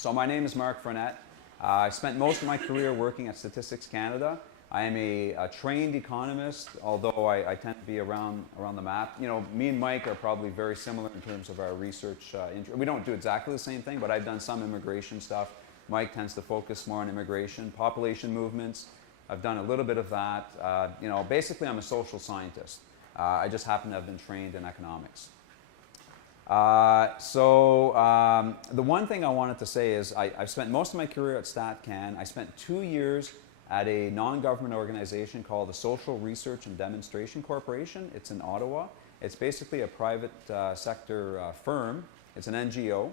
So my name is Marc Frenette. I spent most of my career working at Statistics Canada. I am a trained economist, although I tend to be around the map. You know, me and Mike are probably very similar in terms of our research. We don't do exactly the same thing, but I've done some immigration stuff. Mike tends to focus more on immigration, population movements. I've done a little bit of that. You know, basically I'm a social scientist. I just happen to have been trained in economics. The one thing I wanted to say is I've spent most of my career at StatCan. I spent 2 years at a non-government organization called the Social Research and Demonstration Corporation. It's in Ottawa. It's basically a private sector firm. It's an NGO.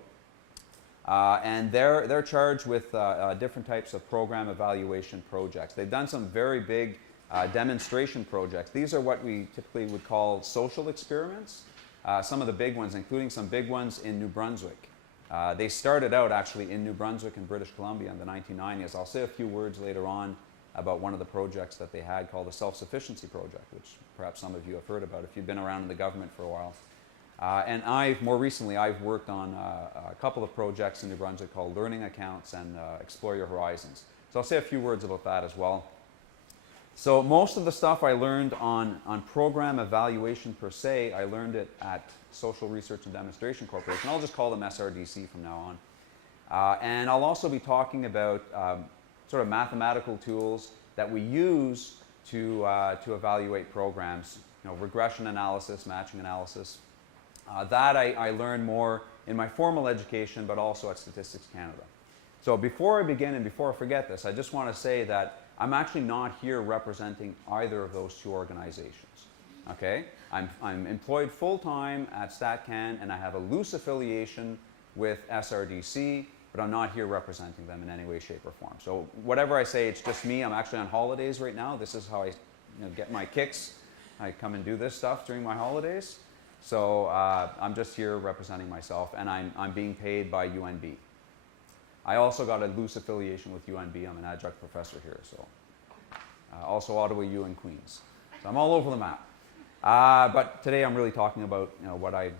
And they're charged with different types of program evaluation projects. They've done some very big demonstration projects. These are what we typically would call social experiments. Some of the big ones, including some big ones in New Brunswick. They started out actually in New Brunswick and British Columbia in the 1990s. I'll say a few words later on about one of the projects that they had called the Self-Sufficiency Project, which perhaps some of you have heard about if you've been around in the government for a while. And more recently, I've worked on a couple of projects in New Brunswick called Learning Accounts and Explore Your Horizons. So I'll say a few words about that as well. So most of the stuff I learned on program evaluation per se, I learned it at Social Research and Demonstration Corporation. I'll just call them SRDC from now on. And I'll also be talking about sort of mathematical tools that we use to evaluate programs, you know, regression analysis, matching analysis. That I learned more in my formal education, but also at Statistics Canada. So before I begin and before I forget this, I just want to say that I'm actually not here representing either of those two organizations. Okay? I'm employed full-time at StatCan, and I have a loose affiliation with SRDC, but I'm not here representing them in any way, shape, or form. So whatever I say, it's just me. I'm actually on holidays right now. This is how I get my kicks. I come and do this stuff during my holidays. So I'm just here representing myself, and I'm being paid by UNB. I also got a loose affiliation with UNB. I'm an adjunct professor here, so also Ottawa U and Queens. So I'm all over the map. But today I'm really talking about what I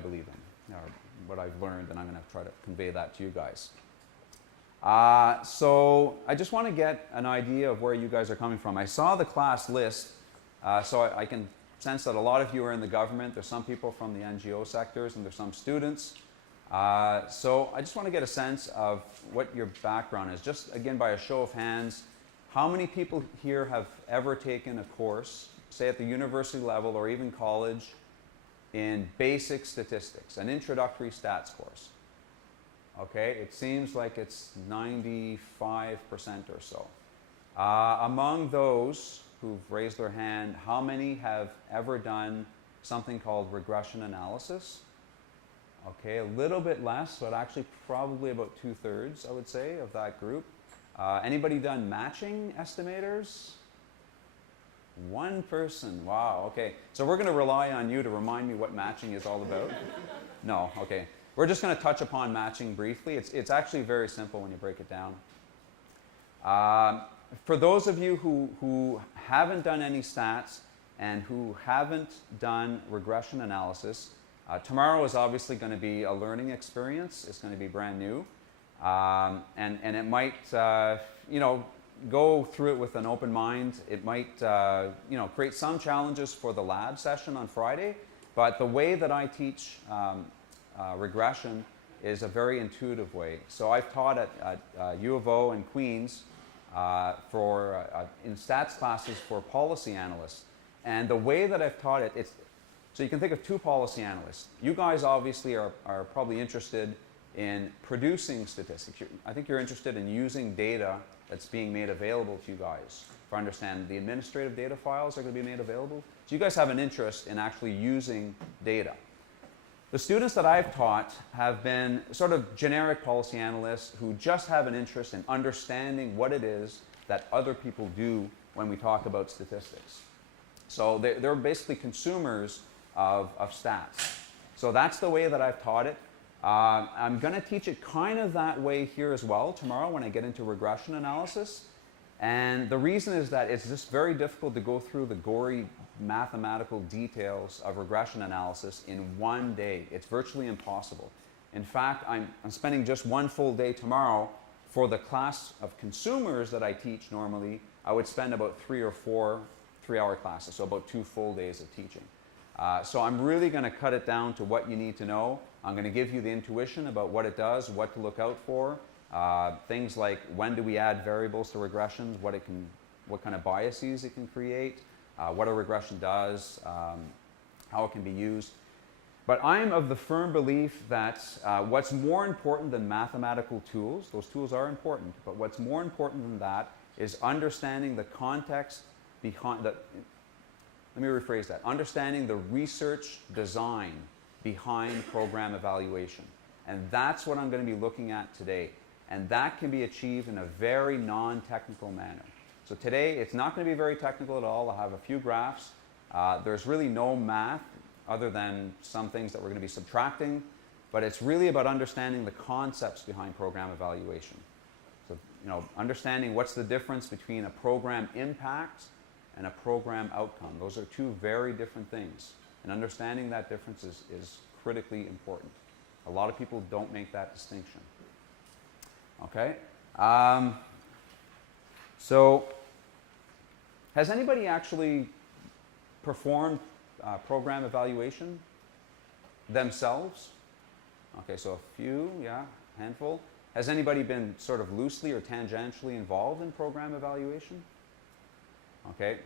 believe in, or what I've learned, and I'm going to try to convey that to you guys. So I just want to get an idea of where you guys are coming from. I saw the class list, so I can sense that a lot of you are in the government. There's some people from the NGO sectors, and there's some students. So I just want to get a sense of what your background is. Just again, by a show of hands, how many people here have ever taken a course, say at the university level or even college, in basic statistics, an introductory stats course? Okay, it seems like it's 95% or so. Among those who've raised their hand, how many have ever done something called regression analysis? Okay, a little bit less, but actually probably about 2/3, I would say, of that group. Anybody done matching estimators? One person, wow, okay. So we're going to rely on you to remind me what matching is all about. No, okay. We're just going to touch upon matching briefly. It's actually very simple when you break it down. For those of you who haven't done any stats and who haven't done regression analysis, tomorrow is obviously going to be a learning experience. It's going to be brand new. And it might, go through it with an open mind. It might, create some challenges for the lab session on Friday. But the way that I teach regression is a very intuitive way. So I've taught at U of O and Queens in stats classes for policy analysts. And the way that I've taught it, so you can think of two policy analysts. You guys obviously are probably interested in producing statistics. I think you're interested in using data that's being made available to you guys. If I understand, the administrative data files are going to be made available. So you guys have an interest in actually using data. The students that I've taught have been sort of generic policy analysts who just have an interest in understanding what it is that other people do when we talk about statistics. So they're basically consumers of stats. So that's the way that I've taught it. I'm going to teach it kind of that way here as well tomorrow when I get into regression analysis. And the reason is that it's just very difficult to go through the gory mathematical details of regression analysis in one day. It's virtually impossible. In fact, I'm spending just one full day tomorrow. For the class of consumers that I teach normally, I would spend about 3 or 4 3-hour classes, so about 2 full days of teaching. So I'm really going to cut it down to what you need to know. I'm going to give you the intuition about what it does, what to look out for, things like when do we add variables to regressions, what kind of biases it can create, what a regression does, how it can be used. But I'm of the firm belief that what's more important than mathematical tools, those tools are important, but what's more important than that is understanding the context behind the, let me rephrase that, understanding the research design behind program evaluation. And that's what I'm going to be looking at today. And that can be achieved in a very non-technical manner. So today, it's not going to be very technical at all. I'll have a few graphs. There's really no math other than some things that we're going to be subtracting, but it's really about understanding the concepts behind program evaluation. So, understanding what's the difference between a program impact and a program outcome. Those are 2 very different things, and understanding that difference is critically important. A lot of people don't make that distinction. Okay? So, has anybody actually performed program evaluation themselves? Okay, so a few, yeah, handful. Has anybody been sort of loosely or tangentially involved in program evaluation? Okay,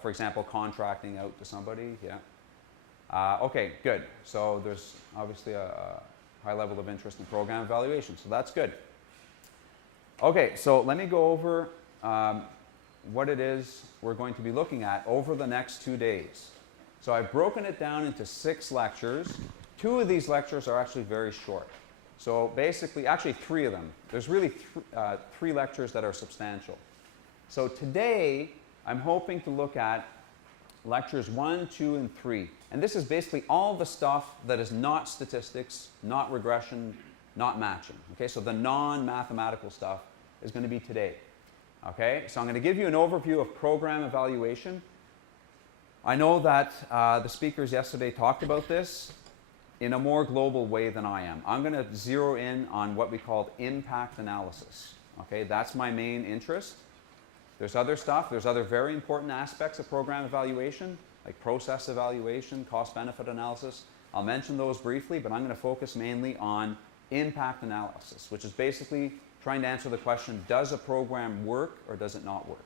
for example, contracting out to somebody, yeah. Okay, good. So there's obviously a high level of interest in program evaluation, so that's good. Okay, so let me go over what it is we're going to be looking at over the next 2 days. So I've broken it down into 6 lectures. 2 of these lectures are actually very short. So basically, actually 3 of them. There's really 3 lectures that are substantial. So today, I'm hoping to look at lectures 1, 2, and 3. And this is basically all the stuff that is not statistics, not regression, not matching. Okay, so the non-mathematical stuff is going to be today. Okay, so I'm going to give you an overview of program evaluation. I know that the speakers yesterday talked about this in a more global way than I am. I'm going to zero in on what we call impact analysis. Okay, that's my main interest. There's other stuff. There's other very important aspects of program evaluation, like process evaluation, cost-benefit analysis. I'll mention those briefly, but I'm going to focus mainly on impact analysis, which is basically trying to answer the question, does a program work or does it not work?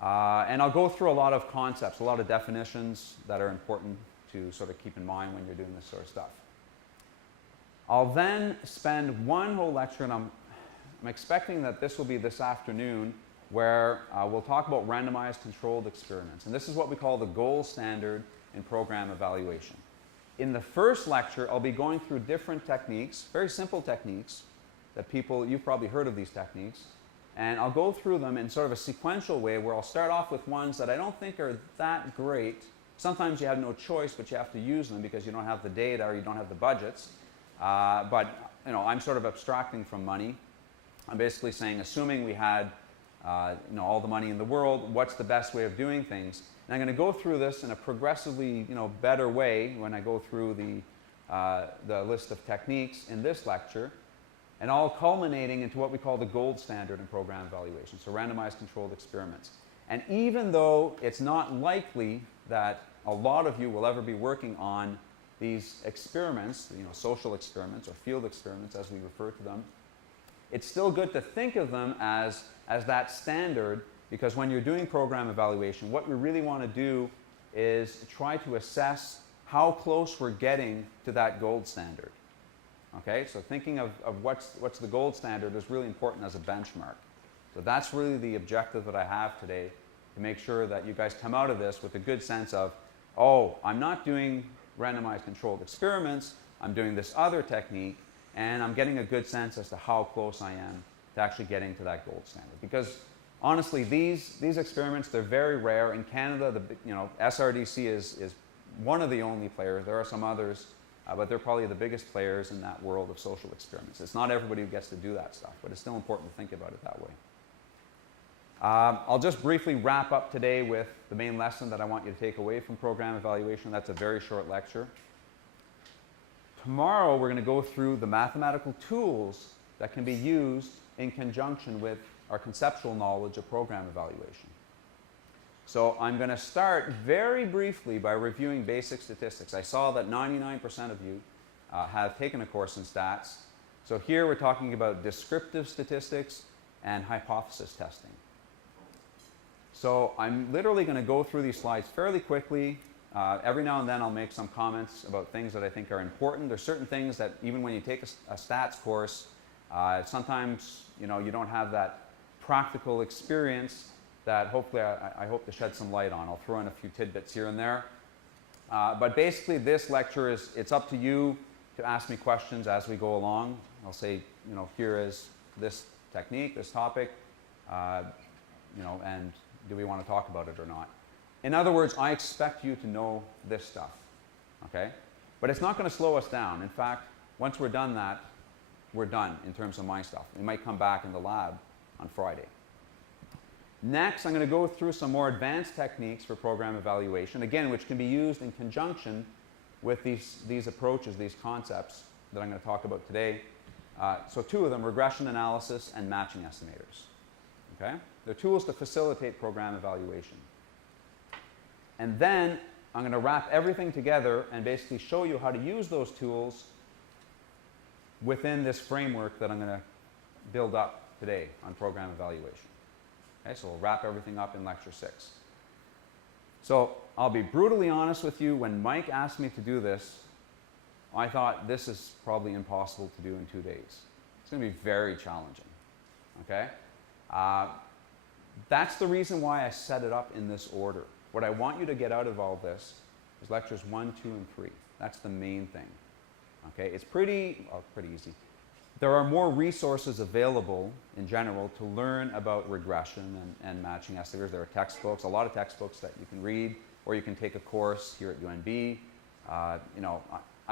And I'll go through a lot of concepts, a lot of definitions that are important to sort of keep in mind when you're doing this sort of stuff. I'll then spend one whole lecture, and I'm expecting that this will be this afternoon, where we'll talk about randomized controlled experiments. And this is what we call the gold standard in program evaluation. In the first lecture, I'll be going through different techniques, very simple techniques, that you've probably heard of these techniques, and I'll go through them in sort of a sequential way where I'll start off with ones that I don't think are that great. Sometimes you have no choice, but you have to use them because you don't have the data or you don't have the budgets. But I'm sort of abstracting from money. I'm basically saying, assuming we had all the money in the world, what's the best way of doing things? And I'm going to go through this in a progressively better way when I go through the list of techniques in this lecture, and all culminating into what we call the gold standard in program evaluation, so randomized controlled experiments. And even though it's not likely that a lot of you will ever be working on these experiments, social experiments or field experiments as we refer to them, it's still good to think of them as that standard, because when you're doing program evaluation, what we really want to do is try to assess how close we're getting to that gold standard. Okay, so thinking of what's the gold standard is really important as a benchmark. So that's really the objective that I have today, to make sure that you guys come out of this with a good sense of, oh, I'm not doing randomized controlled experiments, I'm doing this other technique, and I'm getting a good sense as to how close I am to actually getting to that gold standard. Because honestly, these experiments, they're very rare. In Canada, SRDC is one of the only players. There are some others, but they're probably the biggest players in that world of social experiments. It's not everybody who gets to do that stuff, but it's still important to think about it that way. I'll just briefly wrap up today with the main lesson that I want you to take away from program evaluation. That's a very short lecture. Tomorrow we're going to go through the mathematical tools that can be used in conjunction with our conceptual knowledge of program evaluation. So I'm going to start very briefly by reviewing basic statistics. I saw that 99% of you have taken a course in stats. So here we're talking about descriptive statistics and hypothesis testing. So I'm literally going to go through these slides fairly quickly. Every now and then I'll make some comments about things that I think are important. There's certain things that even when you take a stats course, sometimes you don't have that practical experience that hopefully I hope to shed some light on. I'll throw in a few tidbits here and there. But basically this lecture it's up to you to ask me questions as we go along. I'll say, here is this technique, this topic, and do we want to talk about it or not? In other words, I expect you to know this stuff, okay? But it's not going to slow us down. In fact, once we're done that, we're done in terms of my stuff. We might come back in the lab on Friday. Next, I'm going to go through some more advanced techniques for program evaluation, again, which can be used in conjunction with these approaches, these concepts that I'm going to talk about today. So two of them, regression analysis and matching estimators. Okay? They're tools to facilitate program evaluation. And then I'm going to wrap everything together and basically show you how to use those tools within this framework that I'm going to build up today on program evaluation. Okay, so we'll wrap everything up in lecture 6. So I'll be brutally honest with you, when Mike asked me to do this, I thought this is probably impossible to do in 2 days. It's going to be very challenging. Okay? That's the reason why I set it up in this order. What I want you to get out of all this is lectures 1, 2, and 3. That's the main thing. Okay? It's pretty easy. There are more resources available in general to learn about regression and matching estimators. There are textbooks, a lot of textbooks that you can read, or you can take a course here at UNB. I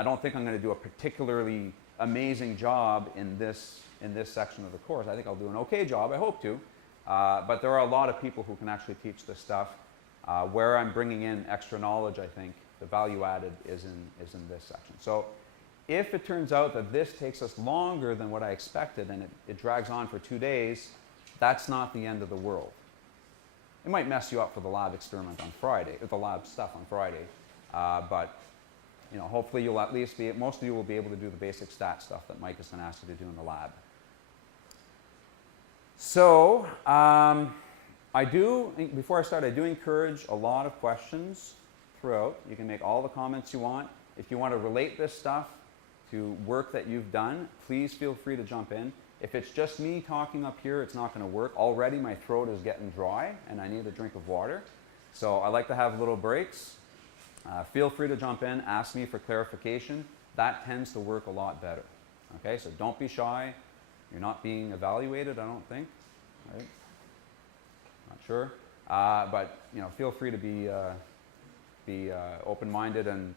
don't think I'm going to do a particularly amazing job in this section of the course. I think I'll do an okay job. I hope to. But there are a lot of people who can actually teach this stuff. Where I'm bringing in extra knowledge, I think the value added is in this section. So if it turns out that this takes us longer than what I expected and it drags on for 2 days, that's not the end of the world. It might mess you up for the lab experiment on Friday, or the lab stuff on Friday, but hopefully you'll at least most of you will be able to do the basic stat stuff that Mike is going to ask you to do in the lab. So before I start, I do encourage a lot of questions throughout. You can make all the comments you want. If you want to relate this stuff to work that you've done, please feel free to jump in. If it's just me talking up here, it's not going to work. Already my throat is getting dry and I need a drink of water. So I like to have little breaks. Feel free to jump in, ask me for clarification. That tends to work a lot better. Okay, so don't be shy. You're not being evaluated, I don't think. Right? Not sure. But feel free to be open-minded and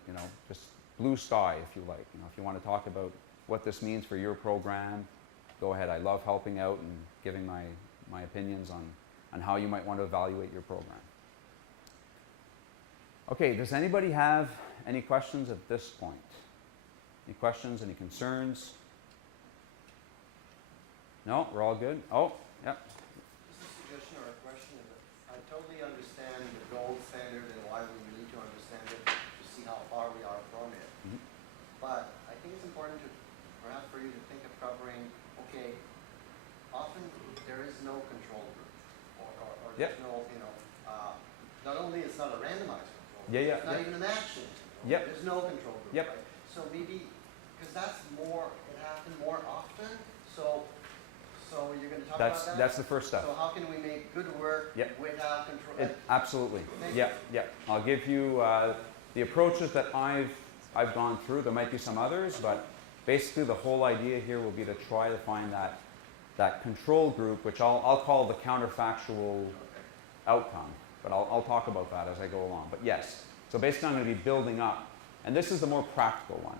just blue sky if you like. If you want to talk about what this means for your program, go ahead. I love helping out and giving my opinions on how you might want to evaluate your program. Okay, does anybody have any questions at this point? Any questions, any concerns? No, we're all good? Oh, yep. Just a suggestion or a question. I totally understand the gold standard and why we need to understand it to see how far we are from it. Mm-hmm. But I think it's important to, perhaps for you to think of covering, okay, often there is no control group. Or Yep. there's no, not only it's not a randomized control group, Yeah. it's not even a matching control group. Yep. There's no control group. Yep. Right? So maybe, because it happened more often, so you're going to talk about that? That's the first step. So how can we make good work Yep. without control? Absolutely. Thank Yeah. I'll give you the approaches that I've gone through. There might be some others, but basically the whole idea here will be to try to find that control group, which I'll call the counterfactual outcome. But I'll talk about that as I go along. But yes, so basically I'm going to be building up. And this is the more practical one.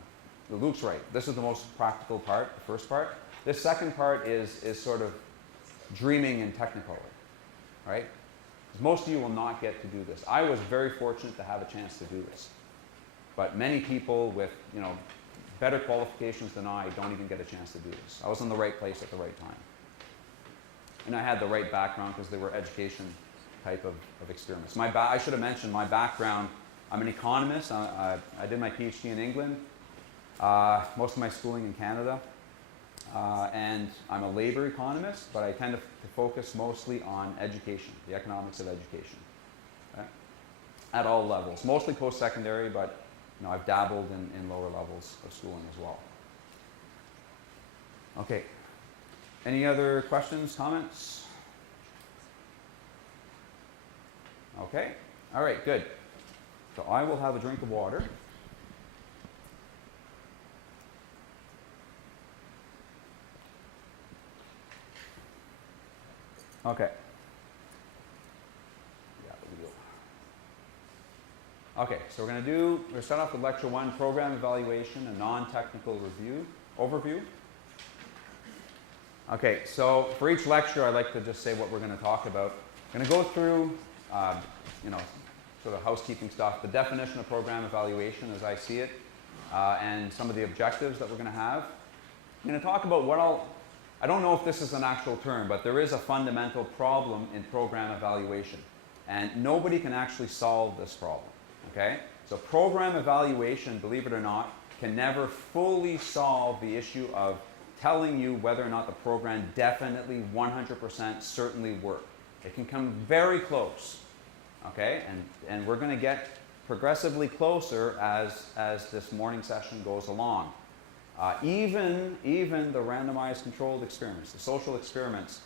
Luke's right. This is the most practical part, the first part. This second part is sort of dreaming and technical, right? Because most of you will not get to do this. I was very fortunate to have a chance to do this. But many people with, better qualifications than I don't even get a chance to do this. I was in the right place at the right time. And I had the right background because they were education type of experiments. I should have mentioned my background. I'm an economist. I did my PhD in England, most of my schooling in Canada. And I'm a labor economist, but I tend to focus mostly on education, the economics of education, okay? At all levels, mostly post-secondary, but you know, I've dabbled in lower levels of schooling as well. Okay, any other questions, comments? Okay, all right, good. So I will have a drink of water. Okay. Yeah, we do. Okay, so we're going to start off with lecture 1, program evaluation, a non-technical overview. Okay, so for each lecture, I'd like to just say what we're going to talk about. I'm going to go through, you know, sort of housekeeping stuff, the definition of program evaluation as I see it, and some of the objectives that we're going to have. I'm going to talk about I don't know if this is an actual term, but there is a fundamental problem in program evaluation. And nobody can actually solve this problem, okay? So program evaluation, believe it or not, can never fully solve the issue of telling you whether or not the program definitely 100% certainly worked. It can come very close, okay? And we're going to get progressively closer as this morning session goes along. Even the randomized controlled experiments, the social experiments,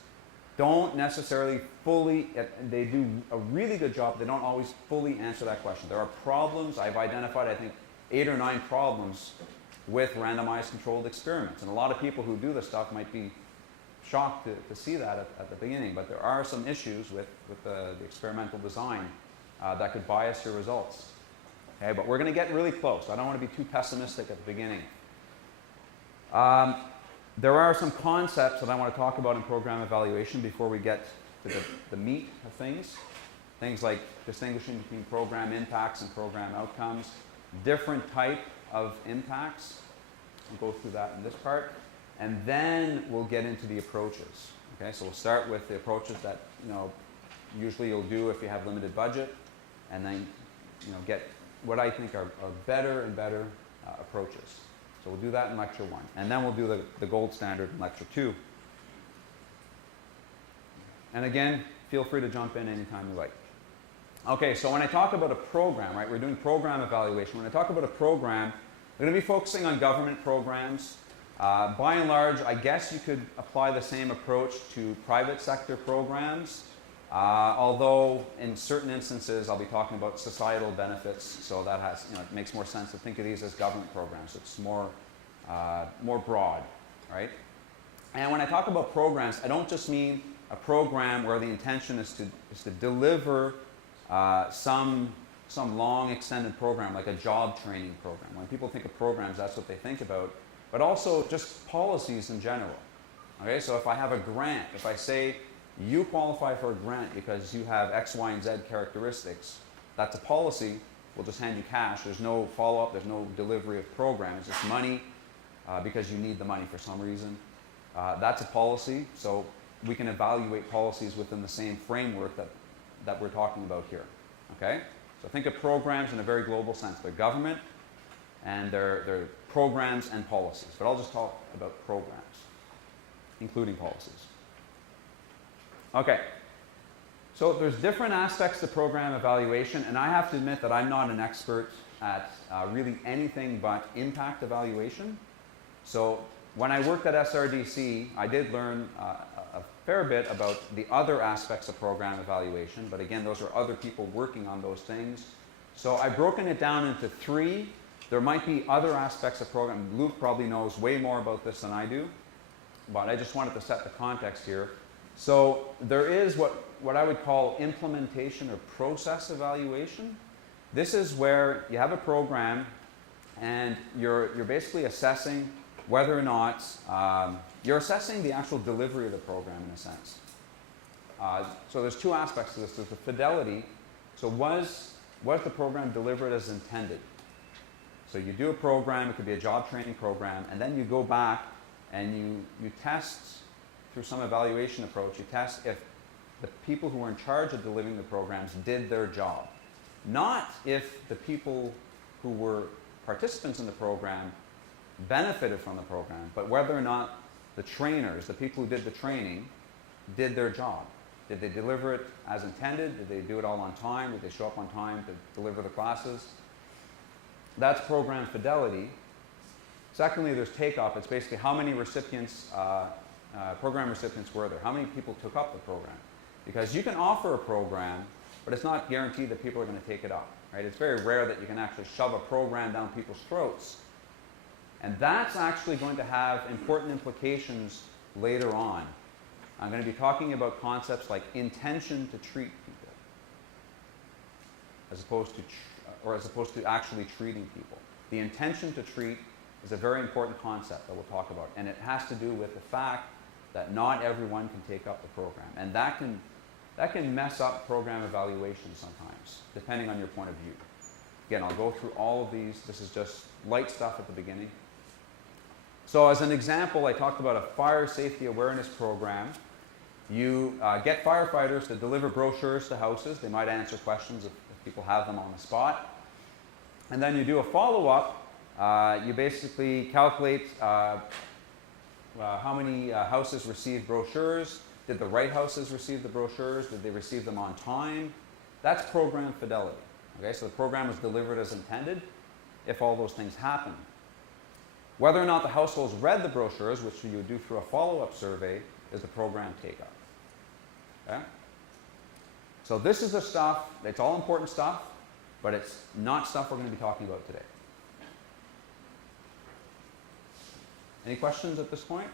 don't necessarily fully, they do a really good job, they don't always fully answer that question. There are problems, I've identified I think 8 or 9 problems with randomized controlled experiments. And a lot of people who do this stuff might be shocked to see that at the beginning, but there are some issues with the experimental design that could bias your results. Okay, but we're going to get really close. I don't want to be too pessimistic at the beginning. There are some concepts that I want to talk about in program evaluation before we get to the meat of things. Things like distinguishing between program impacts and program outcomes, different type of impacts. We'll go through that in this part. And then we'll get into the approaches. Okay, so we'll start with the approaches that usually you'll do if you have limited budget, and then get what I think are better and better approaches. So we'll do that in lecture 1. And then we'll do the gold standard in lecture 2. And again, feel free to jump in anytime you like. Okay, so when I talk about a program, right, we're doing program evaluation. When I talk about a program, we're going to be focusing on government programs. By and large, I guess you could apply the same approach to private sector programs. Although in certain instances, I'll be talking about societal benefits, so that has, it makes more sense to think of these as government programs. It's more broad, right? And when I talk about programs, I don't just mean a program where the intention is to deliver some long extended program, like a job training program. When people think of programs, that's what they think about, but also just policies in general. Okay, so if I have a grant, if I say, you qualify for a grant because you have X, Y, and Z characteristics, that's a policy. We'll just hand you cash. There's no follow-up. There's no delivery of program. It's just money because you need the money for some reason. That's a policy. So we can evaluate policies within the same framework that we're talking about here. Okay? So think of programs in a very global sense. They're government, and they're programs and policies. But I'll just talk about programs, including policies. Okay, so there's different aspects to program evaluation, and I have to admit that I'm not an expert at really anything but impact evaluation. So when I worked at SRDC, I did learn a fair bit about the other aspects of program evaluation, but again, those are other people working on those things. So I've broken it down into 3. There might be other aspects of program. Luke probably knows way more about this than I do, but I just wanted to set the context here. So there is what I would call implementation or process evaluation. This is where you have a program and you're basically assessing whether or not you're assessing the actual delivery of the program in a sense. So there's 2 aspects to this. There's the fidelity. So was the program delivered as intended? So you do a program, it could be a job training program, and then you go back and you test through some evaluation approach, you test if the people who were in charge of delivering the programs did their job. Not if the people who were participants in the program benefited from the program, but whether or not the trainers, the people who did the training, did their job. Did they deliver it as intended? Did they do it all on time? Did they show up on time to deliver the classes? That's program fidelity. Secondly, there's take-up. It's basically how many recipients, program recipients were there? How many people took up the program? Because you can offer a program, but it's not guaranteed that people are going to take it up. Right? It's very rare that you can actually shove a program down people's throats. And that's actually going to have important implications later on. I'm going to be talking about concepts like intention to treat people, as opposed to actually treating people. The intention to treat is a very important concept that we'll talk about, and it has to do with the fact that not everyone can take up the program, and that can mess up program evaluation sometimes, depending on your point of view. Again, I'll go through all of these. This is just light stuff at the beginning. So as an example, I talked about a fire safety awareness program. You get firefighters to deliver brochures to houses. They might answer questions if people have them on the spot. And then you do a follow-up. You basically calculate how many houses received brochures. Did the right houses receive the brochures? Did they receive them on time? That's program fidelity. Okay, so the program was delivered as intended if all those things happen. Whether or not the households read the brochures, which you would do through a follow-up survey, is the program take-up. Okay? So this is the stuff, it's all important stuff, but it's not stuff we're going to be talking about today. Any questions at this point?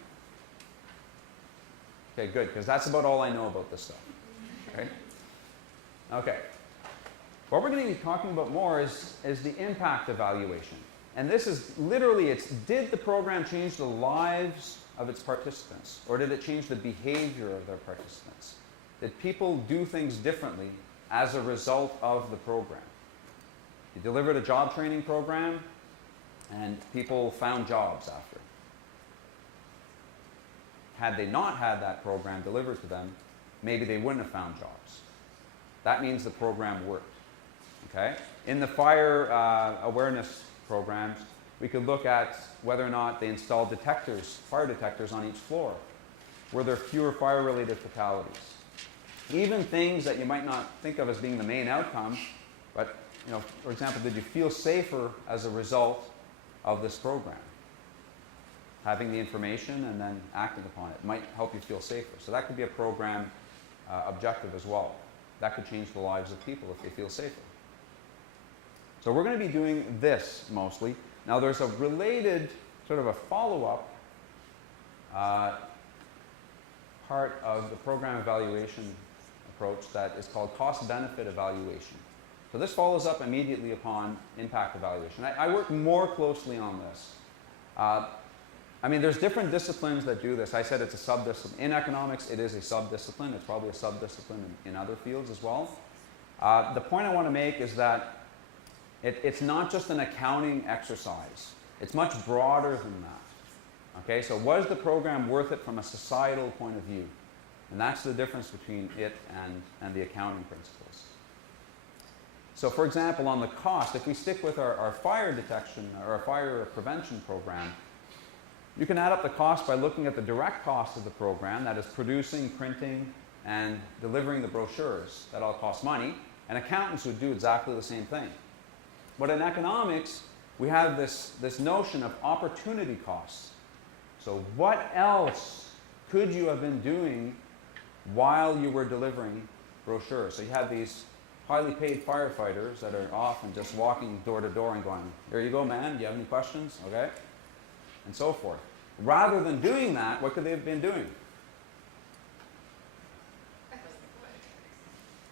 Okay, good, because that's about all I know about this stuff. Okay? Okay. What we're going to be talking about more is the impact evaluation. And this is literally, did the program change the lives of its participants? Or did it change the behavior of their participants? Did people do things differently as a result of the program? You delivered a job training program, and people found jobs after. Had they not had that program delivered to them, maybe they wouldn't have found jobs. That means the program worked. Okay? In the fire awareness programs, we could look at whether or not they installed detectors, fire detectors on each floor. Were there fewer fire-related fatalities? Even things that you might not think of as being the main outcome, but for example, did you feel safer as a result of this program? Having the information and then acting upon it might help you feel safer. So that could be a program objective as well. That could change the lives of people if they feel safer. So we're going to be doing this mostly. Now there's a related sort of a follow-up part of the program evaluation approach that is called cost-benefit evaluation. So this follows up immediately upon impact evaluation. I work more closely on this. I mean, there's different disciplines that do this. I said it's a subdiscipline. In economics, it is a subdiscipline. It's probably a subdiscipline in other fields as well. The point I want to make is that it's not just an accounting exercise. It's much broader than that. Okay, so was the program worth it from a societal point of view? And that's the difference between it and the accounting principles. So for example, on the cost, if we stick with our fire detection or our fire prevention program, you can add up the cost by looking at the direct cost of the program, that is producing, printing, and delivering the brochures. That all costs money, and accountants would do exactly the same thing. But in economics, we have this notion of opportunity costs. So what else could you have been doing while you were delivering brochures? So you have these highly paid firefighters that are often just walking door to door and going, "Here you go, man, do you have any questions?" Okay? And so forth. Rather than doing that, what could they have been doing?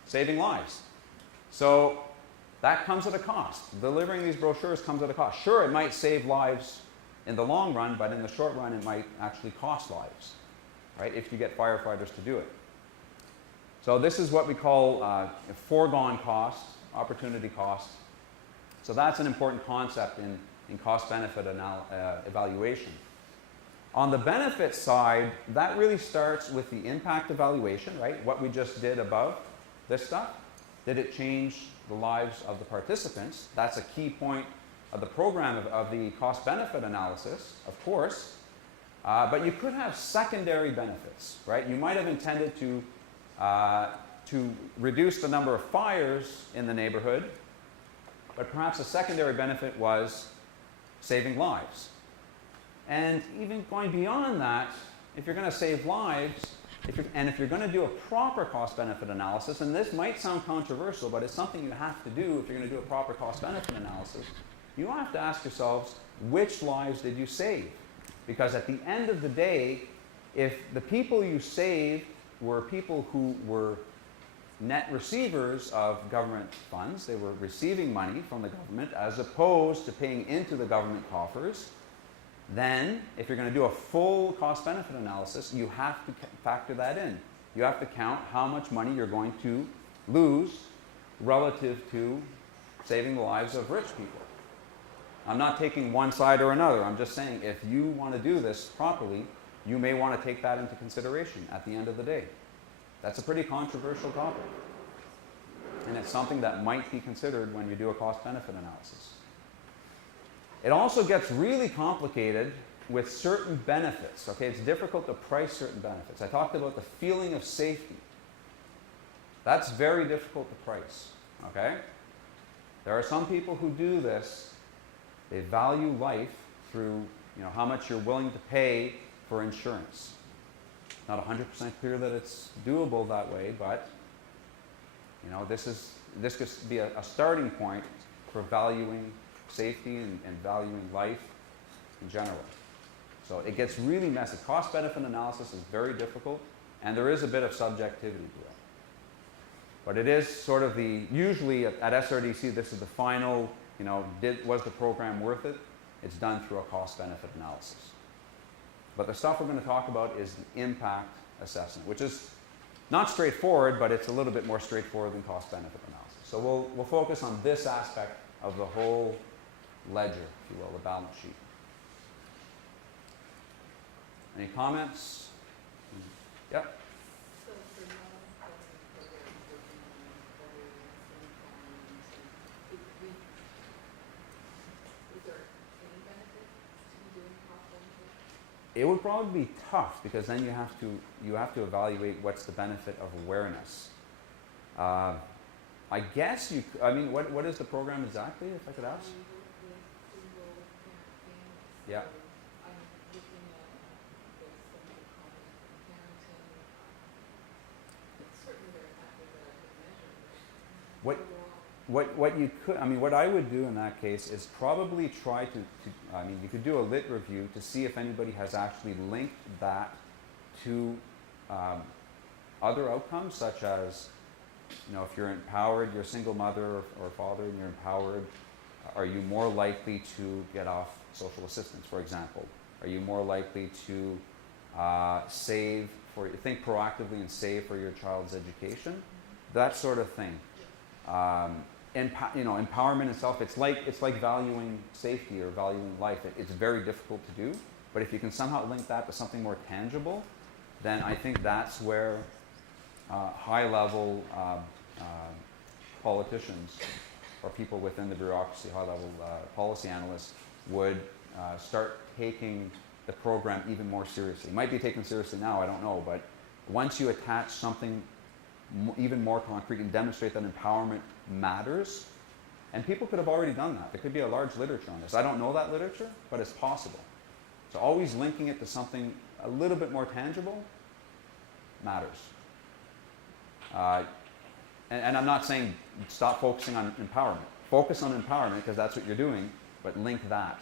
Saving lives. So that comes at a cost. Delivering these brochures comes at a cost. Sure, it might save lives in the long run, but in the short run, it might actually cost lives, right, if you get firefighters to do it. So this is what we call foregone cost, opportunity cost. So that's an important concept in cost-benefit evaluation. On the benefit side, that really starts with the impact evaluation, right? What we just did above this stuff. Did it change the lives of the participants? That's a key point of the program of the cost-benefit analysis, of course. But you could have secondary benefits, right? You might have intended to reduce the number of fires in the neighborhood, but perhaps a secondary benefit was saving lives. And even going beyond that, if you're going to save lives, if you're going to do a proper cost-benefit analysis, and this might sound controversial, but it's something you have to do if you're going to do a proper cost-benefit analysis, you have to ask yourselves, which lives did you save? Because at the end of the day, if the people you saved were people who were net receivers of government funds, they were receiving money from the government as opposed to paying into the government coffers, then if you're going to do a full cost-benefit analysis, you have to factor that in. You have to count how much money you're going to lose relative to saving the lives of rich people. I'm not taking one side or another. I'm just saying if you want to do this properly, you may want to take that into consideration at the end of the day. That's a pretty controversial topic. And it's something that might be considered when you do a cost-benefit analysis. It also gets really complicated with certain benefits. Okay, it's difficult to price certain benefits. I talked about the feeling of safety. That's very difficult to price. Okay? There are some people who do this. They value life through, how much you're willing to pay for insurance. Not 100% clear that it's doable that way, but this could be a starting point for valuing safety and valuing life in general. So it gets really messy. Cost-benefit analysis is very difficult, and there is a bit of subjectivity to it. But it is sort of usually at SRDC, this is the final, was the program worth it? It's done through a cost-benefit analysis. But the stuff we're going to talk about is the impact assessment, which is not straightforward, but it's a little bit more straightforward than cost-benefit analysis. So we'll focus on this aspect of the whole ledger, if you will, the balance sheet. Any comments? Yep. So for non-government programs working on employers and farms, is there any benefit to doing cost-benefit? It would probably be tough because then you have to evaluate what's the benefit of awareness. I guess what is the program exactly, if I could ask? Yeah. I'm looking at some of the comments from Carrington. Certainly very happy that I can measure it. What you could, what I would do in that case is probably try to you could do a lit review to see if anybody has actually linked that to other outcomes, such as, if you're empowered, you're a single mother or father and you're empowered, are you more likely to get off social assistance, for example? Are you more likely to think proactively and save for your child's education? That sort of thing. Empowerment itself, it's like valuing safety or valuing life. It's very difficult to do, but if you can somehow link that to something more tangible, then I think that's where high-level politicians or people within the bureaucracy, high-level policy analysts, would start taking the program even more seriously. It might be taken seriously now, I don't know, but once you attach something even more concrete and demonstrate that empowerment matters, and people could have already done that. There could be a large literature on this. I don't know that literature, but it's possible. So always linking it to something a little bit more tangible matters. And I'm not saying stop focusing on empowerment. Focus on empowerment because that's what you're doing, but link that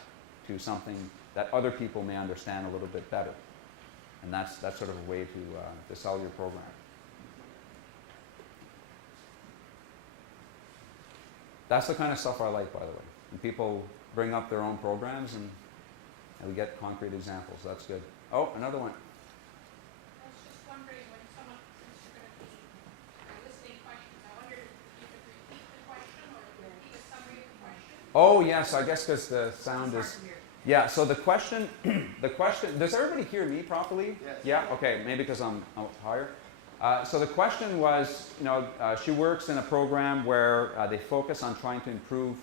to something that other people may understand a little bit better. And that's sort of a way to sell your program. That's the kind of stuff I like, by the way. And people bring up their own programs and we get concrete examples. That's good. Oh, another one. I was just wondering when someone, since you're going to be listing questions, I wondered if you could repeat the question or repeat a summary of the question. Oh yes, I guess because the sound It's is. hard to hear. Yeah. So the question, Does everybody hear me properly? Yes. Yeah. Okay. Maybe because I'm out higher. So the question was, she works in a program where they focus on trying to improve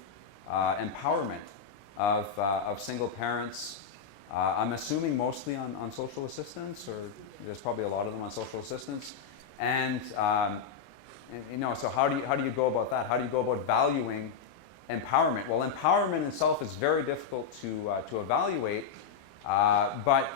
empowerment of single parents. I'm assuming mostly on social assistance, or there's probably a lot of them on social assistance. And so how do you go about that? How do you go about valuing empowerment? Well, empowerment itself is very difficult to evaluate, but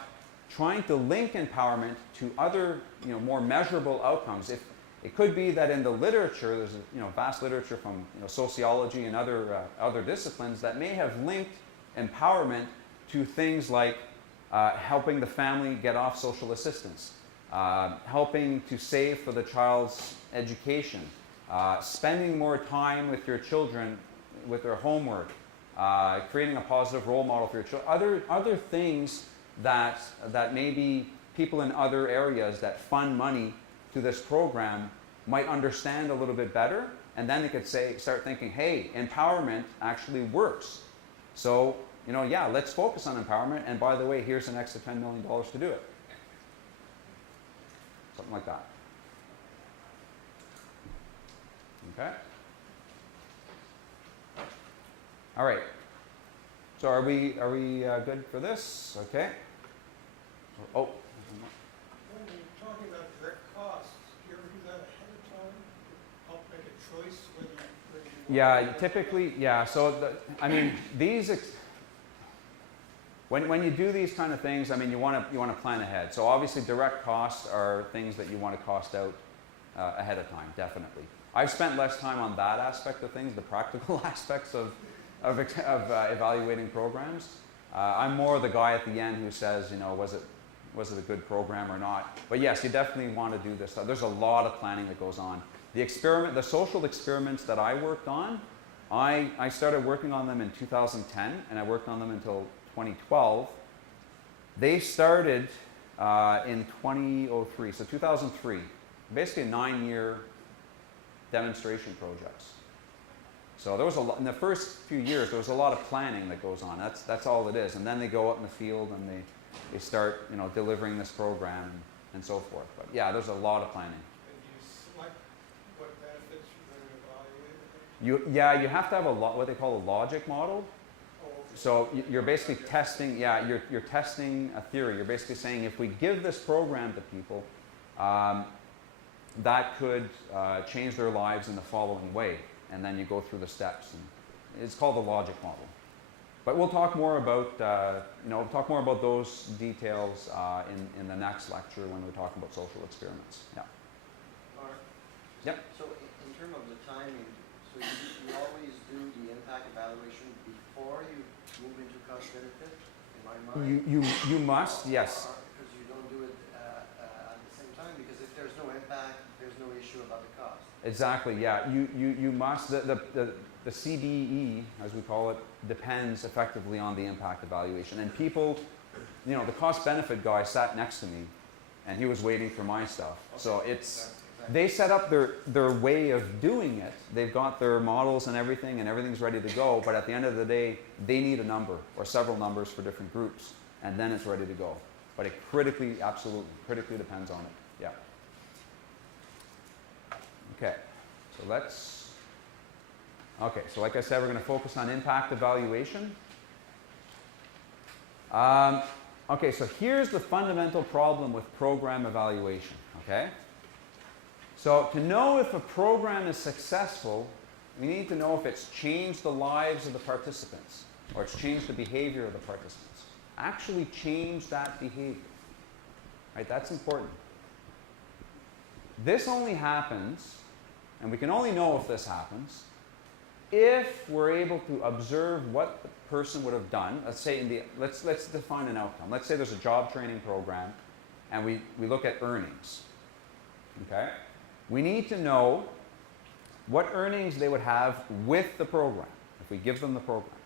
trying to link empowerment to other, more measurable outcomes. It could be that in the literature, there's vast literature from sociology and other disciplines that may have linked empowerment to things like helping the family get off social assistance, helping to save for the child's education, spending more time with your children with their homework, creating a positive role model for your children, other things that maybe people in other areas that fund money to this program might understand a little bit better, and then they could start thinking, hey, empowerment actually works. So, let's focus on empowerment, and by the way, here's an extra $10 million to do it. Something like that. Okay? All right. So are we good for this? Okay. Oh. When you're talking about direct costs, do you ever do that ahead of time? Help make a choice whether you Yeah, want to- typically, yeah. So when you do these kind of things, you want to plan ahead. So obviously, direct costs are things that you want to cost out ahead of time, definitely. I've spent less time on that aspect of things, the practical aspects of evaluating programs. I'm more the guy at the end who says, was it a good program or not? But yes, you definitely want to do this stuff. There's a lot of planning that goes on. The social experiments that I worked on, I started working on them in 2010, and I worked on them until 2012. They started in 2003, so 2003. Basically 9-year demonstration projects. So there was in the first few years, there was a lot of planning that goes on. That's all it is. And then they go out in the field and they start, delivering this program and so forth. But yeah, there's a lot of planning. And you select what benefits you're going to evaluate? You have to have what they call a logic model. So you're basically testing, you're testing a theory. You're basically saying, if we give this program to people, that could change their lives in the following way. And then you go through the steps. And it's called the logic model. But we'll talk more about those details in the next lecture when we talk about social experiments. Yeah. Marc? Yep. So in terms of the timing, so you always do the impact evaluation before you move into cost benefit, in my mind? You must, yes. Because you don't do it at the same time, because if there's no impact, there's no issue about the cost. Exactly, yeah. You must, the CBE, as we call it, depends effectively on the impact evaluation. And people, the cost benefit guy sat next to me, and he was waiting for my stuff. Okay. So it's, Exactly. they set up their way of doing it. They've got their models and everything's ready to go, but at the end of the day, they need a number or several numbers for different groups, and then it's ready to go. But it absolutely critically depends on it, yeah. Okay, so like I said, we're going to focus on impact evaluation. Okay, so here's the fundamental problem with program evaluation, okay? So to know if a program is successful, we need to know if it's changed the lives of the participants, or it's changed the behavior of the participants. Actually change that behavior, right? That's important. This only happens, and we can only know if this happens, if we're able to observe what the person would have done. Let's say let's define an outcome. Let's say there's a job training program, and we look at earnings. Okay? We need to know what earnings they would have with the program, if we give them the program.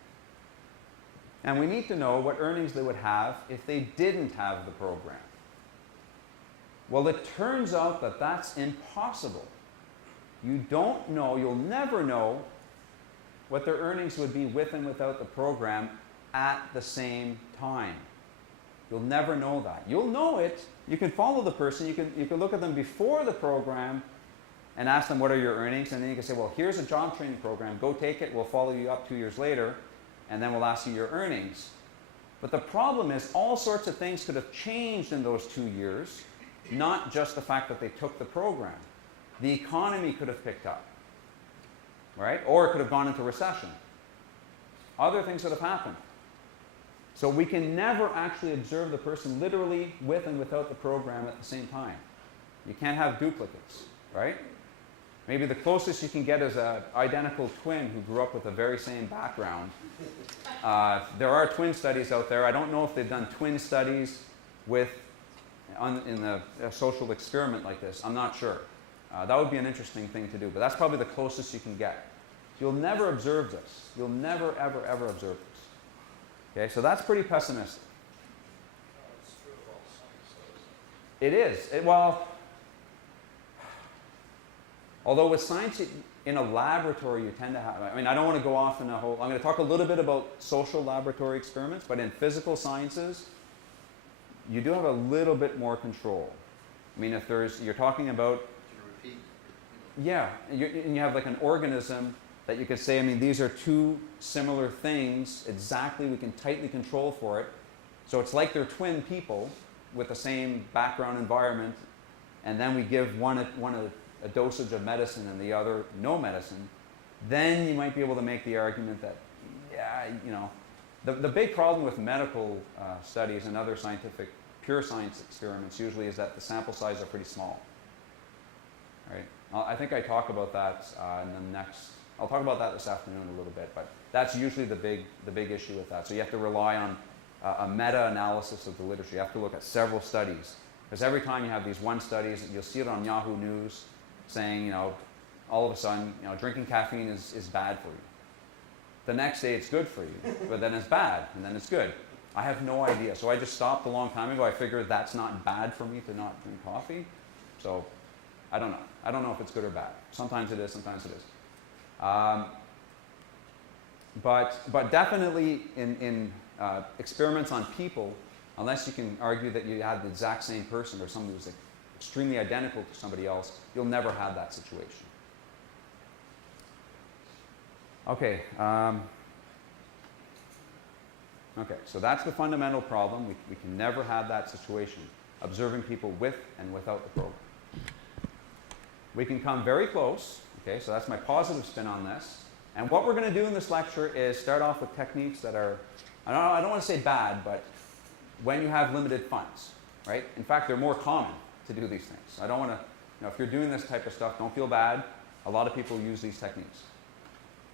And we need to know what earnings they would have if they didn't have the program. Well, it turns out that that's impossible. You don't know, you'll never know what their earnings would be with and without the program at the same time. You'll never know that. You'll know it. You can follow the person. You can look at them before the program and ask them, what are your earnings? And then you can say, well, here's a job training program. Go take it. We'll follow you up 2 years later, and then we'll ask you your earnings. But the problem is all sorts of things could have changed in those 2 years, not just the fact that they took the program. The economy could have picked up, right? Or it could have gone into recession. Other things could have happened. So we can never actually observe the person literally with and without the program at the same time. You can't have duplicates, right? Maybe the closest you can get is an identical twin who grew up with the very same background. There are twin studies out there. I don't know if they've done twin studies in a social experiment like this. I'm not sure. That would be an interesting thing to do, but that's probably the closest you can get. You'll never observe this. You'll never, ever, ever observe this. Okay, so that's pretty pessimistic. It's true of all science, though, isn't it? It is. Well, although with science, in a laboratory, you tend to have, I mean, I don't want to go off in a whole, I'm going to talk a little bit about social laboratory experiments, but in physical sciences, you do have a little bit more control. I mean, if you're talking about, To repeat. yeah, and you have like an organism that you could say, I mean, these are two similar things, exactly, we can tightly control for it. So it's like they're twin people with the same background environment, and then we give one a dosage of medicine and the other no medicine, then you might be able to make the argument that, yeah, you know, the big problem with medical studies and other scientific, pure science experiments usually is that the sample size are pretty small, right? I think I talk about that in the next, I'll talk about that this afternoon a little bit, but that's usually the big issue with that. So you have to rely on a meta-analysis of the literature. You have to look at several studies, because every time you have these one studies, you'll see it on Yahoo News saying, you know, all of a sudden, you know, drinking caffeine is bad for you. The next day it's good for you, but then it's bad, and then it's good. I have no idea. So I just stopped a long time ago. I figured that's not bad for me to not drink coffee. So I don't know. I don't know if it's good or bad. Sometimes it is, sometimes it is. But definitely in experiments on people, unless you can argue that you had the exact same person or somebody who's like extremely identical to somebody else, you'll never have that situation. Okay. Okay, so that's the fundamental problem. We can never have that situation, observing people with and without the program. We can come very close. Okay, so that's my positive spin on this. And what we're going to do in this lecture is start off with techniques that are, I don't want to say bad, but when you have limited funds, right? In fact, they're more common to do these things. I don't want to, you know, if you're doing this type of stuff, don't feel bad. A lot of people use these techniques.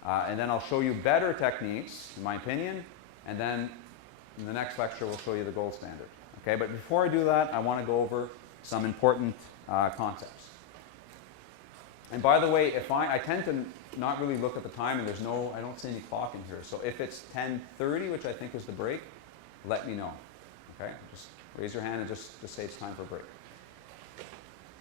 And then I'll show you better techniques, in my opinion, and then in the next lecture we'll show you the gold standard. Okay, but before I do that, I want to go over some important concepts. And by the way, if I tend to not really look at the time, and I don't see any clock in here. So if it's 10:30, which I think is the break, let me know. Okay, just raise your hand and just say it's time for a break.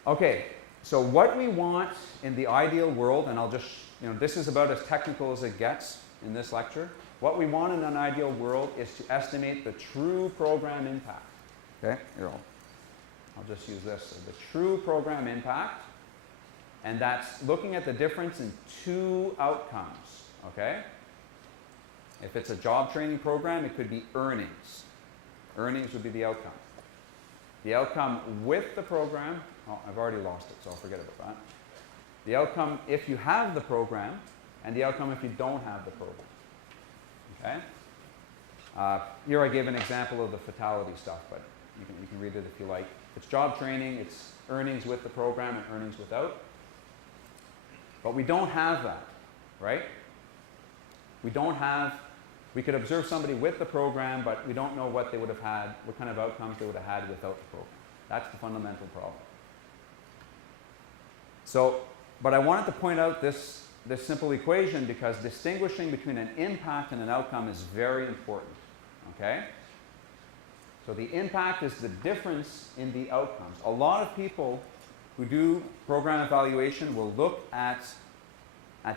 Okay, so what we want in the ideal world, and I'll just, this is about as technical as it gets in this lecture. What we want in an ideal world is to estimate the true program impact. Okay, here I'll just use this. So the true program impact, and that's looking at the difference in two outcomes. Okay? If it's a job training program, it could be earnings. Earnings would be the outcome. The outcome with the program, I've already lost it, so I'll forget about that. The outcome if you have the program, and the outcome if you don't have the program. Okay? Here I gave an example of the fatality stuff, but you can read it if you like. If it's job training, it's earnings with the program and earnings without. But we don't have that, right? We could observe somebody with the program, but we don't know what they would have had, what kind of outcomes they would have had without the program. That's the fundamental problem. So, but I wanted to point out this simple equation because distinguishing between an impact and an outcome is very important, okay? So the impact is the difference in the outcomes. A lot of people who do program evaluation will look at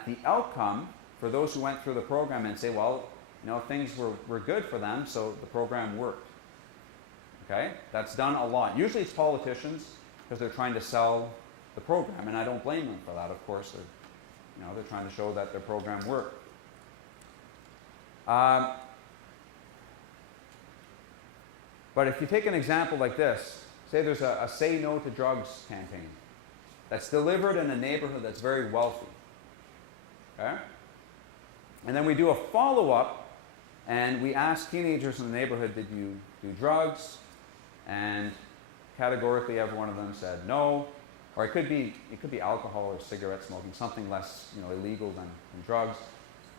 the outcome for those who went through the program and say, well, things were good for them, so the program worked. Okay? That's done a lot. Usually it's politicians because they're trying to sell the program, and I don't blame them for that, of course. They're trying to show that their program worked. But if you take an example like this, say there's a Say No to Drugs campaign that's delivered in a neighborhood that's very wealthy. Okay? And then we do a follow-up, and we ask teenagers in the neighborhood, did you do drugs? And categorically, every one of them said no. Or it could be alcohol or cigarette smoking, something less illegal than drugs.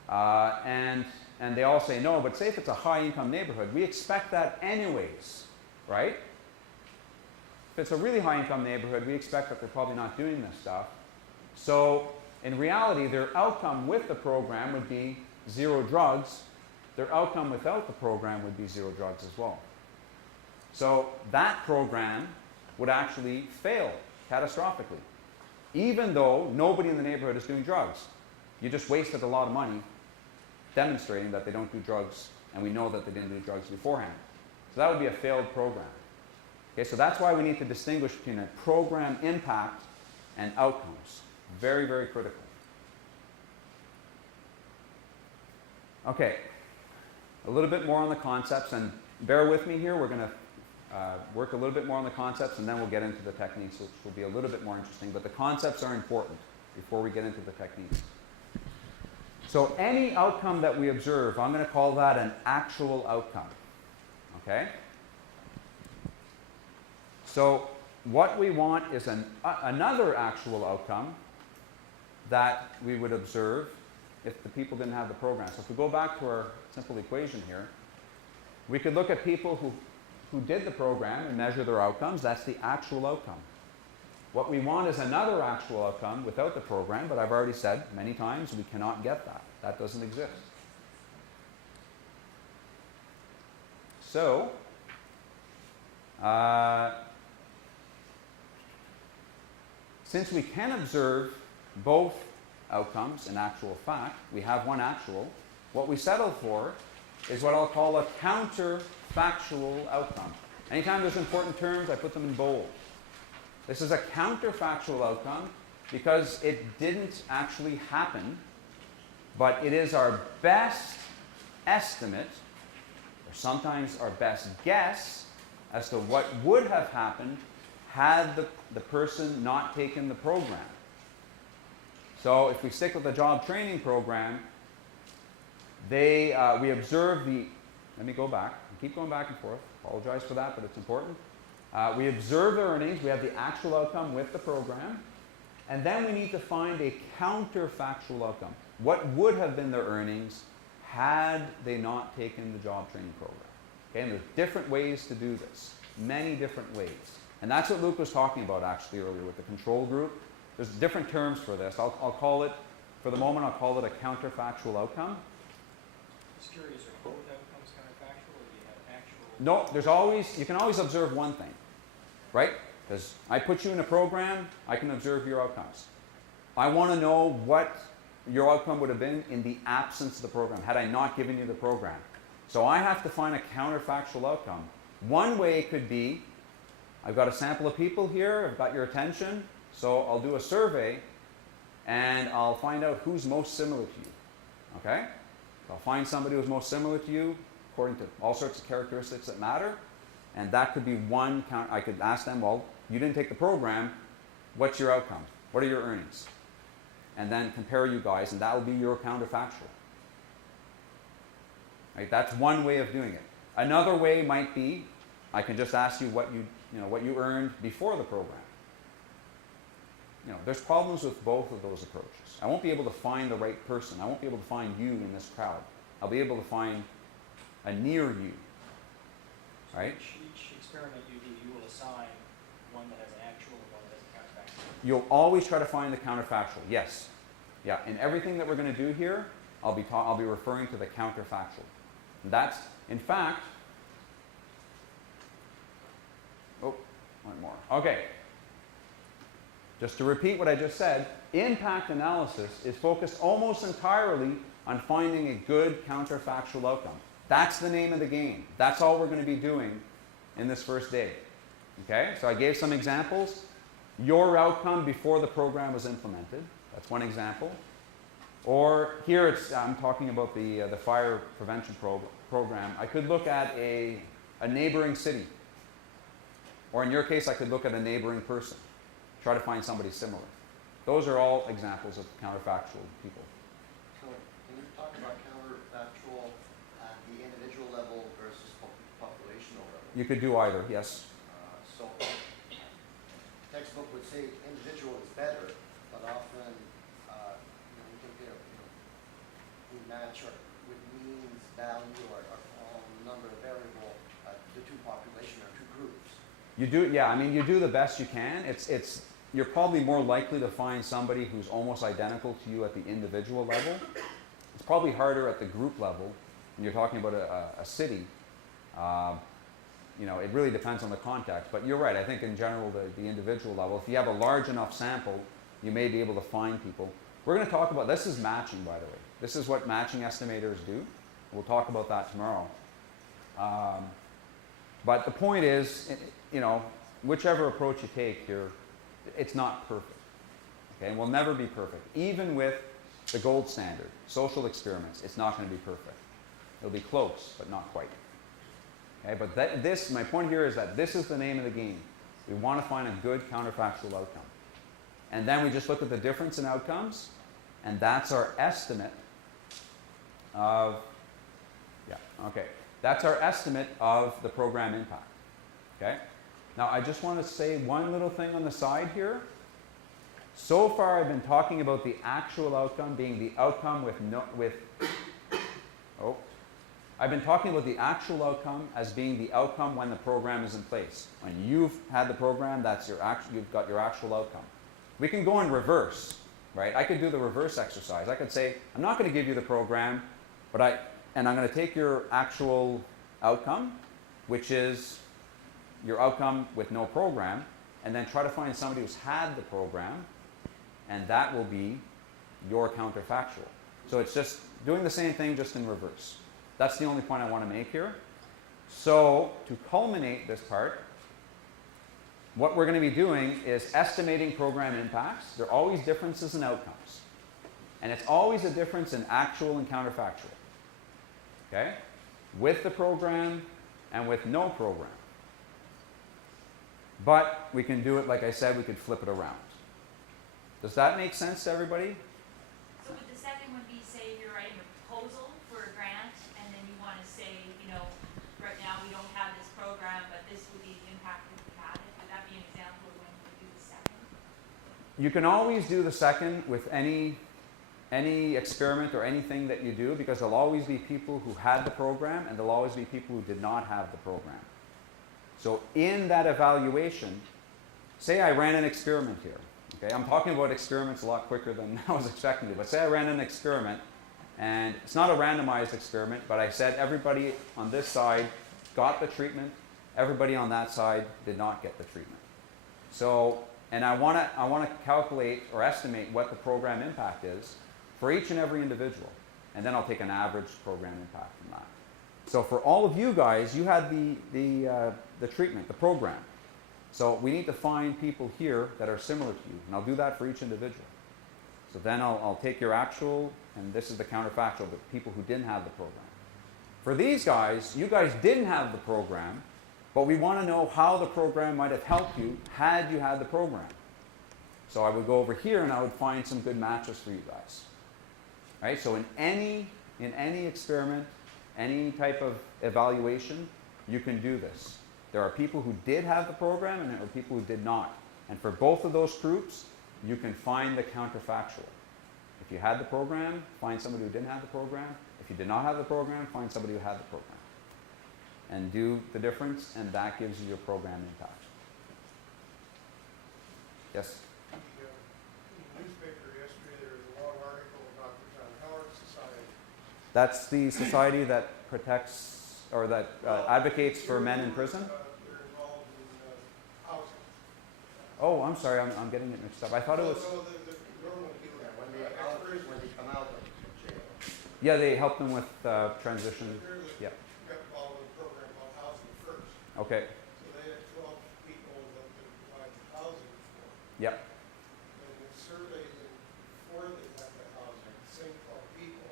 And they all say no, but say if it's a high-income neighborhood, we expect that anyways, right? If it's a really high-income neighborhood, we expect that they're probably not doing this stuff. So in reality, their outcome with the program would be 0 drugs. Their outcome without the program would be 0 drugs as well. So that program would actually fail catastrophically, even though nobody in the neighborhood is doing drugs. You just wasted a lot of money demonstrating that they don't do drugs, and we know that they didn't do drugs beforehand. So that would be a failed program. Okay, so that's why we need to distinguish between a program impact and outcomes. Very, very critical. Okay, a little bit more on the concepts, and bear with me here. We're going to work a little bit more on the concepts, and then we'll get into the techniques, which will be a little bit more interesting. But the concepts are important before we get into the techniques. So any outcome that we observe, I'm going to call that an actual outcome. Okay? So what we want is another actual outcome that we would observe if the people didn't have the program. So if we go back to our simple equation here, we could look at people who did the program and measure their outcomes. That's the actual outcome. What we want is another actual outcome without the program, but I've already said many times we cannot get that. That doesn't exist. So, since we can observe both outcomes in actual fact, we have one actual, what we settle for is what I'll call a counterfactual outcome. Anytime there's important terms, I put them in bold. This is a counterfactual outcome because it didn't actually happen, but it is our best estimate, or sometimes our best guess, as to what would have happened had the person not taken the program. So if we stick with the job training program, we observe the, let me go back, I keep going back and forth, apologize for that, but it's important. We observe the earnings, we have the actual outcome with the program, and then we need to find a counterfactual outcome. What would have been their earnings had they not taken the job training program? Okay, and there's different ways to do this, many different ways. And that's what Luke was talking about actually earlier with the control group. There's different terms for this. I'll call it, for the moment, I'll call it a counterfactual outcome. Just curious, are both outcomes counterfactual, or do you have actual? No, there's always, you can always observe one thing, right? Because I put you in a program, I can observe your outcomes. I want to know what your outcome would have been in the absence of the program, had I not given you the program. So I have to find a counterfactual outcome. One way could be, I've got a sample of people here, I've got your attention, so I'll do a survey and I'll find out who's most similar to you. Okay? I'll find somebody who's most similar to you according to all sorts of characteristics that matter, and that could be one count. I could ask them, well, you didn't take the program, what's your outcome? What are your earnings? And then compare you guys, and that will be your counterfactual. Right? That's one way of doing it. Another way might be, I can just ask you what you earned before the program. There's problems with both of those approaches. I won't be able to find the right person. I won't be able to find you in this crowd. I'll be able to find a near you. So Right? each experiment you do, you will assign one that has an actual and one that has a counterfactual. You'll always try to find the counterfactual. Yes. Yeah. In everything that we're going to do here, I'll be referring to the counterfactual. And that's, in fact, one more. Okay. Just to repeat what I just said, impact analysis is focused almost entirely on finding a good counterfactual outcome. That's the name of the game. That's all we're going to be doing in this first day. Okay, so I gave some examples. Your outcome before the program was implemented. That's one example. Or here I'm talking about the fire prevention program. I could look at a neighboring city. Or in your case, I could look at a neighboring person. Try to find somebody similar. Those are all examples of counterfactual people. So can you talk about counterfactual at the individual level versus populational level? You could do either, yes. So textbook would say individual is better, but often we compare, we match or with means, value, or number of variable the two population or two groups. You do, yeah. I mean, you do the best you can. You're probably more likely to find somebody who's almost identical to you at the individual level. It's probably harder at the group level when you're talking about a city. It really depends on the context. But you're right. I think in general, the individual level, if you have a large enough sample, you may be able to find people. We're going to talk about, this is matching, by the way. This is what matching estimators do. We'll talk about that tomorrow. But the point is, whichever approach you take here, it's not perfect. Okay, and will never be perfect. Even with the gold standard, social experiments, it's not going to be perfect. It'll be close, but not quite. Okay, but my point here is that this is the name of the game. We want to find a good counterfactual outcome. And then we just look at the difference in outcomes, and that's our estimate of, that's our estimate of the program impact. Okay? Now, I just want to say one little thing on the side here. So far, I've been talking about the actual outcome being the outcome I've been talking about the actual outcome as being the outcome when the program is in place. When you've had the program, you've got your actual outcome. We can go in reverse, right? I could do the reverse exercise. I could say, I'm not going to give you the program, and I'm going to take your actual outcome, which is your outcome with no program, and then try to find somebody who's had the program, and that will be your counterfactual. So it's just doing the same thing, just in reverse. That's the only point I want to make here. So to culminate this part, what we're going to be doing is estimating program impacts. There are always differences in outcomes. And it's always a difference in actual and counterfactual. Okay? With the program and with no program. But we can do it, like I said, we could flip it around. Does that make sense to everybody? So would the second one be, say, you're writing a proposal for a grant, and then you want to say, right now we don't have this program, but this would be the impact if we had it? Would that be an example of when you would do the second? You can always do the second with any experiment or anything that you do, because there'll always be people who had the program and there'll always be people who did not have the program. So in that evaluation, say I ran an experiment here. Okay, I'm talking about experiments a lot quicker than I was expecting to, but say I ran an experiment, and it's not a randomized experiment, but I said everybody on this side got the treatment, everybody on that side did not get the treatment. So, and I want to calculate or estimate what the program impact is for each and every individual, and then I'll take an average program impact from that. So for all of you guys, you had the treatment, the program. So we need to find people here that are similar to you, and I'll do that for each individual. So then I'll take your actual, and this is the counterfactual, the people who didn't have the program. For these guys, you guys didn't have the program, but we want to know how the program might have helped you had you had the program. So I would go over here and I would find some good matches for you guys. Right? So in any experiment, any type of evaluation, you can do this. There are people who did have the program and there are people who did not. And for both of those groups, you can find the counterfactual. If you had the program, find somebody who didn't have the program. If you did not have the program, find somebody who had the program. And do the difference, and that gives you your program impact. Yes? In the newspaper yesterday, there was a long article about the John Howard Society. That's the society that protects or that advocates for men in prison? They're involved in housing. Oh, I'm sorry, I'm getting it mixed up. I thought it was... No, the normal people, When they come out of jail. Yeah, they help them with transition. They're the, Yeah. got involved in a program on housing first. Okay. So they had 12 people that they provided housing for. Yep. And they surveyed them before they had the housing, the same 12 people,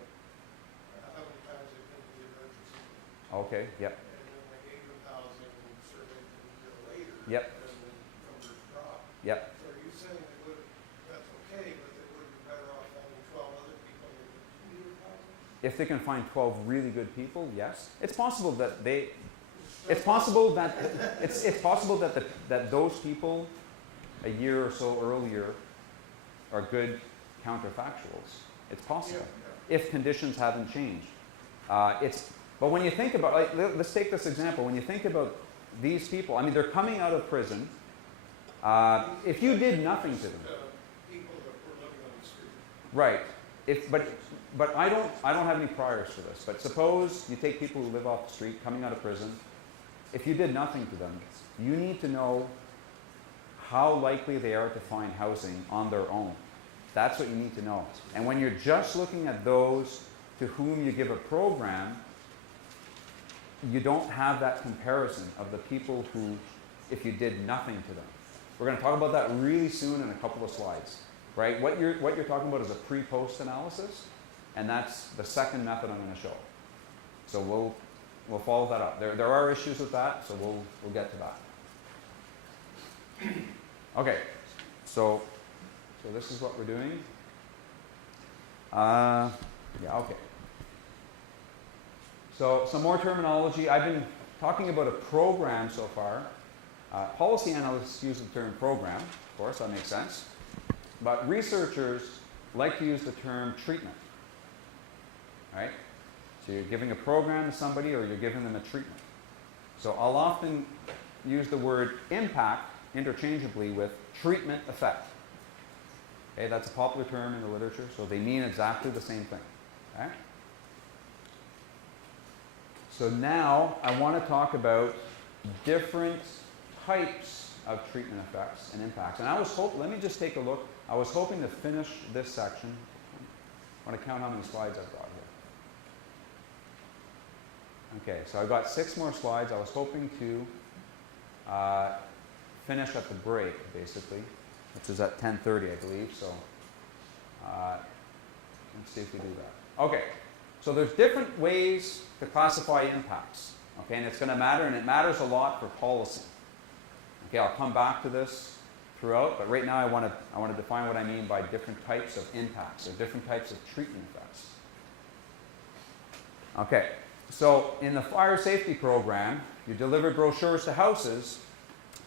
how many times they've been to the emergency room. Okay. Yep. And then they gave them housing and surveyed them a year later. Yep. And the numbers dropped. Yep. So are you saying they would have, that's okay, but they would have been better off having 12 other people that continued housing? If they can find 12 really good people, yes. It's possible that it's possible that that those people a year or so earlier are good counterfactuals. It's possible if conditions haven't changed. But when you think about, like, let's take this example. When you think about these people, I mean, they're coming out of prison. If you did nothing to them, People that were living on the street. right? But I don't have any priors for this. But suppose you take people who live off the street, coming out of prison. If you did nothing to them, you need to know how likely they are to find housing on their own. That's what you need to know. And when you're just looking at those to whom you give a program, you don't have that comparison of the people who, if you did nothing to them. We're going to talk about that really soon in a couple of slides, right? What you're talking about is a pre-post analysis, and that's the second method I'm going to show. So we'll follow that up. There are issues with that, so we'll get to that. Okay, so this is what we're doing. Yeah, okay. So some more terminology. I've been talking about a program so far. Policy analysts use the term program, of course, that makes sense. But researchers like to use the term treatment, right? So you're giving a program to somebody or you're giving them a treatment. So I'll often use the word impact interchangeably with treatment effect. Okay, that's a popular term in the literature, so they mean exactly the same thing. Okay? So now I want to talk about different types of treatment effects and impacts. And let me just take a look. I was hoping to finish this section. I want to count how many slides I've got here. Okay, so I've got 6 more slides. I was hoping to finish at the break, basically, which is at 10:30, I believe. So let's see if we do that. Okay, so there's different ways to classify impacts. Okay, and it's going to matter, and it matters a lot for policy. Okay, I'll come back to this throughout, but right now I want to define what I mean by different types of impacts or different types of treatment effects. Okay, so in the fire safety program, you deliver brochures to houses,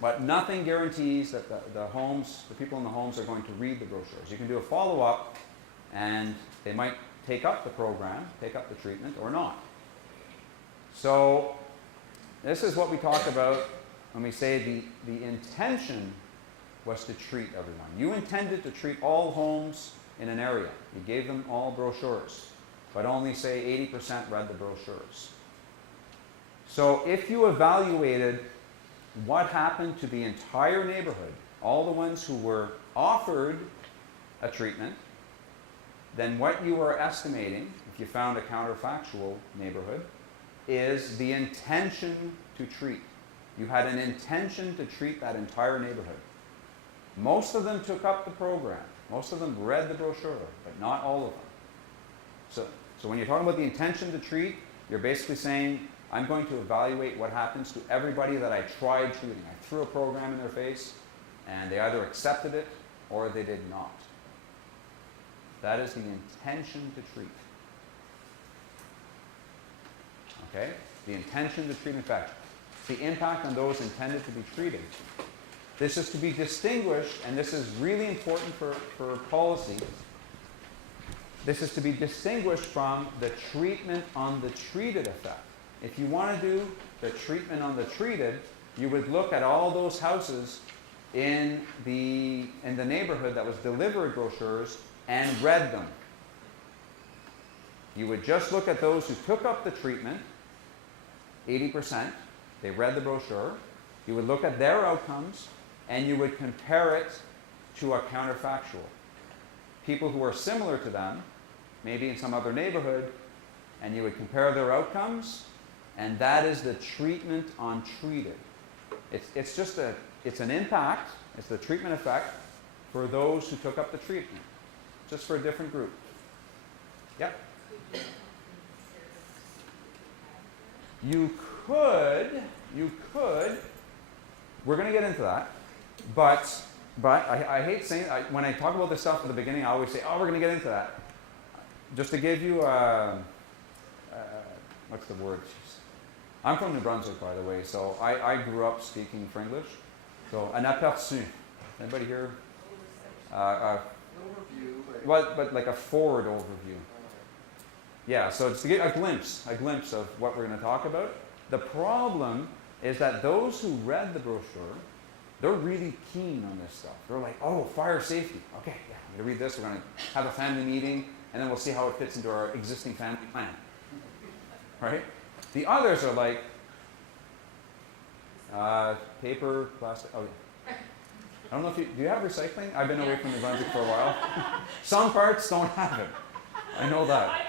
but nothing guarantees that the people in the homes are going to read the brochures. You can do a follow-up, and they might take up the program, take up the treatment, or not. So this is what we talk about when we say the intention was to treat everyone. You intended to treat all homes in an area. You gave them all brochures, but only say 80% read the brochures. So if you evaluated what happened to the entire neighborhood, all the ones who were offered a treatment, then what you are estimating, if you found a counterfactual neighborhood, is the intention to treat. You had an intention to treat that entire neighborhood. Most of them took up the program. Most of them read the brochure, but not all of them. So when you're talking about the intention to treat, you're basically saying, I'm going to evaluate what happens to everybody that I tried treating. I threw a program in their face, and they either accepted it or they did not. That is the intention to treat. Okay? The intention to treat effect. The impact on those intended to be treated. This is to be distinguished, and this is really important for policy. This is to be distinguished from the treatment on the treated effect. If you want to do the treatment on the treated, you would look at all those houses in the neighborhood that was delivered brochures and read them. You would just look at those who took up the treatment, 80%, they read the brochure. You would look at their outcomes, and you would compare it to a counterfactual. People who are similar to them, maybe in some other neighborhood, and you would compare their outcomes, and that is the treatment on treated. It's just it's an impact, it's the treatment effect for those who took up the treatment, just for a different group. Yep. You could, we're going to get into that, but I hate saying, when I talk about this stuff at the beginning, I always say, oh, we're going to get into that. Just to give you, what's the word? Jeez. I'm from New Brunswick, by the way, so I grew up speaking Frenglish. So, an aperçu. Anybody here? Overview. But like a forward overview. Yeah, so it's to get a glimpse of what we're going to talk about. The problem is that those who read the brochure, they're really keen on this stuff. They're like, oh, fire safety. Okay, yeah, I'm going to read this. We're going to have a family meeting, and then we'll see how it fits into our existing family plan. Right? The others are like, paper, plastic. Oh, yeah. I don't know if do you have recycling? I've been away from New Brunswick for a while. Some parts don't have it. I know that. I know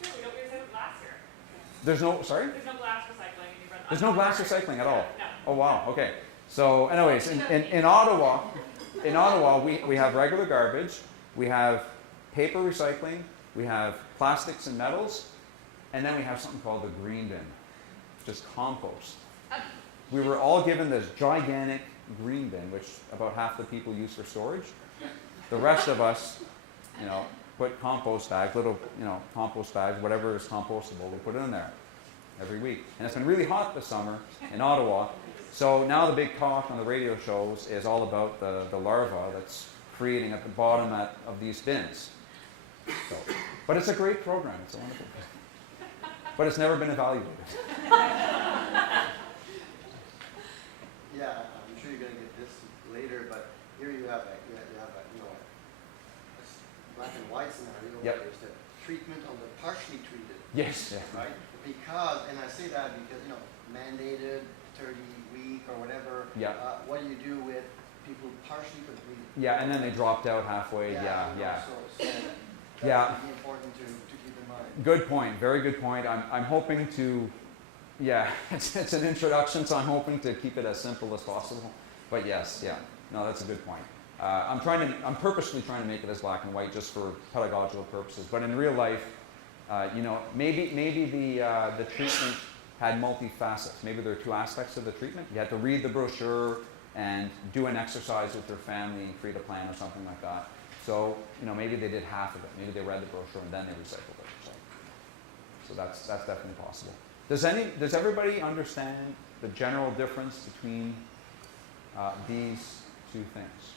it's true. We don't recycle glass here. There's no, sorry? There's no glass recycling in New Brunswick. There's no glass recycling at all? No. Oh, wow, okay. So anyways, in Ottawa, we have regular garbage, we have paper recycling, we have plastics and metals, and then we have something called the green bin, just compost. We were all given this gigantic green bin, which about half the people use for storage. The rest of us, put compost bags, little, compost bags, whatever is compostable, we put it in there every week. And it's been really hot this summer in Ottawa. So now the big talk on the radio shows is all about the larva that's creating at the bottom of these bins. So, but it's a great program. It's a wonderful program. But it's never been evaluated. Yeah, I'm sure you're going to get this later, but here you have a black and white scenario. Yep. Where there's the treatment on the partially treated. Yes. Yeah. Right? Because, and I say that because, mandated 30-week or whatever. Yeah. What do you do with people partially completed? Yeah, and then they dropped out halfway. Yeah. So Yeah. that's really important to keep in mind. Good point. Very good point. I'm hoping to, it's an introduction, so I'm hoping to keep it as simple as possible. But yes, yeah. No, that's a good point. I'm purposely trying to make it as black and white just for pedagogical purposes. But in real life, maybe the treatment had multi-facets. Maybe there are two aspects of the treatment. You had to read the brochure and do an exercise with your family and create a plan or something like that. So, maybe they did half of it. Maybe they read the brochure and then they recycled it. So that's definitely possible. Does everybody understand the general difference between these two things?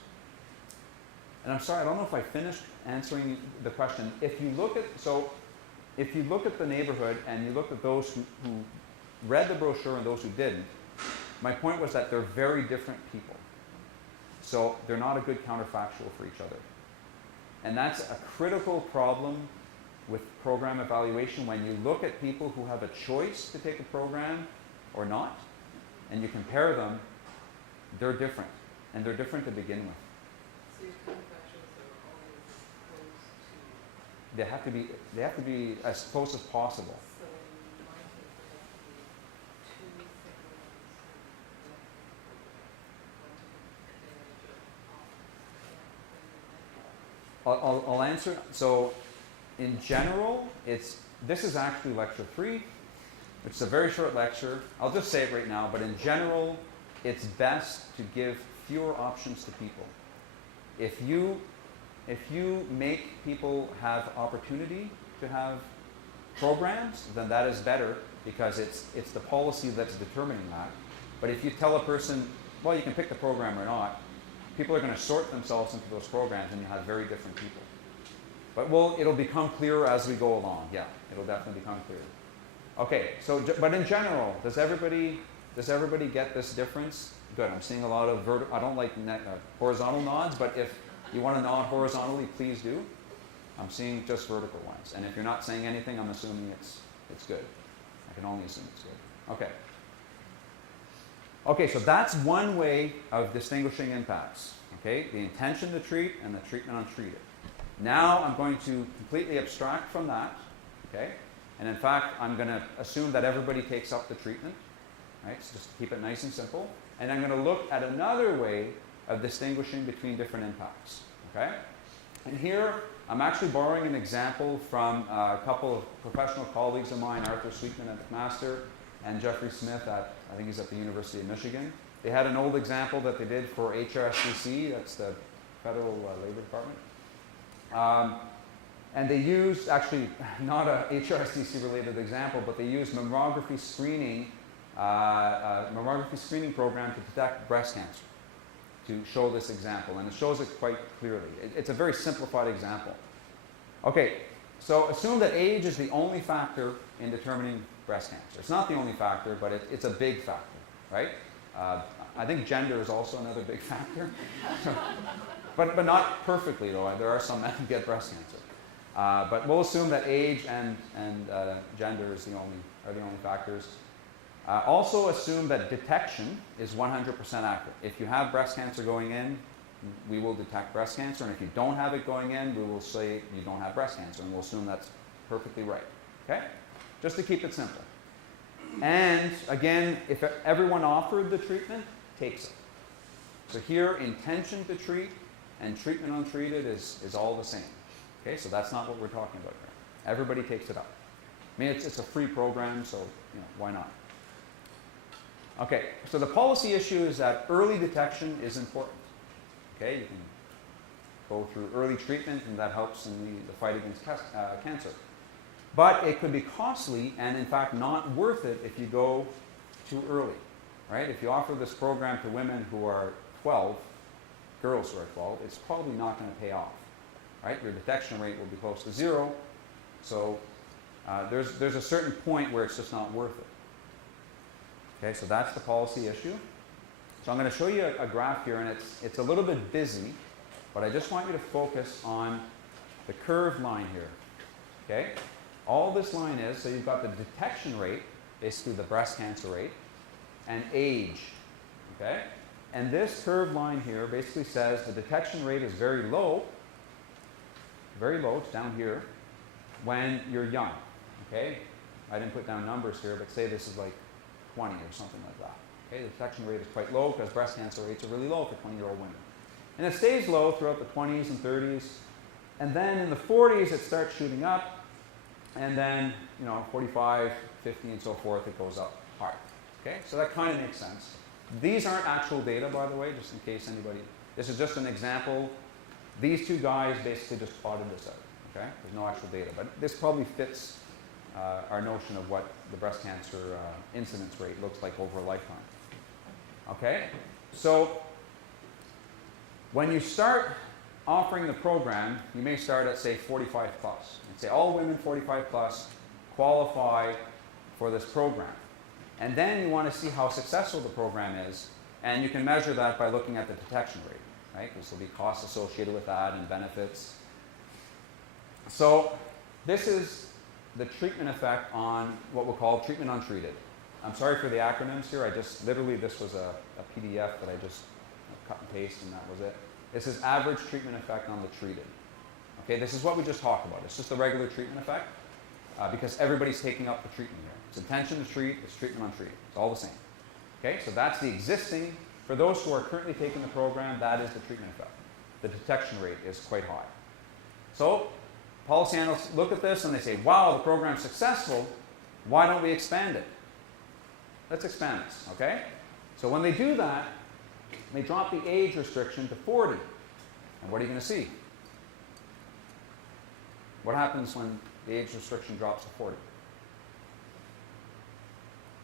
And I'm sorry, I don't know if I finished answering the question. If you look at the neighborhood and you look at those who read the brochure and those who didn't, my point was that they're very different people. So they're not a good counterfactual for each other. And that's a critical problem with program evaluation. When you look at people who have a choice to take a program or not, and you compare them, they're different. And they're different to begin with. So your counterfactuals are always close to. They have to be as close as possible. So in my case, there has to be two single ones I'll answer. So, in general, this is actually lecture 3. It's a very short lecture. I'll just say it right now, but in general, it's best to give fewer options to people. If you make people have opportunity to have programs, then that is better because it's the policy that's determining that. But if you tell a person, well, you can pick the program or not, people are going to sort themselves into those programs and you have very different people. But it'll become clearer as we go along. Yeah, it'll definitely become clearer. Okay, but in general, does everybody get this difference? Good, I'm seeing a lot of I don't like horizontal nods, but if you want to nod horizontally, please do. I'm seeing just vertical ones. And if you're not saying anything, I'm assuming it's good. I can only assume it's good. Okay. Okay, so that's one way of distinguishing impacts. Okay, the intention to treat and the treatment untreated. Now I'm going to completely abstract from that. Okay, And in fact, I'm going to assume that everybody takes up the treatment, right? So just to keep it nice and simple. And I'm going to look at another way of distinguishing between different impacts, okay? And here, I'm actually borrowing an example from a couple of professional colleagues of mine, Arthur Sweetman at McMaster and Jeffrey Smith at, I think he's at the University of Michigan. They had an old example that they did for HRSDC, that's the Federal Labor Department. And they used, actually, not a HRSDC related example, but they used mammography screening program to detect breast cancer to show this example, and it shows it quite clearly. It's a very simplified example. Okay, so assume that age is the only factor in determining breast cancer. It's not the only factor, but it's a big factor, right? I think gender is also another big factor, but not perfectly though. There are some men who get breast cancer. But we'll assume that age and gender are the only factors. Also assume that detection is 100% accurate. If you have breast cancer going in, we will detect breast cancer, and if you don't have it going in, we will say you don't have breast cancer, and we'll assume that's perfectly right. Okay? Just to keep it simple. And again, if everyone offered the treatment, takes it. So here, intention to treat and treatment untreated is all the same. Okay, so that's not what we're talking about here. Everybody takes it up. I mean, it's a free program, so why not? Okay, so the policy issue is that early detection is important. Okay, you can go through early treatment, and that helps in the fight against cancer. But it could be costly, and in fact not worth it if you go too early. Right? If you offer this program to women who are 12, girls who are 12, it's probably not going to pay off. Right? Your detection rate will be close to 0. So there's a certain point where it's just not worth it. Okay, so that's the policy issue. So I'm going to show you a graph here, and it's a little bit busy, but I just want you to focus on the curved line here. Okay? All this line is, so you've got the detection rate, basically the breast cancer rate, and age. Okay? And this curved line here basically says the detection rate is very low, it's down here, when you're young. Okay? I didn't put down numbers here, but say this is like 20 or something like that. Okay? The detection rate is quite low because breast cancer rates are really low for 20-year-old women. And it stays low throughout the 20s and 30s. And then in the 40s, it starts shooting up. And then, 45, 50, and so forth, it goes up hard. Okay? So that kind of makes sense. These aren't actual data, by the way, just in case anybody... This is just an example. These two guys basically just plotted this out. Okay? There's no actual data. But this probably fits our notion of what the breast cancer incidence rate looks like over a lifetime. Okay? So when you start offering the program, you may start at, say, 45 plus. And say all women 45 plus qualify for this program. And then you want to see how successful the program is, and you can measure that by looking at the detection rate, right? Because there'll be costs associated with that and benefits. So this is the treatment effect on what we'll call treatment untreated. I'm sorry for the acronyms here. This was a PDF that I just cut and paste, and that was it. This is average treatment effect on the treated. Okay, this is what we just talked about. It's just the regular treatment effect because everybody's taking up the treatment here. It's intention to treat, it's treatment untreated. It's all the same. Okay, so that's the existing. For those who are currently taking the program, that is the treatment effect. The detection rate is quite high. So policy analysts look at this and they say, wow, the program's successful. Why don't we expand it? Let's expand this, okay? So when they do that, they drop the age restriction to 40. And what are you going to see? What happens when the age restriction drops to 40?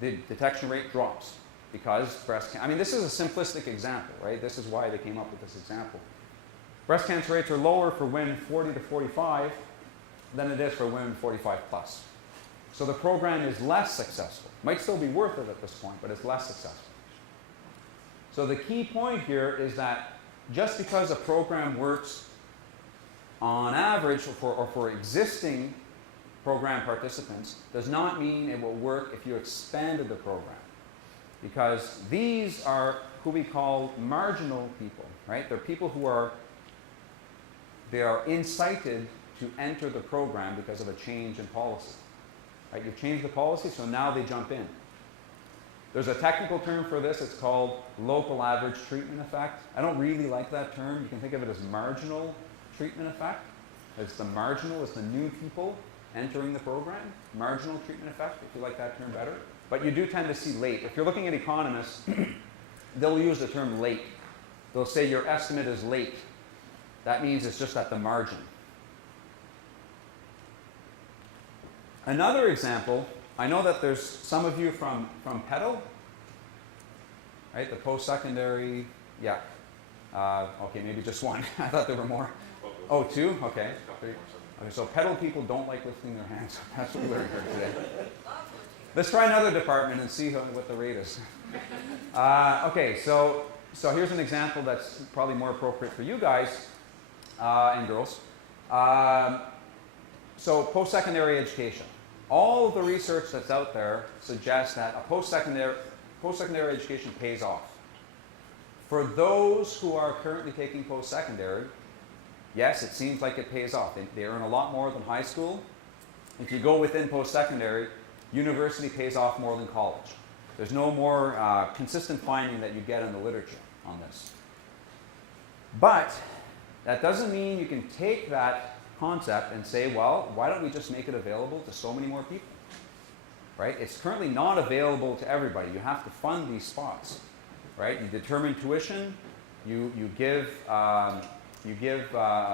The detection rate drops because breast cancer, this is a simplistic example, right? This is why they came up with this example. Breast cancer rates are lower for women 40 to 45 than it is for women 45 plus. So the program is less successful. Might still be worth it at this point, but it's less successful. So the key point here is that just because a program works on average for existing program participants does not mean it will work if you expanded the program. Because these are who we call marginal people, right? They're people who are incited to enter the program because of a change in policy. Right? You've changed the policy, so now they jump in. There's a technical term for this. It's called local average treatment effect. I don't really like that term. You can think of it as marginal treatment effect. It's the marginal, it's the new people entering the program. Marginal treatment effect, if you like that term better. But you do tend to see late. If you're looking at economists, they'll use the term late. They'll say your estimate is late. That means it's just at the margin. Another example, I know that there's some of you from PEDAL, right? The post-secondary, yeah. Okay, maybe just one. I thought there were more. Oh, two? Okay. Okay, so PEDAL people don't like lifting their hands. That's what we learned here today. Let's try another department and see what the rate is. Okay, so here's an example that's probably more appropriate for you guys and girls. So post-secondary education. All of the research that's out there suggests that a post-secondary education pays off. For those who are currently taking post-secondary, yes, it seems like it pays off. They earn a lot more than high school. If you go within post-secondary, university pays off more than college. There's no more consistent finding that you get in the literature on this. But that doesn't mean you can take that concept and say, well, why don't we just make it available to so many more people? Right? It's currently not available to everybody. You have to fund these spots. Right? You determine tuition. You give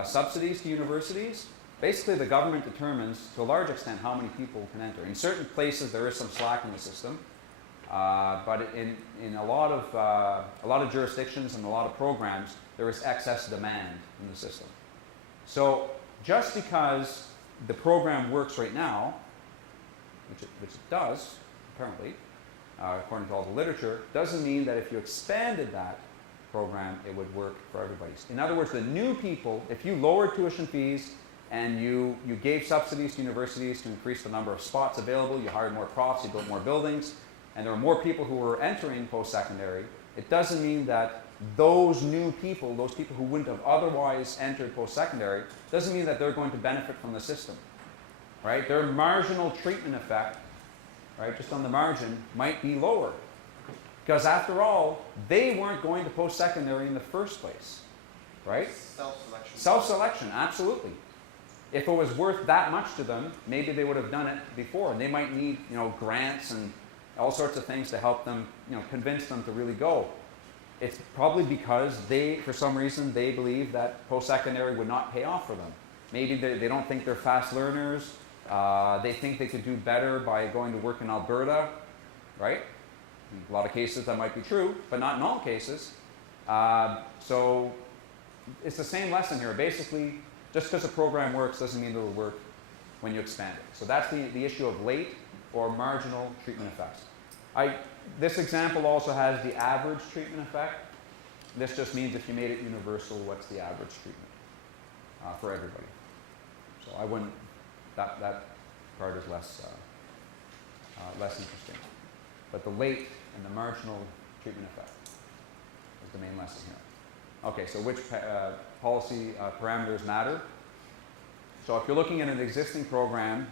subsidies to universities. Basically, the government determines, to a large extent, how many people can enter. In certain places, there is some slack in the system, but in a lot of jurisdictions and a lot of programs, there is excess demand in the system. So just because the program works right now, which it does, apparently, according to all the literature, doesn't mean that if you expanded that program, it would work for everybody. In other words, the new people, if you lowered tuition fees and you gave subsidies to universities to increase the number of spots available, you hired more profs, you built more buildings, and there were more people who were entering post-secondary, it doesn't mean that those new people, those people who wouldn't have otherwise entered post-secondary, doesn't mean that they're going to benefit from the system. Right? Their marginal treatment effect, right, just on the margin, might be lower. Because after all, they weren't going to post-secondary in the first place. Right? Self-selection. Self-selection, absolutely. If it was worth that much to them, maybe they would have done it before. And they might need, grants and all sorts of things to help them, convince them to really go. It's probably because for some reason, they believe that post-secondary would not pay off for them. Maybe they don't think they're fast learners. They think they could do better by going to work in Alberta, right? In a lot of cases that might be true, but not in all cases. So it's the same lesson here. Basically, just because a program works doesn't mean it'll work when you expand it. So that's the issue of late or marginal treatment effects. This example also has the average treatment effect. This just means if you made it universal, what's the average treatment for everybody? So I wouldn't, that part is less interesting. But the late and the marginal treatment effect is the main lesson here. Okay, so which policy parameters matter? So if you're looking at an existing program,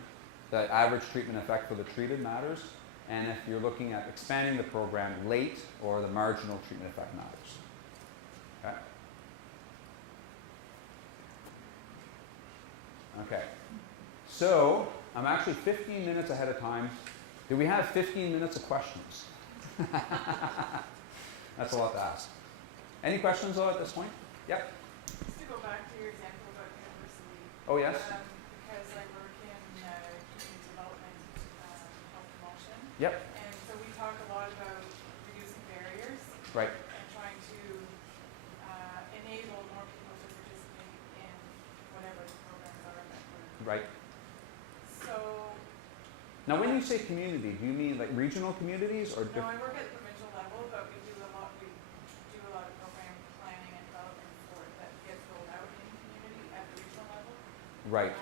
the average treatment effect for the treated matters. And if you're looking at expanding the program, late or the marginal treatment effect matters. Okay? Okay. So I'm actually 15 minutes ahead of time. Do we have 15 minutes of questions? That's a lot to ask. Any questions though at this point? Yep. Just to go back to your example about university. Oh yes? Because I work in community development, health promotion. Yep. And so we talk a lot about reducing barriers. Right. And trying to enable more people to participate in whatever the programs are that we're. Right. So. Now when you say community, do you mean like regional communities or No, different? I work at the provincial level, but we do a lot of program planning and development for that gets rolled out in community at the regional level. Right.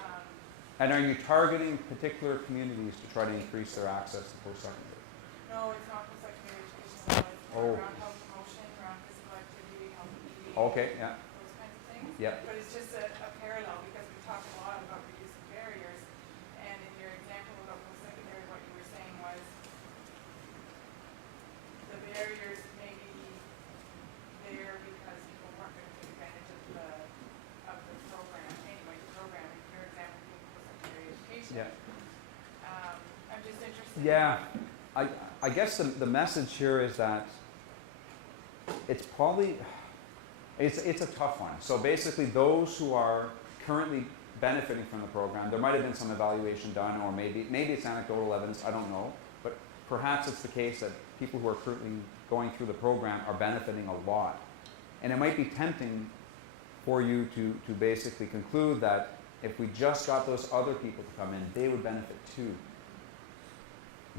And are you targeting particular communities to try to increase their access to post-secondary? No, it's not post-secondary education level. It's more around health promotion, around physical activity, health eating. Okay, yeah. Those kinds of things. Yeah. But it's just a parallel because we talk a lot about reducing barriers. And in your example about post-secondary barriers may be there because people weren't going to take advantage of the program anyway, the program, for example, people for secondary education. Yeah. I'm just interested. Yeah, I guess the message here is that it's probably, it's a tough one. So basically those who are currently benefiting from the program, there might have been some evaluation done, or maybe it's anecdotal evidence, I don't know, but perhaps it's the case that people who are currently going through the program are benefiting a lot. And it might be tempting for you to basically conclude that if we just got those other people to come in, they would benefit too.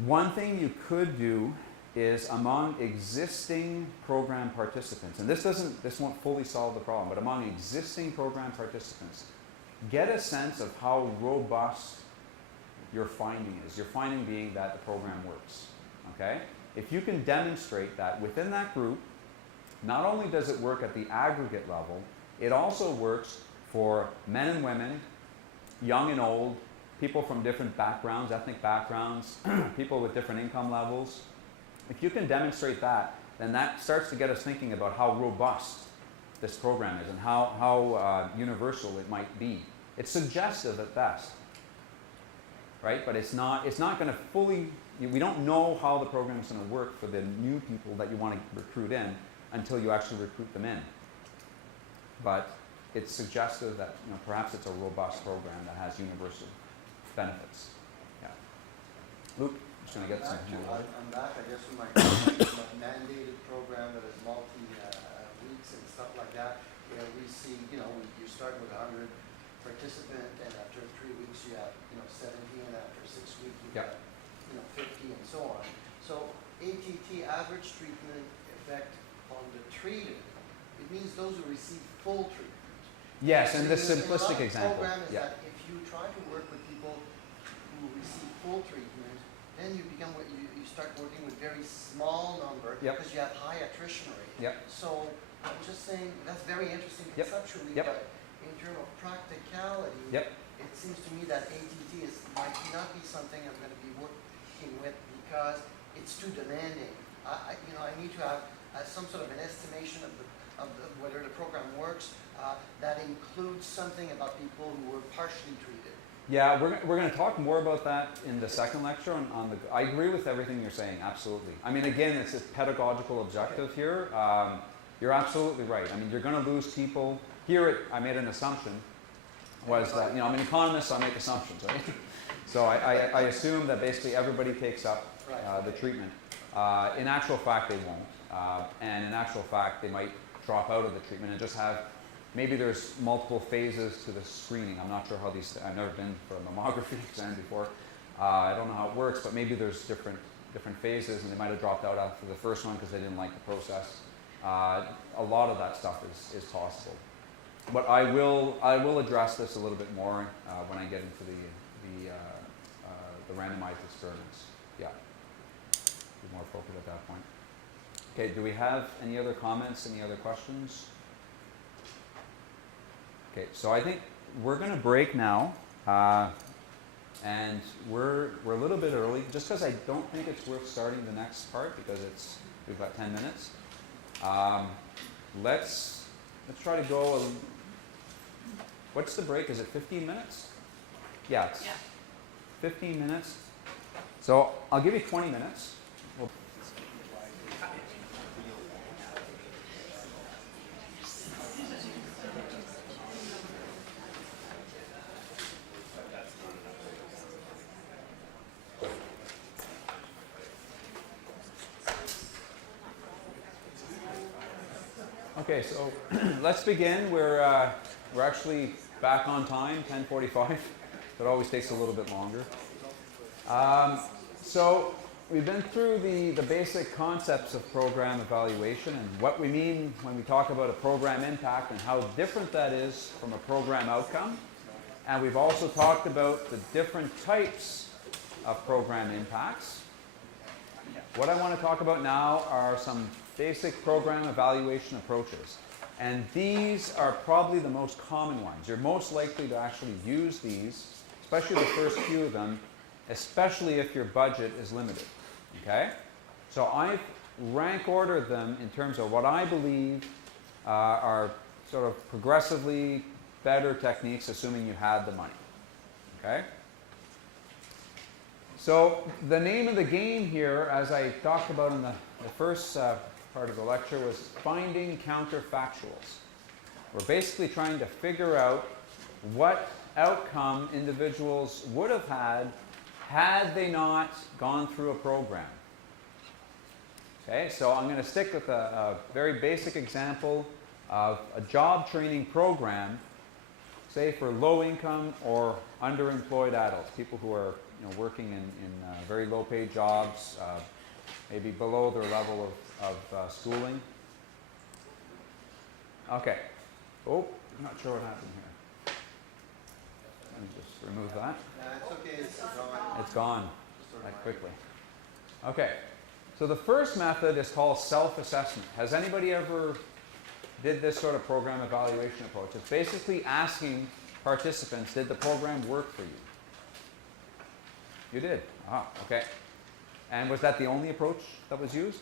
One thing you could do is among existing program participants, and this won't fully solve the problem, but among existing program participants, get a sense of how robust your finding is. Your finding being that the program works, okay? If you can demonstrate that within that group, not only does it work at the aggregate level, it also works for men and women, young and old, people from different backgrounds, ethnic backgrounds, people with different income levels. If you can demonstrate that, then that starts to get us thinking about how robust this program is and how universal it might be. It's suggestive at best, right? But it's not going to fully, we don't know how the program is going to work for the new people that you want to recruit in until you actually recruit them in. But it's suggestive that perhaps it's a robust program that has universal benefits. Yeah. Luke, I'm just going to get some more. I'm back, I guess, with my mandated program that is multi-weeks and stuff like that, where we see, you start with 100 participants, and after 3 weeks you have, 70, and after 6 weeks you have, 50, and so on. So ATT, average treatment effect on the treated, it means those who receive full treatment. Yes, and the So simplistic the example. program is Yeah. that if you try to work with people who receive full treatment, then you become you start working with very small number Yep. because you have high attrition rate. Yep. So I'm just saying that's very interesting Yep. conceptually, Yep. but in terms of practicality, Yep. it seems to me that ATT might not be something I'm going to be working with because it's too demanding. I need to have some sort of an estimation of whether the program works that includes something about people who were partially treated. Yeah, we're going to talk more about that in the second lecture. I agree with everything you're saying, absolutely. I mean, again, it's a pedagogical objective here. You're absolutely right. I mean, you're going to lose people. Here, I made an assumption, was that, I'm an economist, so I make assumptions, right? So I assume that basically everybody takes up the treatment. In actual fact, they won't. And in actual fact, they might drop out of the treatment and just have, maybe there's multiple phases to the screening. I'm not sure how I've never been for a mammography exam before. I don't know how it works, but maybe there's different phases, and they might have dropped out after the first one because they didn't like the process. A lot of that stuff is possible. But I will address this a little bit more when I get into the randomized experiments. Yeah, be more appropriate at that point. Okay, do we have any other comments, any other questions? Okay, so I think we're going to break now, and we're a little bit early, just because I don't think it's worth starting the next part because we've got 10 minutes. Let's try to go. What's the break? Is it 15 minutes? Yeah, it's 15 minutes. So I'll give you 20 minutes. Okay, so let's begin. We're actually back on time, 10:45. It always takes a little bit longer. So we've been through the basic concepts of program evaluation and what we mean when we talk about a program impact and how different that is from a program outcome. And we've also talked about the different types of program impacts. What I want to talk about now are some basic program evaluation approaches. And these are probably the most common ones. You're most likely to actually use these, especially the first few of them, especially if your budget is limited. Okay? So I've rank order them in terms of what I believe are sort of progressively better techniques, assuming you had the money. Okay? So the name of the game here, as I talked about in the first part of the lecture, was finding counterfactuals. We're basically trying to figure out what outcome individuals would have had they not gone through a program. Okay, so I'm going to stick with a very basic example of a job training program, say for low-income or underemployed adults, people who are working in very low-paid jobs, maybe below their level of schooling. Okay. Oh, I'm not sure what happened here. Let me just remove that. It's okay, it's gone. It's gone Just a that reminder. quickly. Okay. So the first method is called self-assessment. Has anybody ever did this sort of program evaluation approach? It's basically asking participants, did the program work for you? You did. Ah, okay. And was that the only approach that was used?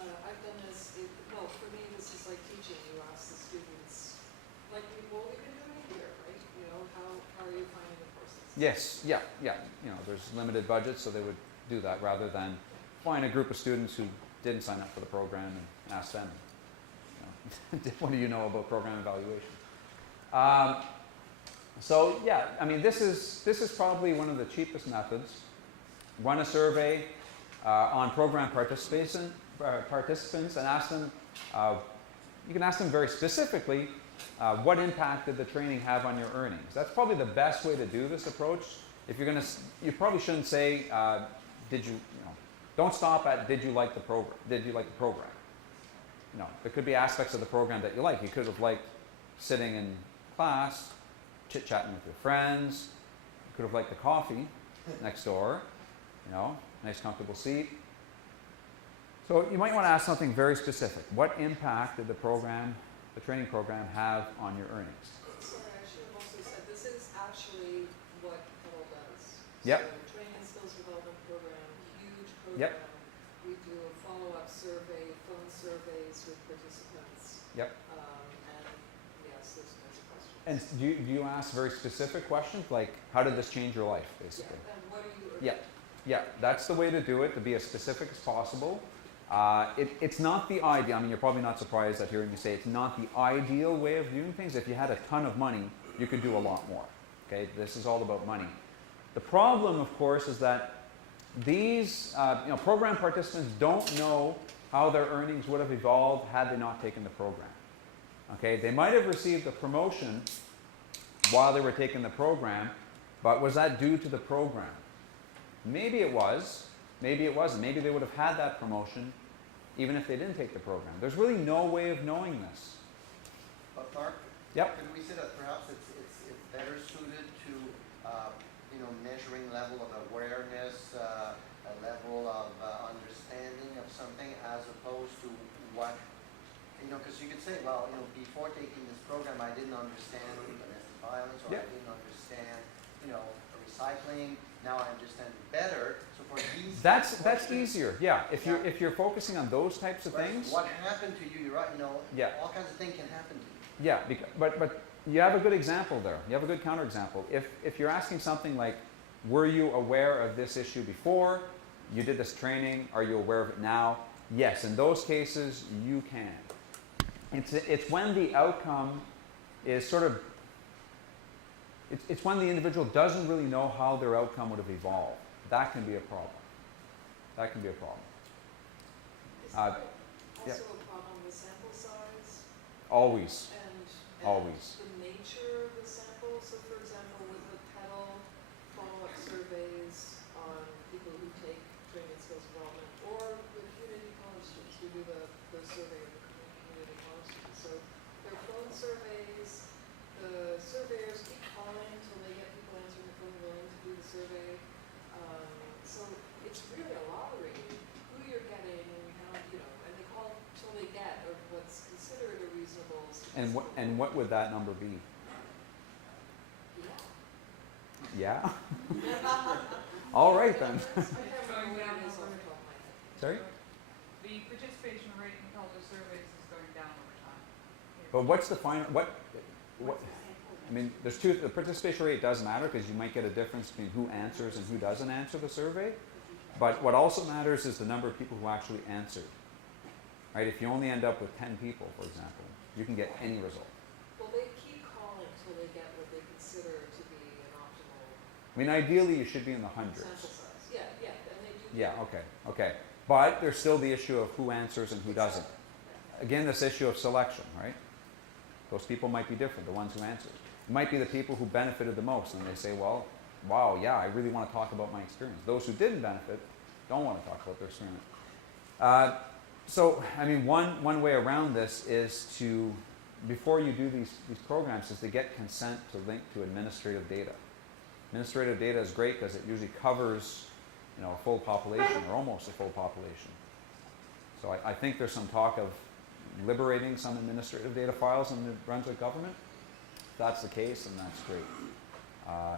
I've done this, well, for me, this is like teaching. You ask the students, like what we've been doing here, right? How are you finding the courses? Yes, yeah. There's limited budgets, so they would do that rather than find a group of students who didn't sign up for the program and ask them, what do you know about program evaluation? So yeah, I mean, this is probably one of the cheapest methods. Run a survey on program participants and ask them, you can ask them very specifically, what impact did the training have on your earnings? That's probably the best way to do this approach. If you're going to, you probably shouldn't say, don't stop at, did you like the program? Did you like the program? There could be aspects of the program that you like. You could have liked sitting in class, chit-chatting with your friends. You could have liked the coffee next door, nice comfortable seat. So you might want to ask something very specific. What impact did the training program have on your earnings? Sorry, I should have also said, this is actually what Kettle does. Yep. So training and skills development program, huge program. Yep. We do a follow-up survey, phone surveys with participants. Yep. And yes, there's questions. And do you ask very specific questions, like how did this change your life, basically? Yeah, and what are you earning? Yeah, that's the way to do it, to be as specific as possible. It's not the ideal, I mean, you're probably not surprised at hearing me say it's not the ideal way of doing things. If you had a ton of money, you could do a lot more. Okay, this is all about money. The problem, of course, is that these program participants don't know how their earnings would have evolved had they not taken the program. Okay, they might have received a promotion while they were taking the program, but was that due to the program? Maybe it was, maybe it wasn't. Maybe they would have had that promotion even if they didn't take the program. There's really no way of knowing this. But Mark, Yep. could we say that perhaps it's better suited to measuring level of awareness, a level of understanding of something, as opposed to what because you could say, well, before taking this program, I didn't understand domestic violence, or Yep. I didn't understand recycling. Now I understand it better. So for these That's questions, easier. Yeah. If you're focusing on those types of right, things. what happened to you? You're right. Yeah. All kinds of things can happen to you. Yeah, but you have a good example there. You have a good counterexample. If you're asking something like, were you aware of this issue before? You did this training. Are you aware of it now? Yes. In those cases, you can. It's when the outcome is sort of. It's when the individual doesn't really know how their outcome would have evolved. That can be a problem. That can be a problem. Is Uh, there also a problem with sample size? Always. And Always. the nature of the sample. So, for example, with the pedal follow-up surveys on people who take training skills development, or with community college students, we do the survey of the community college students. So, they're phone surveys. The surveyors keep calling until they get people answering the phone willing to do the survey. So it's really a lottery who you're getting and how and they call until they get what's considered a reasonable. And what would that number be? Yeah. Yeah? All right then. I can't remember what it is off the top of my head. Sorry? The participation rate in public surveys is going down over time. But what's the final, what, I mean, there's two, the participation rate does matter because you might get a difference between who answers and who doesn't answer the survey. But what also matters is the number of people who actually answered. Right? If you only end up with 10 people, for example, you can get any result. Well, they keep calling until they get what they consider to be an optimal I mean, ideally you should be in the sample hundreds. size. Yeah, yeah, and they do. Yeah, okay. But there's still the issue of who answers and who doesn't. Again, this issue of selection, right? Those people might be different, the ones who answered. It might be the people who benefited the most, and they say, well, wow, yeah, I really want to talk about my experience. Those who didn't benefit don't want to talk about their experience. So, I mean, one way around this is to, before you do these programs, is to get consent to link to administrative data. Administrative data is great because it usually covers, you know, a full population or almost a full population. So I think there's some talk of liberating some administrative data files in the Brunswick government. If that's the case, then that's great.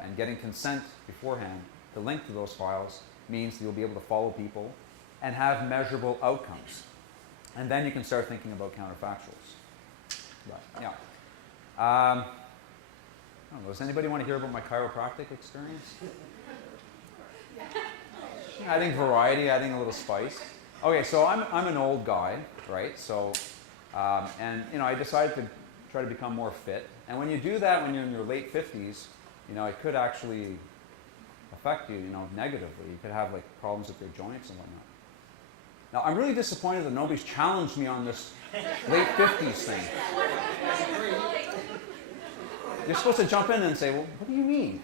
And getting consent beforehand to link to those files means you'll be able to follow people and have measurable outcomes. And then you can start thinking about counterfactuals. But, yeah. I don't know, does anybody want to hear about my chiropractic experience? Adding variety, adding a little spice. Okay, so I'm an old guy, right? So, and you know, I decided to try to become more fit. And when you do that, when you're in your late 50s, you know, it could actually affect you, you know, negatively. You could have like problems with your joints and whatnot. Now, I'm really disappointed that nobody's challenged me on this late 50s thing. You're supposed to jump in and say, well, what do you mean?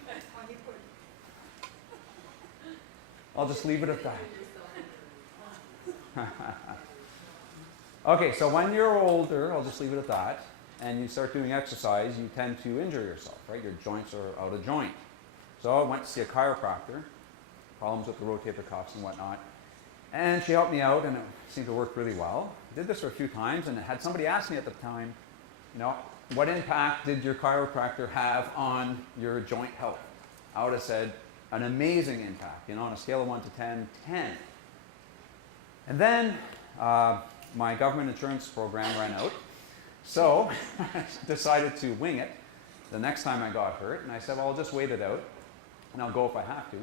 I'll just leave it at that. Okay, so when you're older, I'll just leave it at that, and you start doing exercise, you tend to injure yourself, right? Your joints are out of joint. So I went to see a chiropractor, problems with the rotator cuffs and whatnot, and she helped me out, and it seemed to work really well. I did this for a few times, and had somebody ask me at the time, you know, what impact did your chiropractor have on your joint health? I would have said, an amazing impact, you know, on a scale of 1 to 10, 10. And then my government insurance program ran out, so I decided to wing it the next time I got hurt, and I said, well, I'll just wait it out, and I'll go if I have to.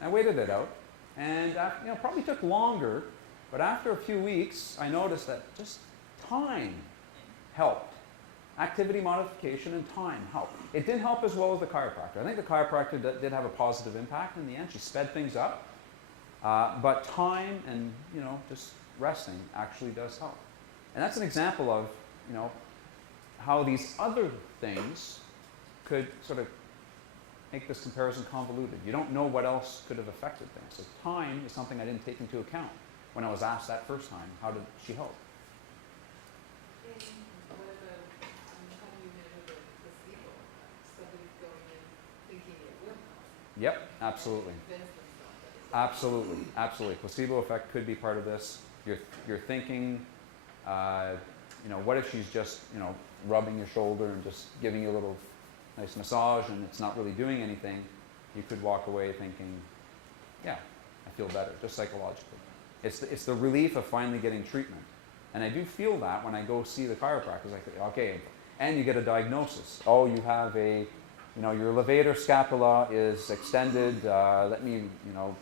I waited it out, and you know, probably took longer, but after a few weeks, I noticed that just time helped. Activity modification and time helped. It didn't help as well as the chiropractor. I think the chiropractor did have a positive impact in the end. She sped things up, but time and, you know, just resting actually does help. And that's an example of, you know, how these other things could sort of make this comparison convoluted. You don't know what else could have affected things. So time is something I didn't take into account when I was asked that first time. How did she help? Yep, absolutely. Absolutely, absolutely. Placebo effect could be part of this. You're thinking, you know, what if she's just, you know, rubbing your shoulder and just giving you a little nice massage and it's not really doing anything? You could walk away thinking, yeah, I feel better, just psychologically. It's the relief of finally getting treatment. And I do feel that when I go see the chiropractor. Like, okay, and you get a diagnosis. Oh, you have a, you know, your levator scapula is extended, let me, you know,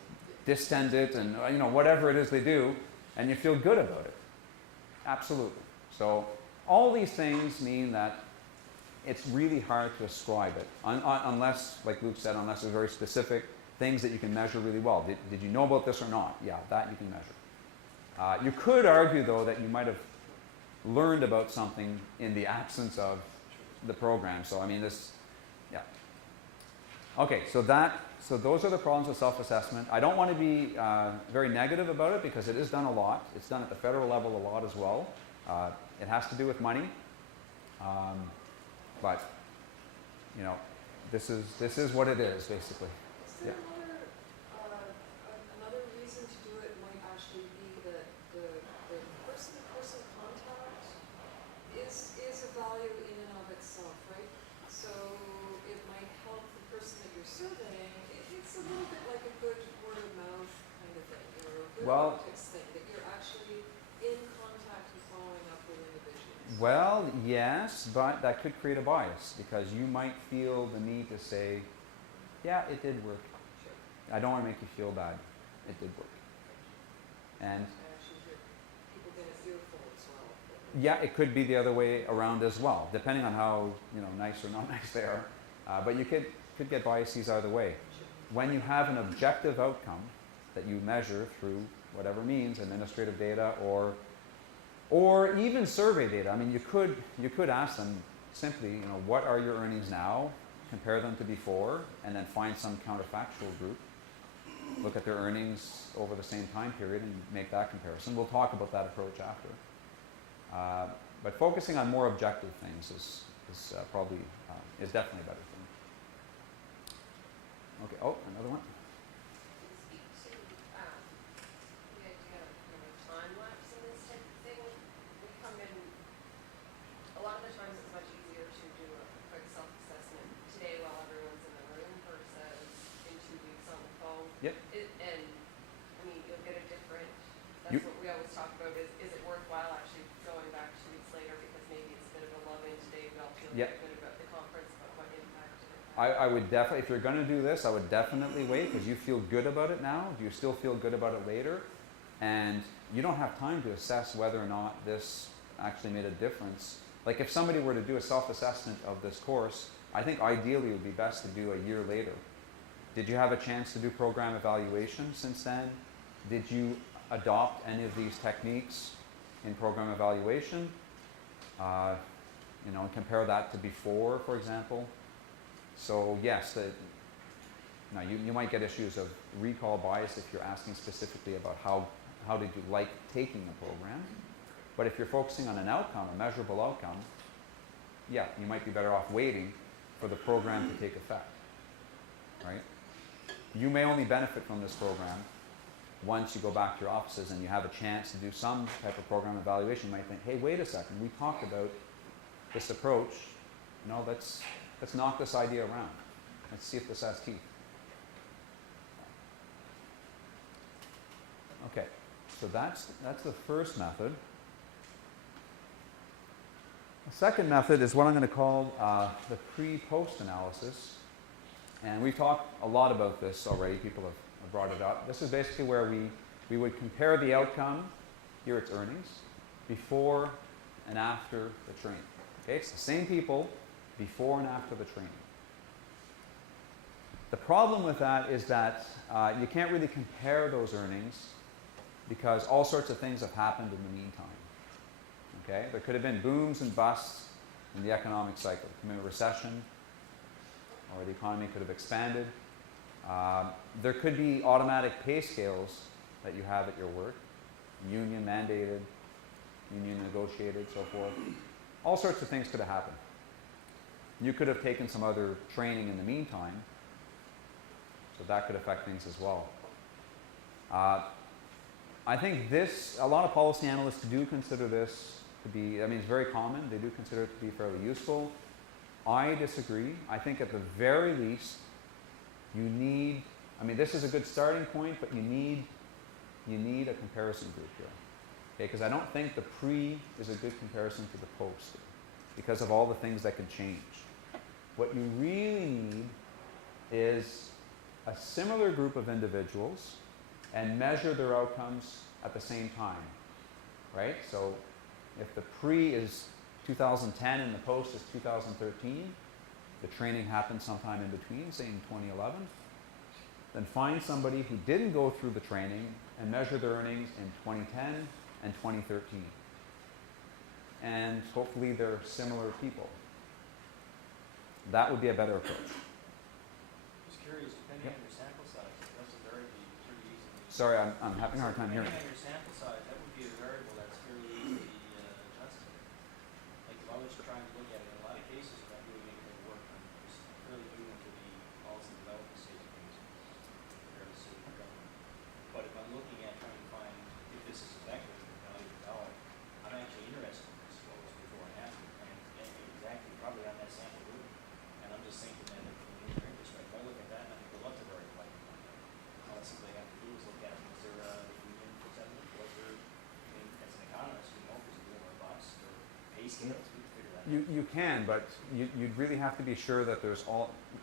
distend it, and, you know, whatever it is they do, and you feel good about it. Absolutely. So all these things mean that it's really hard to ascribe it, unless, like Luke said, unless there's very specific things that you can measure really well. Did you know about this or not? Yeah, that you can measure. You could argue, though, that you might have learned about something in the absence of the program. So, I mean, this, yeah. Okay, so those are the problems with self-assessment. I don't want to be very negative about it because it is done a lot. It's done at the federal level a lot as well. It has to do with money. But, you know, this is what it is, basically. Is there another reason to do it might actually be that the person-to-person contact is a value in and of itself, right? So it might help the person that you're surveying. It's a little bit like a good word of mouth kind of thing, or a good optics thing, that you're actually Well, yes, but that could create a bias because you might feel the need to say, yeah, it did work. Sure. I don't want to make you feel bad. It did work. And I actually hear people get an earful as well. yeah, it could be the other way around as well, depending on how nice or not nice they are. But you could get biases either way. Sure. When you have an objective outcome that you measure through whatever means, administrative data or even survey data. I mean, you could ask them simply, what are your earnings now? Compare them to before, and then find some counterfactual group. Look at their earnings over the same time period and make that comparison. We'll talk about that approach after. But focusing on more objective things is definitely a better thing. Okay. Oh, another one. Speak to the idea of time lapse in this type of thing. We come in, a lot of the times it's much easier to do a quick self-assessment today while everyone's in the room versus in 2 weeks on the phone. Yep. And I mean, you'll get a different, You- that's what we always talk about is it worthwhile actually going back 2 weeks later because maybe it's a bit of a love-in today, we all feel Yep. very good about the conference, but what impact did it have? I would definitely, if you're going to do this, I would definitely wait because you feel good about it now. Do you still feel good about it later? And you don't have time to assess whether or not this actually made a difference. Like if somebody were to do a self-assessment of this course, I think ideally it would be best to do a year later. Did you have a chance to do program evaluation since then? Did you adopt any of these techniques in program evaluation? And compare that to before, for example. So yes, now you might get issues of recall bias if you're asking specifically about how did you like taking the program. But if you're focusing on an outcome, a measurable outcome, yeah, you might be better off waiting for the program to take effect, right? You may only benefit from this program once you go back to your offices and you have a chance to do some type of program evaluation. You might think, hey, wait a second, we talked about this approach. Let's knock this idea around. Let's see if this has teeth. Okay, so that's the first method. The second method is what I'm going to call the pre-post analysis. And we've talked a lot about this already. People have brought it up. This is basically where we would compare the outcome, here it's earnings, before and after the training. Okay, it's the same people before and after the training. The problem with that is that you can't really compare those earnings because all sorts of things have happened in the meantime. Okay, there could have been booms and busts in the economic cycle. There could have been a recession, or the economy could have expanded. There could be automatic pay scales that you have at your work, union mandated, union negotiated, so forth. All sorts of things could have happened. You could have taken some other training in the meantime, so that could affect things as well. I think a lot of policy analysts do consider this to be, it's very common. They do consider it to be fairly useful. I disagree. I think at the very least, you need, this is a good starting point, but you need a comparison group here. Okay, because I don't think the pre is a good comparison to the post because of all the things that can change. What you really need is a similar group of individuals and measure their outcomes at the same time, right? So if the pre is 2010 and the post is 2013, the training happened sometime in between, say in 2011, then find somebody who didn't go through the training and measure their earnings in 2010 and 2013. And hopefully they're similar people. That would be a better approach. Just curious, depending on your sample size, that's a variable you pretty easily. Sorry, I'm having a hard time hearing. Depending on your sample size, that would be a variable that's fairly easily adjusted. Like if I was trying to look at it, in a lot of cases, if I'm doing anything work, I'm just fairly new into the policy development stage of things compared to city government. But if I'm looking at trying to find if this is effective and value per dollar, I'm actually interested in this, what was before and after, and exactly probably on that sample group. And I'm just thinking that from an engineering perspective, I look at that and I think, well, that's a variable I can find out. All I simply have to do is look at, was there a union settlement, was there, at You can, but you'd really have to be sure that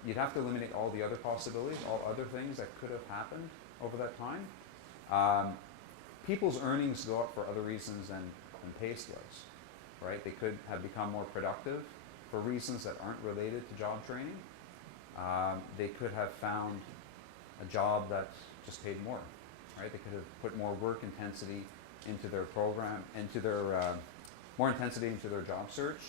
you'd have to eliminate all the other possibilities, all other things that could have happened over that time. People's earnings go up for other reasons than pay scales, right? They could have become more productive for reasons that aren't related to job training. They could have found a job that just paid more, right? They could have put more work intensity into their program, more intensity into their job search.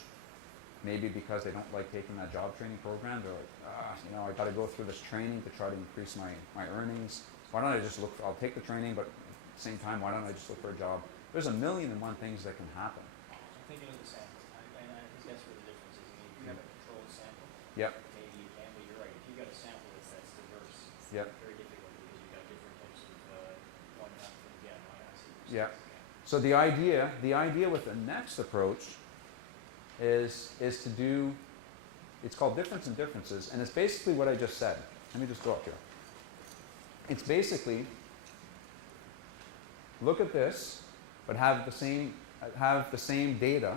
Maybe because they don't like taking that job training program, they're like, I got to go through this training to try to increase my earnings. Why don't I just I'll take the training, but at the same time, why don't I just look for a job? There's a million and one things that can happen. I'm thinking of the sample, and I think that's where the difference is. I mean, if you have a controlled sample, Yep. maybe you can, but you're right. If you got a sample that's diverse, it's Yep. very difficult because you've got different types of one up and yeah, no, I see what Yeah. you're saying. So the idea with the next approach is to do, it's called difference in differences, and it's basically what I just said. Let me just go up here. It's basically look at this, but have the same data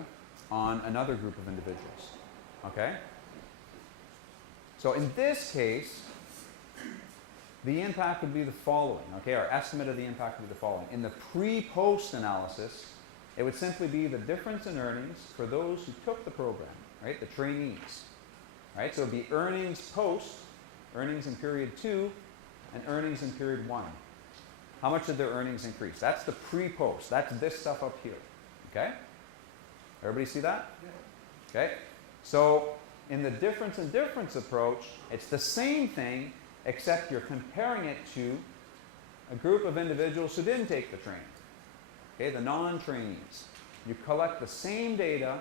on another group of individuals. Okay? So in this case, the impact would be the following. Okay, our estimate of the impact would be the following. In the pre-post analysis, it would simply be the difference in earnings for those who took the program, right? The trainees. Right? So it would be earnings post, earnings in period 2, and earnings in period 1. How much did their earnings increase? That's the pre-post. That's this stuff up here. Okay? Everybody see that? Okay? So in the difference in difference approach, it's the same thing, except you're comparing it to a group of individuals who didn't take the training. Okay, the non-trainees. You collect the same data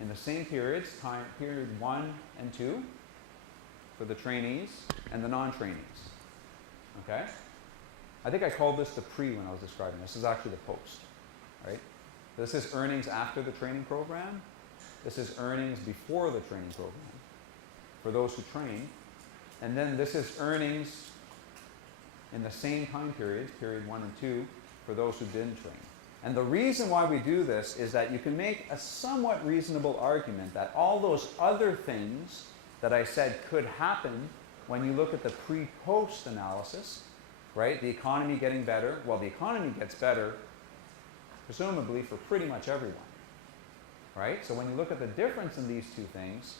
in the same periods, period 1 and 2, for the trainees and the non-trainees. Okay? I think I called this the pre when I was describing this. This is actually the post. Right? This is earnings after the training program. This is earnings before the training program for those who train. And then this is earnings in the same time periods, period 1 and 2, for those who didn't train. And the reason why we do this is that you can make a somewhat reasonable argument that all those other things that I said could happen when you look at the pre-post analysis, right? The economy getting better. Well, the economy gets better, presumably, for pretty much everyone, right? So when you look at the difference in these two things,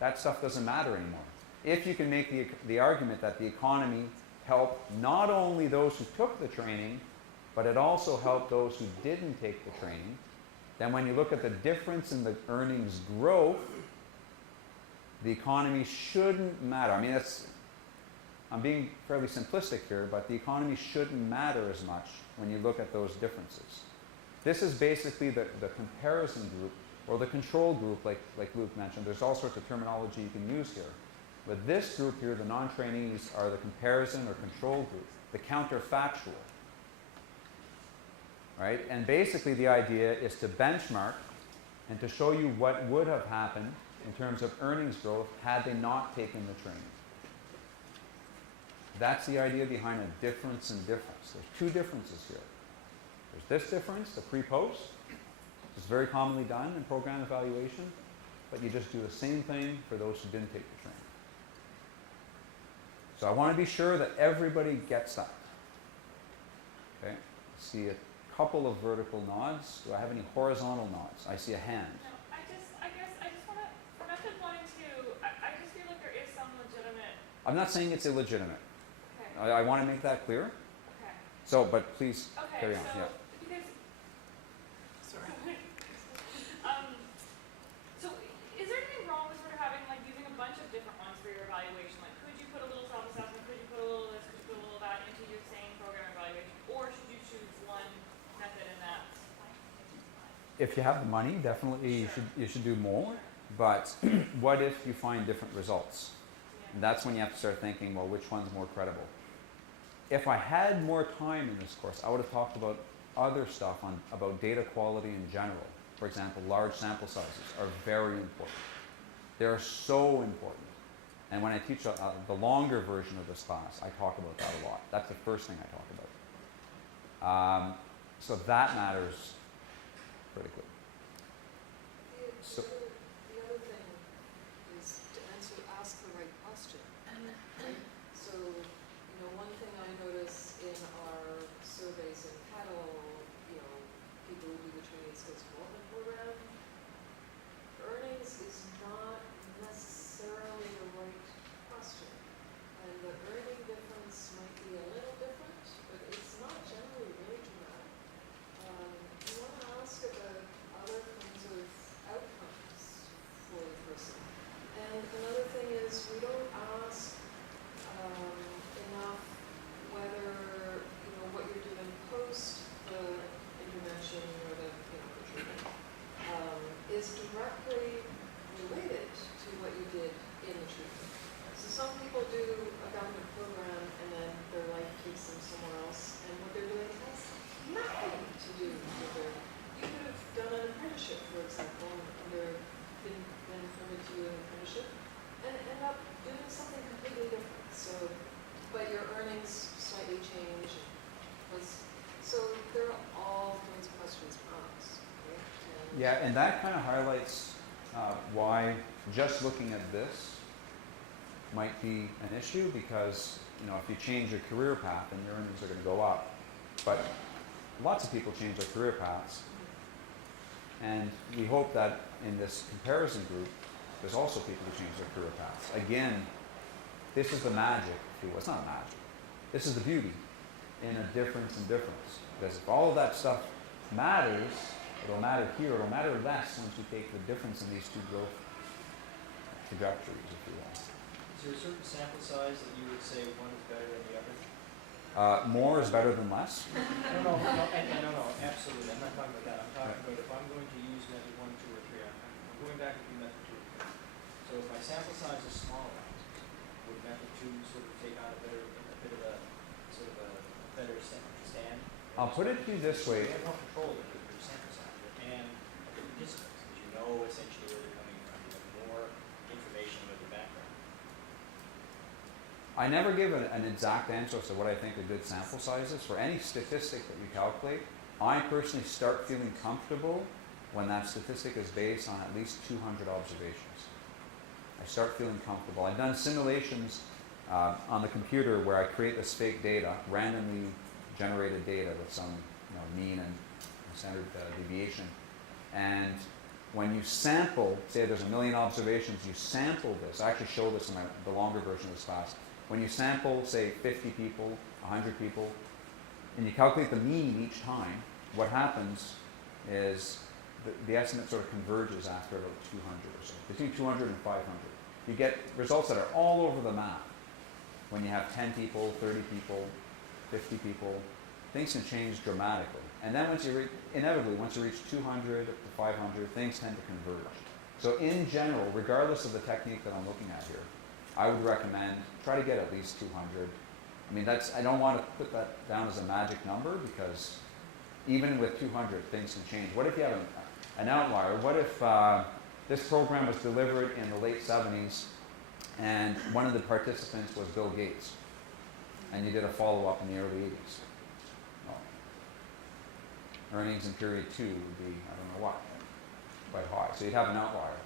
that stuff doesn't matter anymore. If you can make the argument that the economy helped not only those who took the training, but it also helped those who didn't take the training, then when you look at the difference in the earnings growth, the economy shouldn't matter. I mean, I'm being fairly simplistic here, but the economy shouldn't matter as much when you look at those differences. This is basically the comparison group, or the control group, like Luke mentioned. There's all sorts of terminology you can use here. But this group here, the non-trainees, are the comparison or control group, the counterfactual. Right? And basically the idea is to benchmark and to show you what would have happened in terms of earnings growth had they not taken the training. That's the idea behind a difference in difference. There's two differences here. There's this difference, the pre-post. It's very commonly done in program evaluation, but you just do the same thing for those who didn't take the training. So I want to be sure that everybody gets that. Okay? See a couple of vertical nods. Do I have any horizontal nods? I see a hand. No, I guess I just want to, for method 1 and 2, I just feel like there is some legitimate. I'm not saying it's illegitimate. Okay. I want to make that clear. Okay. So, but please carry Okay, on. so, Yeah. because, sorry. So is there anything wrong with sort of having, like, using a bunch of different ones for your evaluation? Like, could you put a little self-assessment, could you put a little this, could you put a little that into your same program evaluation? Or should you choose one method and that's If you have the money, definitely Sure. you should do more. But what if you find different results? yeah. And that's when you have to start thinking, well, which one's more credible? If I had more time in this course, I would have talked about other stuff about data quality in general. For example, large sample sizes are very important. They're so important. And when I teach the longer version of this class, I talk about that a lot. That's the first thing I talk about. So that matters critically. So, The other thing is to ask the right question. Right? So, one thing I notice in our surveys in cattle, people who do the training and skills development program, earnings is not necessarily the right question. And the earning difference might be a little different, but it's not generally really dramatic. You want to ask about other kinds of outcomes for the person. And another thing is we don't ask enough whether what you're doing post the intervention or the treatment is directly related to what you did in the treatment. So some people do a government program and then their life takes them somewhere else, and what they're doing has nothing to do with their. You could have done an apprenticeship, for example, and been permitted to do an apprenticeship, and end up doing something completely different. So, but your earnings slightly change. So there are all kinds of questions to ask, right? yeah, and that kind of highlights why just looking at this might be an issue, because if you change your career path, then your earnings are going to go up. But lots of people change their career paths, and we hope that in this comparison group, there's also people who change their career paths. Again, this is the magic, if you will. It's not magic. This is the beauty in a difference in difference. Because if all of that stuff matters, it'll matter here, it'll matter less once you take the difference in these two growth trajectories, if you will. Is there a certain sample size that you would say one is better than the other? More is better than less. No, absolutely. I'm not talking about that. I'm talking about if I'm going to use method 1, 2, or 3, I'm going back to method 2 or 3. So if my sample size is smaller, would method 2 sort of take on a bit of a better stand? I'll put it to you this way. You have more control of your sample size and of the participants, because you know essentially where they're coming from. You have more information about their background. I never give an exact answer as to what I think a good sample size is. For any statistic that you calculate, I personally start feeling comfortable when that statistic is based on at least 200 observations. I start feeling comfortable. I've done simulations on the computer where I create this fake data, randomly generated data with some mean and standard deviation. And when you sample, say there's 1 million observations, you sample this. I actually show this in the longer version of this class. When you sample, say, 50 people, 100 people, and you calculate the mean each time, what happens is the estimate sort of converges after about 200 or so, between 200 and 500. You get results that are all over the map. When you have 10 people, 30 people, 50 people, things can change dramatically. And then inevitably, once you reach 200 to 500, things tend to converge. So in general, regardless of the technique that I'm looking at here, I would recommend try to get at least 200. I mean, I don't want to put that down as a magic number, because even with 200, things can change. What if you have an outlier? What if this program was delivered in the late 70s and one of the participants was Bill Gates, and you did a follow-up in the early 80s? Well, earnings in period 2 would be, I don't know what, quite high. So you'd have an outlier.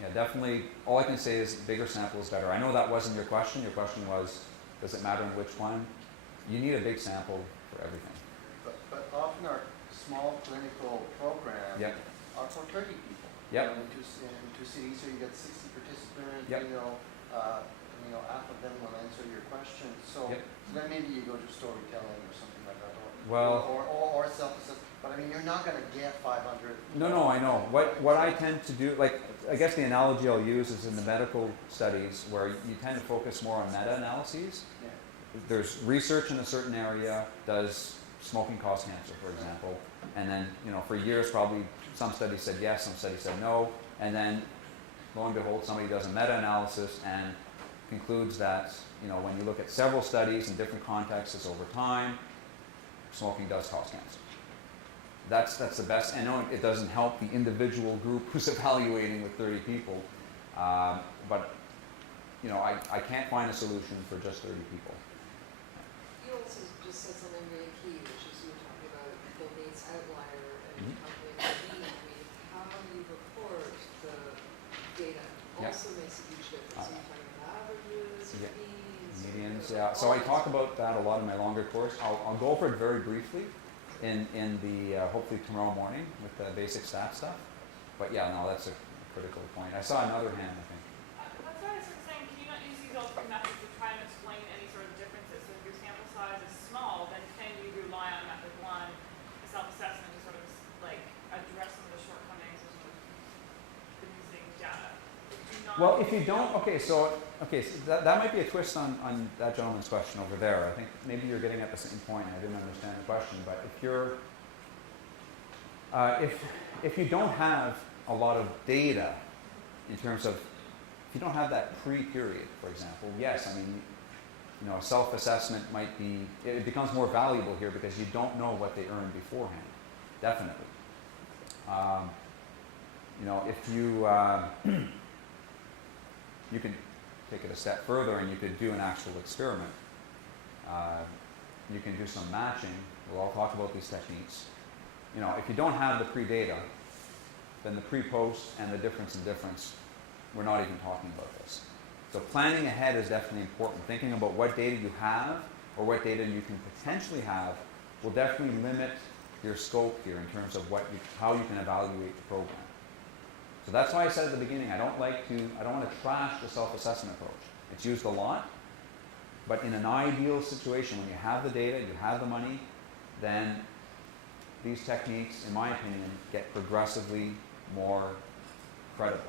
Yeah, definitely, all I can say is bigger sample is better. I know that wasn't your question. Your question was, does it matter in which one? You need a big sample for everything. But often our small clinical programs Yep. are for 30 people. Yep. In two cities, so you get 60 participants. Yep. Half of them will answer your question. So, Yep. then maybe you go to storytelling or something like that, Well- or self-assessment. But I mean, you're not going to get 500. No, I know. What I tend to do, I guess the analogy I'll use is in the medical studies where you tend to focus more on meta-analyses. Yeah. There's research in a certain area. Does smoking cause cancer, for example? And then, for years probably some studies said yes, some studies said no. And then, lo and behold, somebody does a meta-analysis and concludes that, when you look at several studies in different contexts over time, smoking does cause cancer. That's the best. I know it doesn't help the individual group who's evaluating with 30 people, but I can't find a solution for just 30 people. You also just said something really key, which is you were talking about Bill Gates' outlier and Mhm. calculating data Yeah. also makes a huge difference. So you're talking about averages, Yeah. means. Medians, yeah. So I talk about that a lot in my longer course. I'll go over it very briefly in the hopefully tomorrow morning with the basic stat stuff. But yeah, no, that's a critical point. I saw another hand, I think. That's why I was sort of saying, can you not use these all three methods to try and explain any sort of differences? So if your sample size is small, then can you rely on method one, the self-assessment, to sort of like address some of the shortcomings of sort of the using data? If you not Well, if you don't, so that might be a twist on that gentleman's question over there. I think maybe you're getting at the same point. I didn't understand the question, but if you're, if you don't have a lot of data in terms of, if you don't have that pre-period, for example, yes, I mean, you know, self-assessment might be, it becomes more valuable here because you don't know what they earned beforehand, definitely. You know, if you, you can take it a step further and you could do an actual experiment. You can do some matching. We'll all talk about these techniques. You know, if you don't have the pre-data, then the pre-post and the difference in difference, we're not even talking about this. So planning ahead is definitely important. Thinking about what data you have or what data you can potentially have will definitely limit your scope here in terms of how you can evaluate the program. So that's why I said at the beginning, I don't want to trash the self-assessment approach. It's used a lot, but in an ideal situation, when you have the data, you have the money, then these techniques, in my opinion, get progressively more credible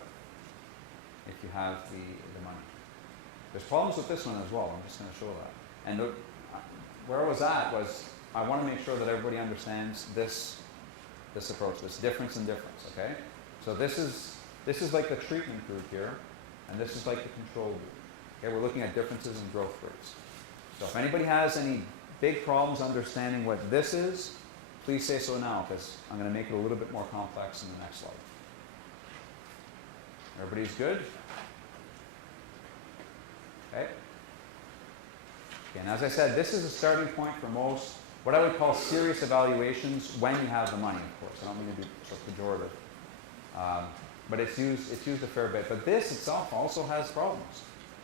if you have the money. There's problems with this one as well. I'm just going to show that. And where I was at was, I want to make sure that everybody understands this approach, this difference in difference, okay? So this is like the treatment group here, and this is like the control group. Okay, we're looking at differences in growth rates. So if anybody has any big problems understanding what this is, please say so now, because I'm going to make it a little bit more complex in the next slide. Everybody's good? Okay. And as I said, this is a starting point for most, what I would call serious evaluations when you have the money, of course. I don't mean to be so pejorative. But it's used a fair bit. But this itself also has problems.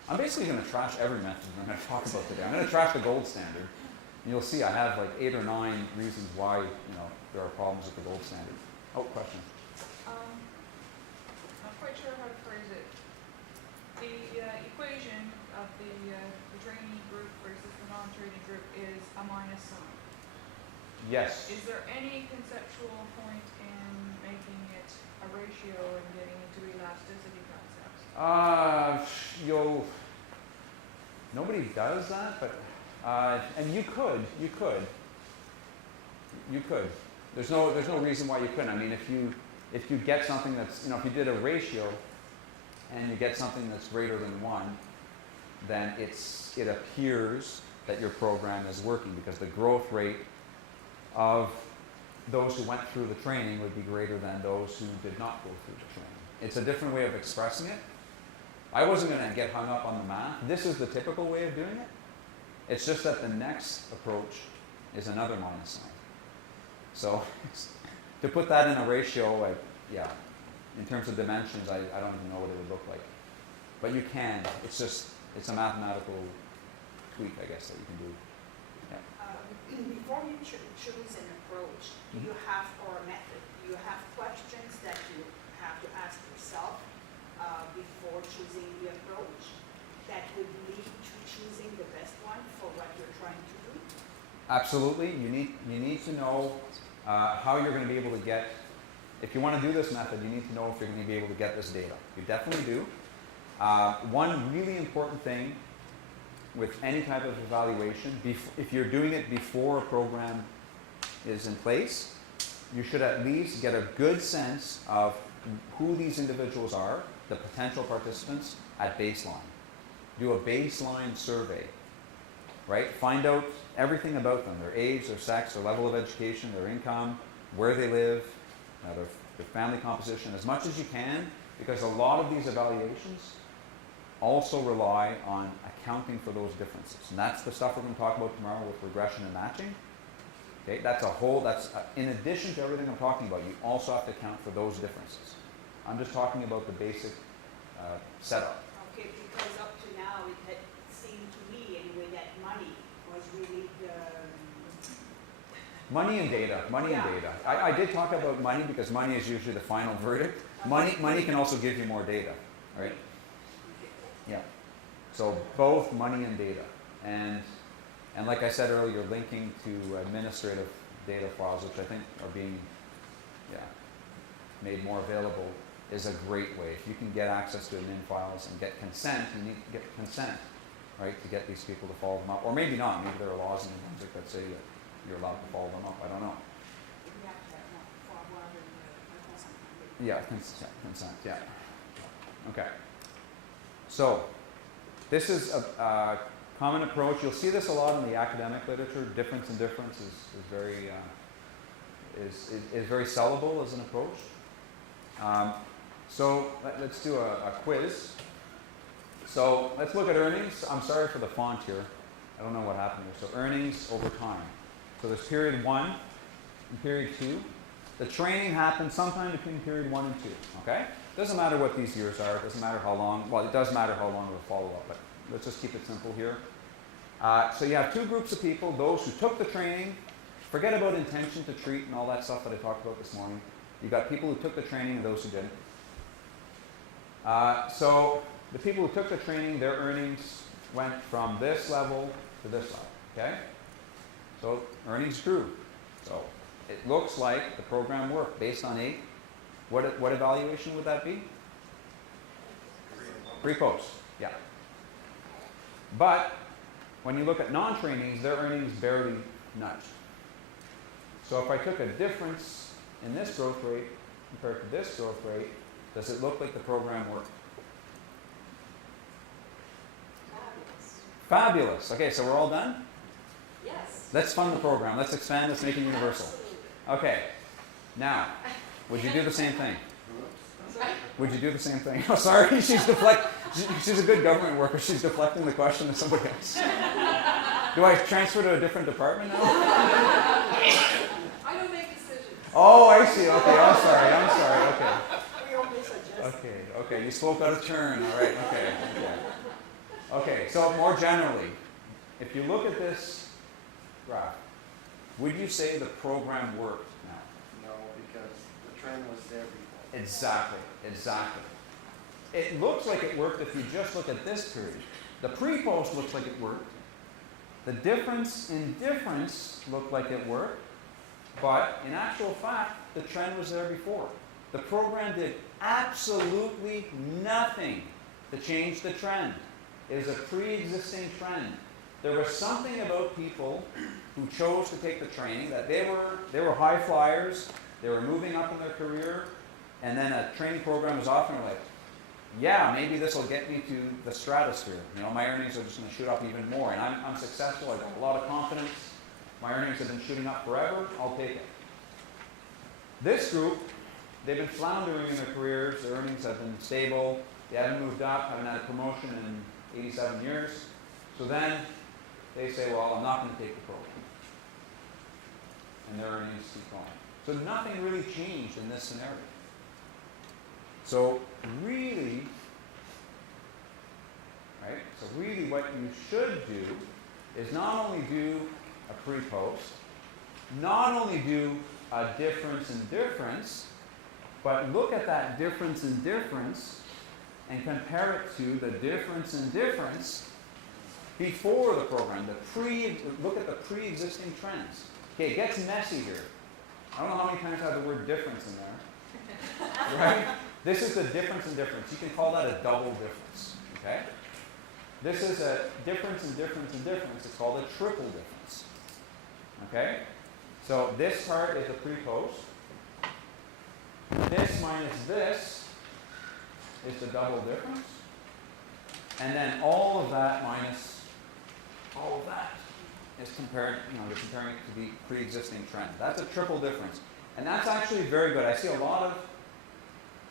I'm basically going to trash every method I'm going to talk about today. I'm going to trash the gold standard. And you'll see I have like 8 or 9 reasons why there are problems with the gold standard. Oh, question. Not quite sure how to phrase it. The equation of the trainee group versus the non-trainee group is a minus sign. Yes. Is there any conceptual point in making it a ratio and getting into elasticity concepts? Nobody does that, but, and you could. There's no reason why you couldn't. I mean, if you get something that's, if you did a ratio and you get something that's greater than 1, then it appears that your program is working because the growth rate of those who went through the training would be greater than those who did not go through the training. It's a different way of expressing it. I wasn't going to get hung up on the math. This is the typical way of doing it. It's just that the next approach is another minus sign. So to put that in a ratio, in terms of dimensions, I don't even know what it would look like. But you can. It's a mathematical tweak, I guess, that you can do. Before you choose an approach, do you have, or a method, do you have questions that you have to ask yourself before choosing the approach that would lead to choosing the best one for what you're trying to do? Absolutely. You need to know how you're going to be able to get, if you want to do this method, you need to know if you're going to be able to get this data. You definitely do. One really important thing with any type of evaluation, if you're doing it before a program is in place, you should at least get a good sense of who these individuals are, the potential participants, at baseline. Do a baseline survey, right? Find out everything about them, their age, their sex, their level of education, their income, where they live, their family composition, as much as you can, because a lot of these evaluations also rely on accounting for those differences. And that's the stuff we're going to talk about tomorrow with regression and matching. Okay, in addition to everything I'm talking about, you also have to account for those differences. I'm just talking about the basic setup. Okay, because up to now, it had seemed to me anyway that money was really the, Money and data, money and Yeah. data. I did talk about money because money is usually the final verdict. Money can also give you more data, right? Yeah. So both money and data. And like I said earlier, linking to administrative data files, which I think are being made more available, is a great way. If you can get access to admin files and get consent, you need to get consent, right, to get these people to follow them up. Or maybe not. Maybe there are laws in New Brunswick that say that you're allowed to follow them up. I don't know. we have to have more forward and something. Yeah, consent, yeah. Okay. So, this is a common approach. You'll see this a lot in the academic literature. Difference in difference is very very sellable as an approach. So let's do a quiz. So let's look at earnings. I'm sorry for the font here. I don't know what happened here. So earnings over time. So there's period 1 and period 2. The training happens sometime between period 1 and 2. Okay? Doesn't matter what these years are. It doesn't matter how long. Well, it does matter how long the follow-up, but let's just keep it simple here. So you have two groups of people, those who took the training. Forget about intention to treat and all that stuff that I talked about this morning. You've got people who took the training and those who didn't. So the people who took the training, their earnings went from this level to this level. Okay? So earnings grew. So it looks like the program worked based on 8. What evaluation would that be? Pre-post. Yeah. But when you look at non-trainees, their earnings barely nudged. So if I took a difference in this growth rate compared to this growth rate, does it look like the program worked? Fabulous. Fabulous. Okay, so we're all done? Yes. Let's fund the program. Let's expand. Let's make it universal. Absolutely. Okay. Now, would you do the same thing? Sorry? Would you do the same thing? Oh, sorry. She's a good government worker. She's deflecting the question to somebody else. Do I transfer to a different department now? I don't make decisions. Oh, I see. Okay, I'm sorry. Okay. We only suggest. Okay. You spoke out of turn. All right. Okay. So more generally, if you look at this graph, would you say the program worked now? No, because the trend was there before. Exactly. It looks like it worked if you just look at this period. The pre-post looks like it worked. The difference in difference looked like it worked. But in actual fact, the trend was there before. The program did absolutely nothing to change the trend. It is a pre-existing trend. There was something about people who chose to take the training that they were high flyers, they were moving up in their career, and then a training program was often like, yeah, maybe this will get me to the stratosphere. My earnings are just going to shoot up even more, and I'm successful. I've got a lot of confidence. My earnings have been shooting up forever. I'll take it. This group, they've been floundering in their careers. Their earnings have been stable. They haven't moved up, haven't had a promotion in 87 years. So then they say, well, I'm not going to take the program. And their earnings keep going. So nothing really changed in this scenario. So really what you should do is not only do a pre-post, not only do a difference in difference, but look at that difference in difference and compare it to the difference in difference before the program. Look at the pre-existing trends. Okay, it gets messy here. I don't know how many times I have the word difference in there. Right? This is the difference in difference. You can call that a double difference. Okay? This is a difference in difference in difference. It's called a triple difference. Okay? So this part is a pre-post. This minus this is the double difference. And then all of that minus all of that is compared, you're comparing it to the pre-existing trend. That's a triple difference. And that's actually very good. I see a lot of,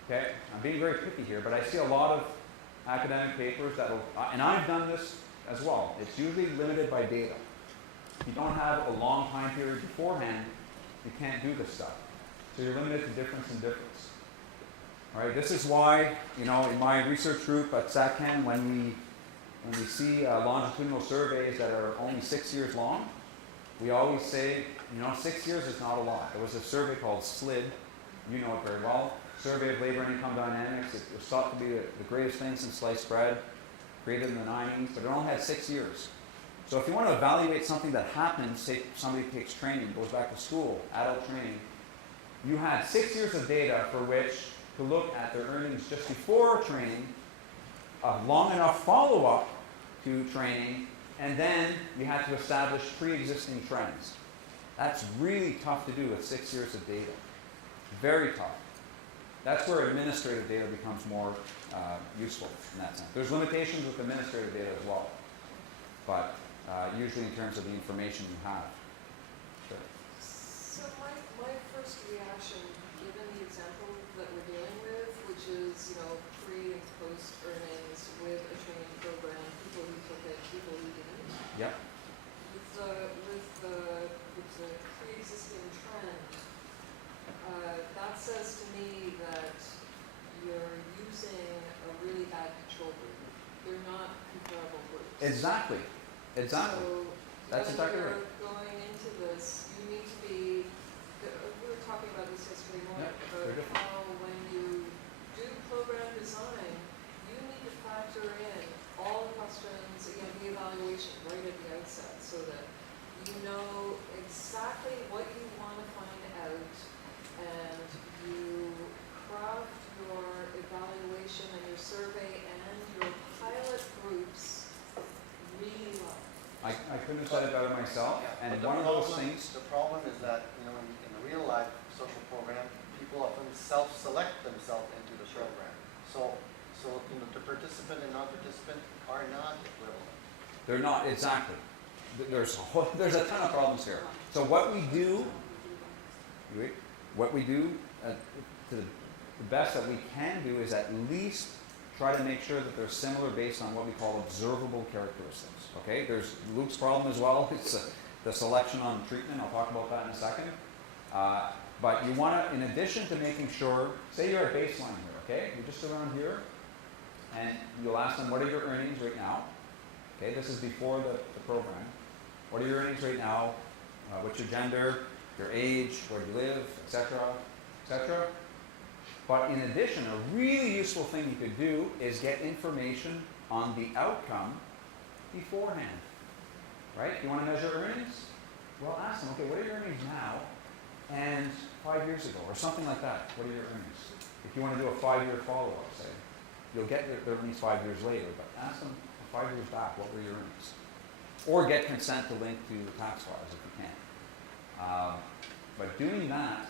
okay, I'm being very picky here, but I see a lot of academic papers that will, and I've done this as well. It's usually limited by data. If you don't have a long time period beforehand, you can't do this stuff. So you're limited to difference in difference. All right, this is why, you know, in my research group at SACAN, when we see longitudinal surveys that are only 6 years long, we always say, you know, 6 years is not a lot. There was a survey called SLID, you know it very well, Survey of Labor and Income Dynamics. It was thought to be the greatest thing since sliced bread, created in the 90s, but it only had 6 years. So if you want to evaluate something that happens, say somebody takes training, goes back to school, adult training, you had 6 years of data for which to look at their earnings just before training, a long enough follow-up to training, and then you had to establish pre-existing trends. That's really tough to do with 6 years of data. Very tough. That's where administrative data becomes more useful in that sense. There's limitations with administrative data as well, but usually in terms of the information you have. Sure. So my first reaction, given the example that we're dealing with, which is, you know, pre and post earnings with a training program, people who took it, people who didn't. Yep. With the pre-existing trend, that says to me that you're using a really bad control group. They're not comparable groups. Exactly. Exactly. So That's exactly when right. you're going into this, you need to be, we were talking about this yesterday morning, Yeah, they're about different. how when you do program design, you need to factor in all the questions, you know, the evaluation right at the outset, so that you know exactly what you want to find out, and you craft your evaluation and your survey and your pilot groups really well. I couldn't have said it better myself, Yeah, and but one of those things, the problem is that, you know, in a real life social program, people often self-select themselves into the program. So, you know, the participant and non-participant are not equivalent. they're not, exactly. There's a ton of problems here. So what we do, to the best that we can do is at least try to make sure that they're similar based on what we call observable characteristics. Okay, there's Luke's problem as well. It's the selection on treatment. I'll talk about that in a second. But you want to, in addition to making sure, say you're at baseline here, okay? You're just around here, and you'll ask them, what are your earnings right now? Okay, this is before the program. What are your earnings right now? What's your gender, your age, where you live, etc., etc. But in addition, a really useful thing you could do is get information on the outcome beforehand. Right? You want to measure earnings? Well, ask them, okay, what are your earnings now and 5 years ago, or something like that? What are your earnings? If you want to do a 5-year follow-up, say, you'll get their earnings 5 years later, but ask them 5 years back, what were your earnings? Or get consent to link to tax files if you can. But doing that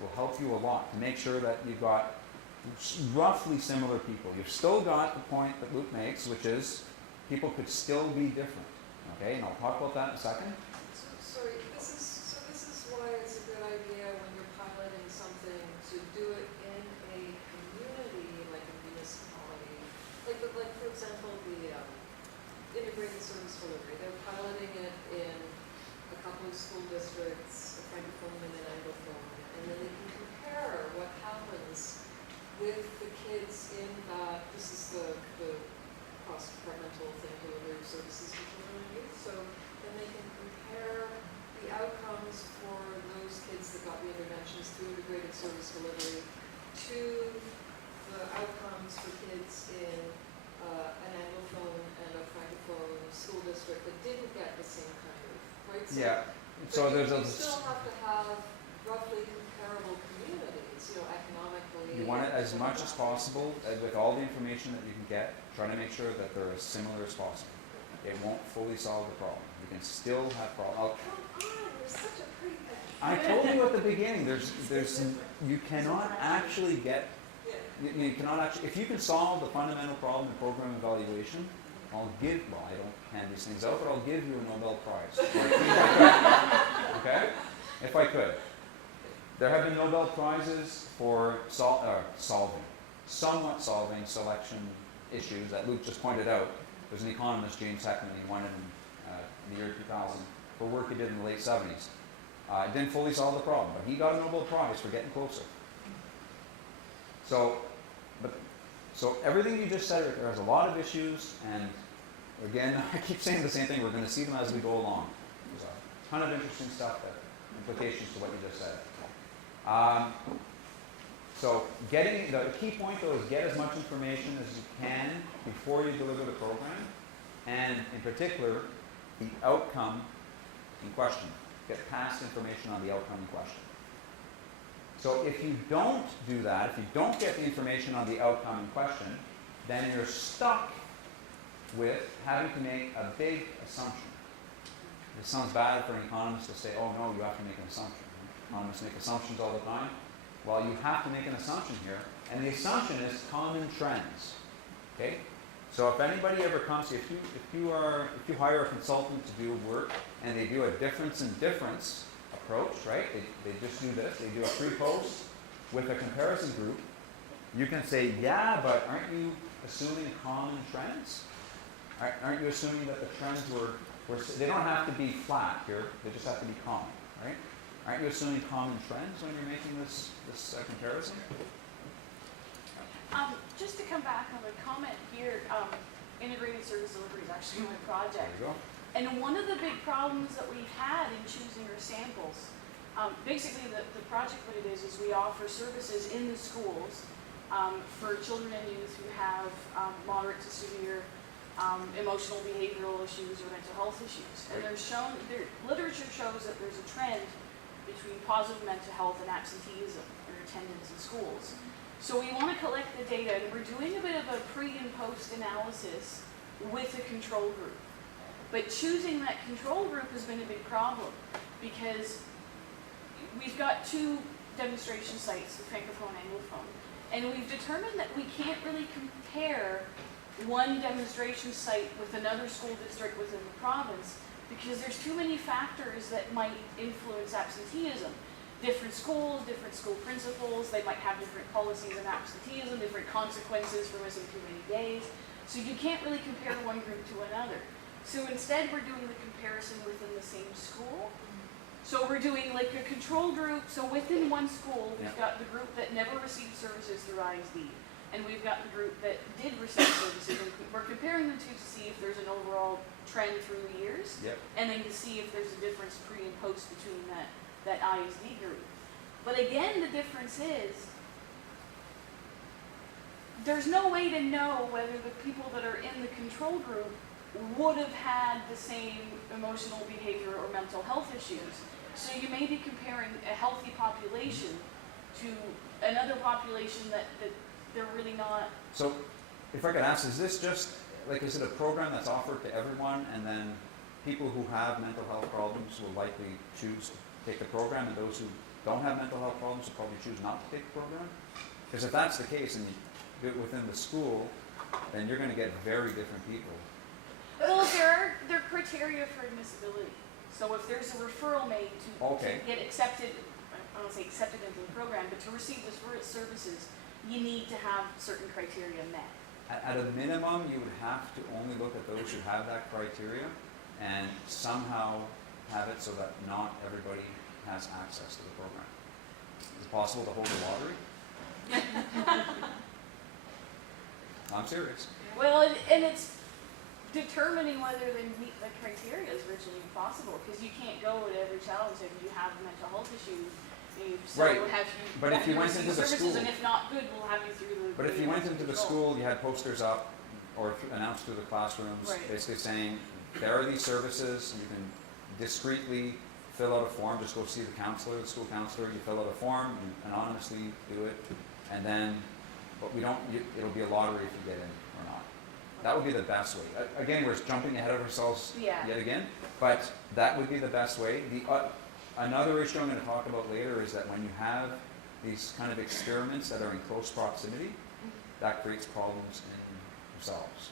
will help you a lot to make sure that you've got roughly similar people. You've still got the point that Luke makes, which is people could still be different. Okay, and I'll talk about that in a second. Sorry, this is why it's a good idea when you're piloting something to do it in a community, like a municipality. Like for example, the integrated service delivery. They're piloting it in a couple of school districts, a francophone and an anglophone, and then they can compare what happens with the kids in that. This is the cross-departmental thing, delivery of services to children and youth. So then they can compare the outcomes for those kids that got the interventions through integrated service delivery to the outcomes for kids in an anglophone and a francophone school district that didn't get the same kind of, right? So, Yeah. but So there's you still have to have roughly comparable communities, you know, economically. You want it as much as possible, with all the information that you can get, trying to make sure that they're as similar as possible. It won't fully solve the problem. You can still have problems. Come on, you're such a pretty man. I told you at the beginning, you cannot actually get, you cannot actually, if you can solve the fundamental problem in program evaluation, I don't hand these things out, but I'll give you a Nobel Prize. Okay? If I could. There have been Nobel Prizes for somewhat solving selection issues that Luke just pointed out. There's an economist, James Heckman, he won in the year 2000 for work he did in the late 70s. It didn't fully solve the problem, but he got a Nobel Prize for getting closer. So everything you just said, there's a lot of issues, and again, I keep saying the same thing, we're going to see them as we go along. There's a ton of interesting stuff there, implications to what you just said. So the key point though is get as much information as you can before you deliver the program, and in particular, the outcome in question. Get past information on the outcome in question. So if you don't do that, if you don't get the information on the outcome in question, then you're stuck with having to make a big assumption. It sounds bad for an economist to say, oh no, you have to make an assumption. Economists make assumptions all the time. Well, you have to make an assumption here, and the assumption is common trends. Okay? So if anybody ever comes, if you hire a consultant to do work and they do a difference in difference approach, right? They just do this. They do a pre-post with a comparison group. You can say, yeah, but aren't you assuming common trends? Aren't you assuming that the trends were they don't have to be flat here. They just have to be common, right? Aren't you assuming common trends when you're making this comparison? Just to come back on the comment here, integrated service delivery is actually my project. There you go. And one of the big problems that we've had in choosing our samples, basically the project what it is we offer services in the schools for children and youth who have moderate to severe emotional behavioral issues or mental health issues. And literature shows that there's a trend between positive mental health and absenteeism or attendance in schools. So we want to collect the data, and we're doing a bit of a pre and post analysis with a control group. But choosing that control group has been a big problem because we've got two demonstration sites, the Francophone and Anglophone, and we've determined that we can't really compare one demonstration site with another school district within the province because there's too many factors that might influence absenteeism. Different schools, different school principals, they might have different policies on absenteeism, different consequences for missing too many days. So you can't really compare one group to another. So instead we're doing the comparison within the same school. So we're doing like a control group. So within one school, we've got the group that never received services through ISD. And we've got the group that did receive services. And we're comparing the two to see if there's an overall trend through the years. Yep. And then to see if there's a difference pre and post between that ISD group. But again, the difference is there's no way to know whether the people that are in the control group would have had the same emotional behavior or mental health issues. So you may be comparing a healthy population to another population that they're really not. So if I could ask, is this just, like, is it a program that's offered to everyone, and then people who have mental health problems will likely choose to take the program, and those who don't have mental health problems will probably choose not to take the program? Because if that's the case, and you do it within the school, then you're going to get very different people. Well, there are criteria for admissibility. So if there's a referral made to get accepted, I don't say accepted into the program, but to receive the services, you need to have certain criteria met. At a minimum, you would have to only look at those who have that criteria and somehow have it so that not everybody has access to the program. Is it possible to hold a lottery? I'm serious. Well, and it's determining whether they meet the criteria is virtually impossible because you can't go to every child and say, do you have mental health issues? So Right. we'll have you But if you went into the services, school, and if not good, we'll have you through the. but if you went into the school, you had posters up or announced through the classrooms, Right. basically saying, there are these services, you can discreetly fill out a form, just go see the counselor, the school counselor, you fill out a form, you anonymously do it, and then, but it'll be a lottery if you get in or not. That would be the best way. Again, we're jumping ahead of ourselves Yeah. yet again, but that would be the best way. Another issue I'm going to talk about later is that when you have these kind of experiments that are in close proximity, that creates problems in themselves.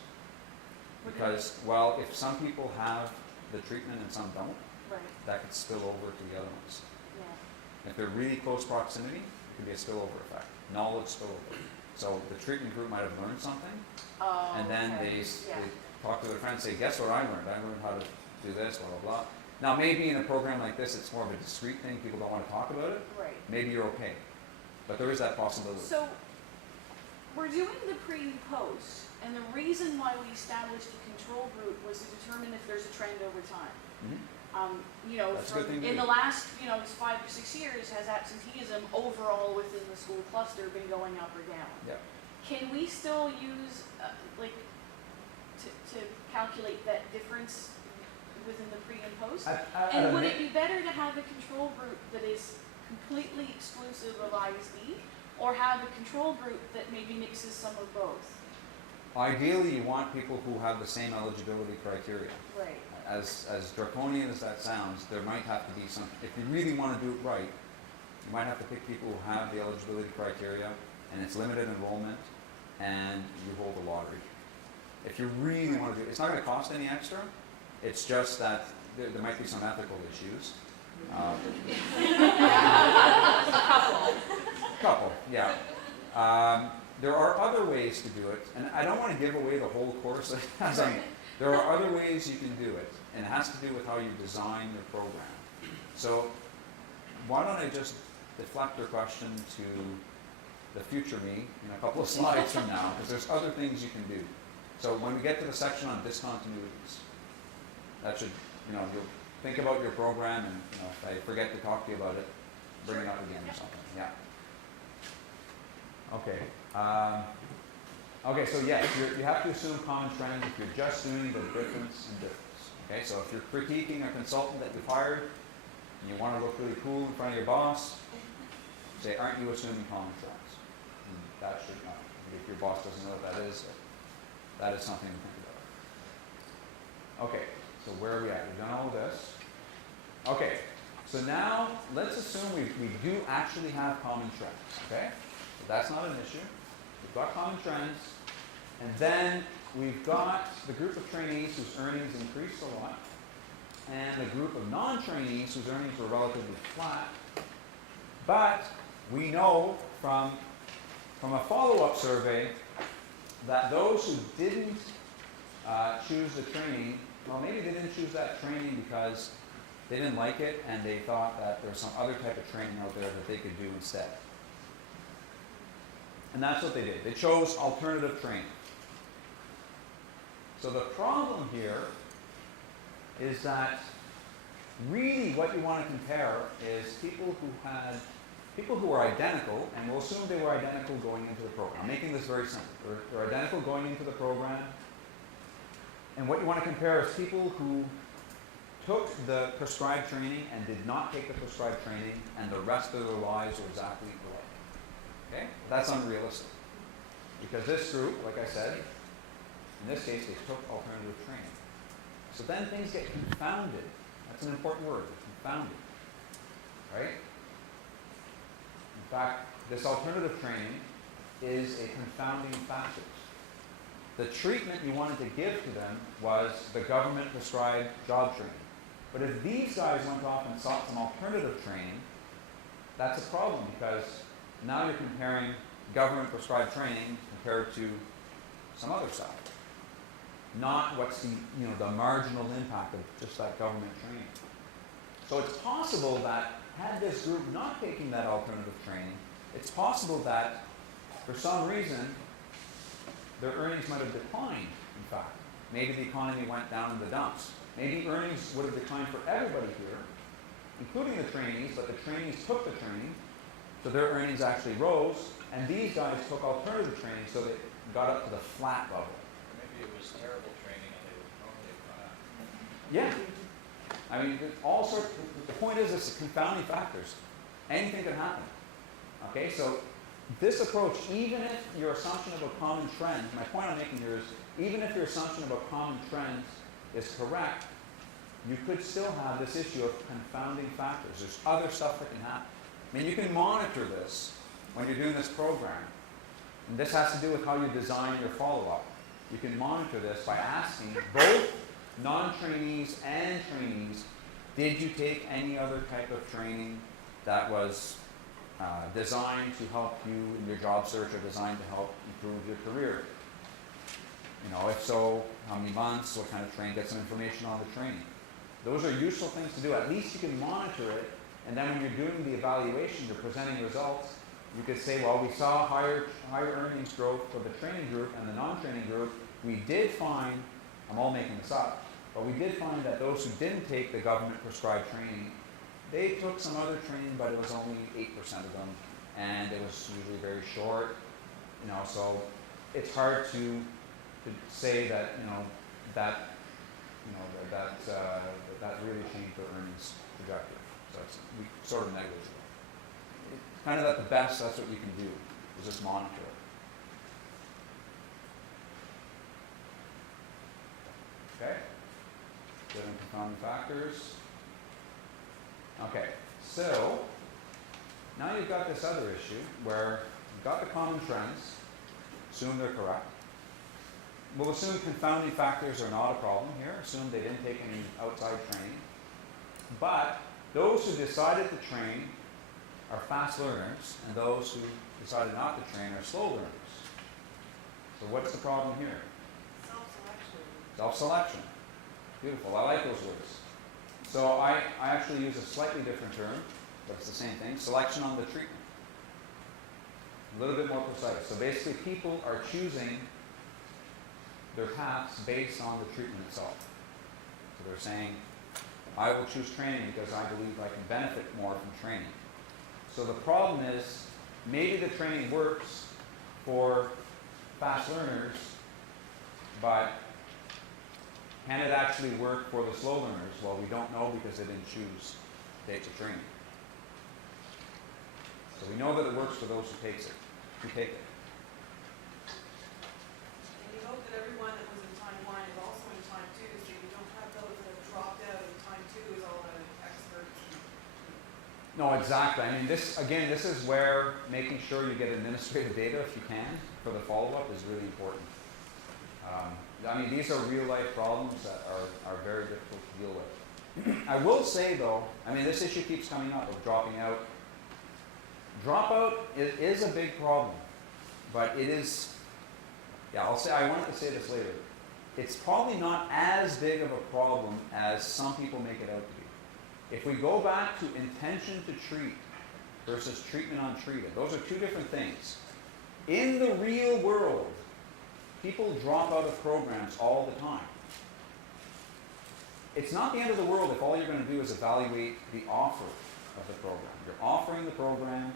Because, well, if some people have the treatment and some don't, Right. that could spill over to the other ones. Yeah. If they're really close proximity, it could be a spillover effect, knowledge spillover. So the treatment group might have learned something, Oh, and then okay. they talk to their friends and say, guess what I learned? I learned how to do this, blah, blah, blah. Now, maybe in a program like this, it's more of a discreet thing. People don't want to talk about it. Right. Maybe you're okay. But there is that possibility. So we're doing the pre and post, and the reason why we established a control group was to determine if there's a trend over time. You know, That's a good thing to in do. the last, 5 or 6 years, has absenteeism overall within the school cluster been going up or down? Yeah. Can we still use, to calculate that difference within the pre and post? And would it be better to have a control group that is completely exclusive of ISD, or have a control group that maybe mixes some of both? Ideally, you want people who have the same eligibility criteria. Right. As draconian as that sounds, there might have to be some, if you really want to do it right, you might have to pick people who have the eligibility criteria, and it's limited enrollment, and you hold a lottery. If you really want to do it, it's not going to cost any extra, it's just that there might be some ethical issues. Couple, yeah. There are other ways to do it, and I don't want to give away the whole course. There are other ways you can do it, and it has to do with how you design your program. So why don't I just deflect your question to the future me in a couple of slides from now, because there's other things you can do. So when we get to the section on discontinuities, that should, you'll think about your program, and if I forget to talk to you about it, bring it up again or something. Yeah. Okay. Okay, so yes, you have to assume common trends if you're just doing the difference and difference. Okay, so if you're critiquing a consultant that you've hired, and you want to look really cool in front of your boss, say, aren't you assuming common trends? And that should not. If your boss doesn't know what that is something to think about. Okay, so where are we at? We've done all of this. Okay, so now let's assume we do actually have common trends. Okay, so that's not an issue. We've got common trends, and then we've got the group of trainees whose earnings increased a lot, and the group of non-trainees whose earnings were relatively flat. But we know from a follow-up survey that those who didn't choose the training, well, maybe they didn't choose that training because they didn't like it and they thought that there's some other type of training out there that they could do instead. And that's what they did. They chose alternative training. So the problem here is that really what you want to compare is people who are identical, and we'll assume they were identical going into the program. I'm making this very simple. They're identical going into the program. And what you want to compare is people who took the prescribed training and did not take the prescribed training, and the rest of their lives were exactly alike. Okay? That's unrealistic. Because this group, like I said, in this case, they took alternative training. So then things get confounded. That's an important word, confounded. Right? In fact, this alternative training is a confounding factor. The treatment you wanted to give to them was the government prescribed job training. But if these guys went off and sought some alternative training, that's a problem, because now you're comparing government prescribed training compared to some other stuff. Not what's the marginal impact of just that government training. So it's possible that had this group not taken that alternative training, it's possible that for some reason their earnings might have declined, in fact. Maybe the economy went down in the dumps. Maybe earnings would have declined for everybody here, including the trainees, but the trainees took the training, so their earnings actually rose, and these guys took alternative training, so they got up to the flat level. Maybe it was terrible training and they would normally have gone up. Yeah. I mean, all sorts. The point is, it's confounding factors. Anything can happen. Okay, so this approach, even if your assumption of a common trend, my point I'm making here is, even if your assumption of a common trend is correct, you could still have this issue of confounding factors. There's other stuff that can happen. I mean, you can monitor this when you're doing this program. And this has to do with how you design your follow-up. You can monitor this by asking both non-trainees and trainees, did you take any other type of training that was designed to help you in your job search or designed to help improve your career? If so, how many months, what kind of training, get some information on the training. Those are useful things to do. At least you can monitor it, and then when you're doing the evaluation, you're presenting results, You could say, well, we saw higher earnings growth for the training group and the non-training group. We did find, I'm all making this up, but we did find that those who didn't take the government prescribed training, they took some other training, but it was only 8% of them, and it was usually very short, you know, so it's hard to say that, that really changed their earnings trajectory. So it's sort of negligible. Kind of at the best, that's what you can do, is just monitor it. Okay? Good and confounding factors. Okay, so now you've got this other issue where you've got the common trends, assume they're correct. We'll assume confounding factors are not a problem here, assume they didn't take any outside training. But those who decided to train are fast learners, and those who decided not to train are slow learners. So what's the problem here? Self-selection. Self-selection. Beautiful, I like those words. So I actually use a slightly different term, but it's the same thing, selection on the treatment. A little bit more precise. So basically people are choosing their paths based on the treatment itself. So they're saying, I will choose training because I believe I can benefit more from training. So the problem is, maybe the training works for fast learners, but can it actually work for the slow learners? Well, we don't know because they didn't choose to take the training. So we know that it works for those who take it. And you hope that everyone that was in time 1 is also in time 2, so you don't have those that have dropped out in time 2 as all the experts. No, exactly. I mean, this is where making sure you get administrative data, if you can, for the follow-up is really important. I mean, these are real-life problems that are very difficult to deal with. I will say, though, I mean, this issue keeps coming up of dropping out. Dropout is a big problem, but it is, I wanted to say this later. It's probably not as big of a problem as some people make it out to be. If we go back to intention to treat versus treatment untreated, those are two different things. In the real world, people drop out of programs all the time. It's not the end of the world if all you're going to do is evaluate the offer of the program. You're offering the program,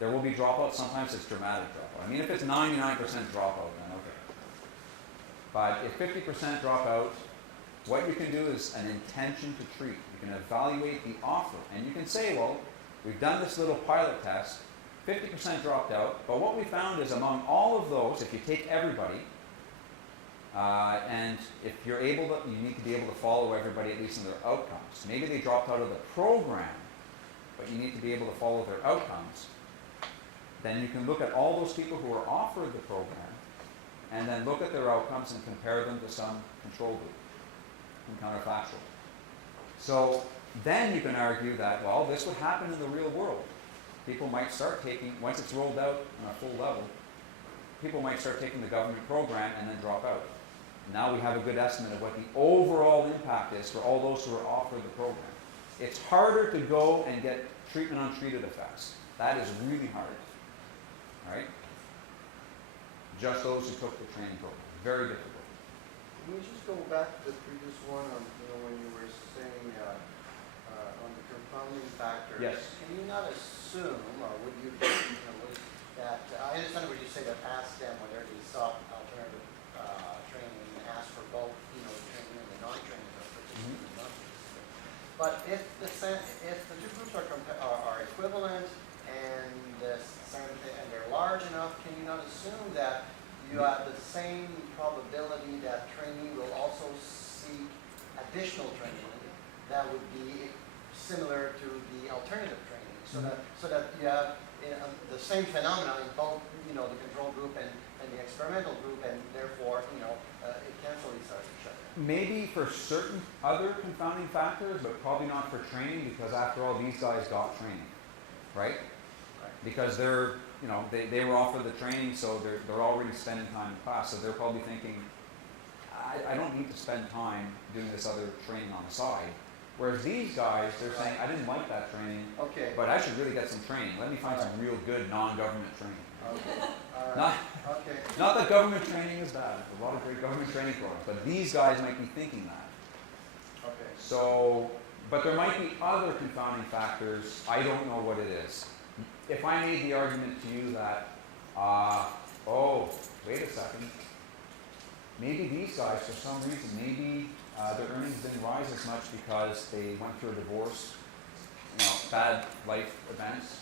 there will be dropouts, sometimes it's dramatic dropout. I mean, if it's 99% dropout, then okay. But if 50% dropout, what you can do is an intention to treat. You can evaluate the offer, and you can say, well, we've done this little pilot test, 50% dropped out, but what we found is among all of those, if you take everybody, and if you're able to, you need to be able to follow everybody at least in their outcomes. Maybe they dropped out of the program, but you need to be able to follow their outcomes. Then you can look at all those people who are offered the program, and then look at their outcomes and compare them to some control group, some counterfactual. So then you can argue that, well, this would happen in the real world. People might start taking, once it's rolled out on a full level, people might start taking the government program and then drop out. Now we have a good estimate of what the overall impact is for all those who are offered the program. It's harder to go and get treatment untreated effects. That is really hard. All right? Just those who took the training program. Very difficult. Can we just go back to the previous one on, when you were saying on the confounding factors? Yes. Can you not assume, or would you, that, I understand what you say, that ask them whether they sought alternative training and ask for both, the training and the non-training, or participating in non-participating. But if the two groups are equivalent and the same thing, and they're large enough, can you not assume that you have the same probability that trainee will also seek additional training that would be similar to the alternative training, so that you have the same phenomenon in both, the control group and the experimental group, and therefore, it cancels each other. Maybe for certain other confounding factors, but probably not for training, because after all, these guys got training, right? Because they're, they were offered the training, so they're already spending time in class, so they're probably thinking, I don't need to spend time doing this other training on the side. Whereas these guys, they're saying, I didn't like that training, Okay. but I should really get some training. Let me find some real good non-government training. Okay, all right, Not, okay. not that government training is bad. There's a lot of great government training programs, but these guys might be thinking that. Okay. So, but there might be other confounding factors. I don't know what it is. If I made the argument to you that, oh, wait a second, maybe these guys, for some reason, maybe their earnings didn't rise as much because they went through a divorce, you know, bad life events,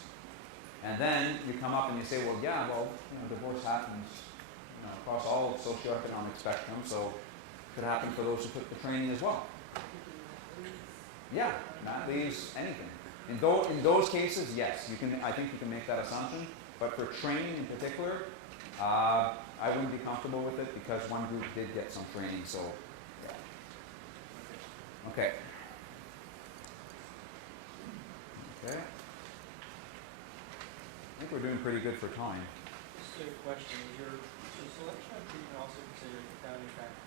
and then you come up and you say, well, yeah, well, you know, divorce happens, you know, across all socioeconomic spectrum, so it could happen for those who took the training as well. Yeah, that leaves anything. In those cases, yes, you can. I think you can make that assumption. But for training in particular, I wouldn't be comfortable with it because one group did get some training. So, yeah. Okay. Okay. I think we're doing pretty good for time. Just a question, is selection on treatment also considered a confounding factor?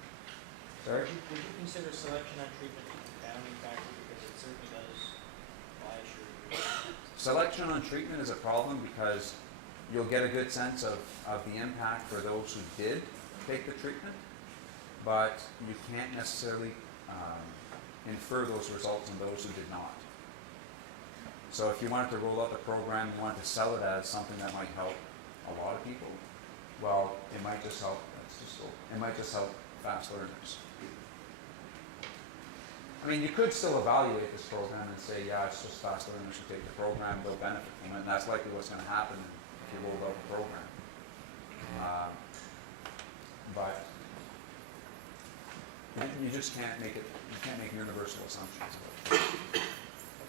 Sorry? Would you consider selection on treatment a confounding factor because it certainly does bias your Selection on treatment is a problem because you'll get a good sense of the impact for those who did take the treatment, but you can't necessarily infer those results in those who did not. So if you wanted to roll out the program, you wanted to sell it as something that might help a lot of people, well, it might just help, it might just help fast learners. I mean, you could still evaluate this program and say, yeah, it's just fast learners who take the program, they'll benefit from it, and that's likely what's going to happen if you roll out the program. But you just can't make it, you can't make universal assumptions. I'm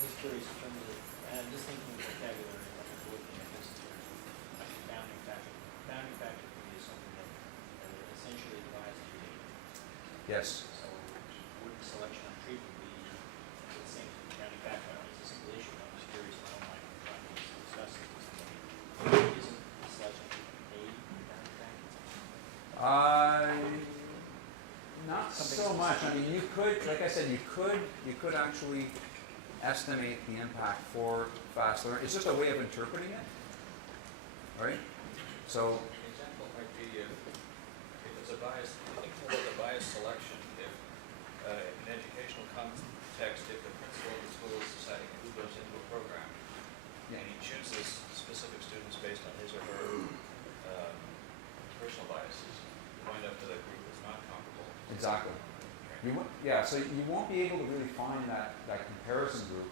just curious in terms of, and I'm just thinking of vocabulary, like I'm looking at this in terms of a confounding factor. Confounding factor could be something that essentially divides the data. Yes. So wouldn't selection on treatment be the same confounding factor? I don't know, it's a simple issue, but I'm just curious in my own mind, I'm trying to discuss it with somebody. Isn't selection on treatment a confounding factor? Not so much. I mean, you could, like I said, you could actually estimate the impact for fast learning. It's just a way of interpreting it, right? So, An example might be if it's a bias, think more about the bias selection. If in an educational context, if the principal of the school is deciding who goes into a program, and he chooses specific students based on his or her personal biases, you wind up with a group that's not comparable. exactly. So you won't be able to really find that comparison group,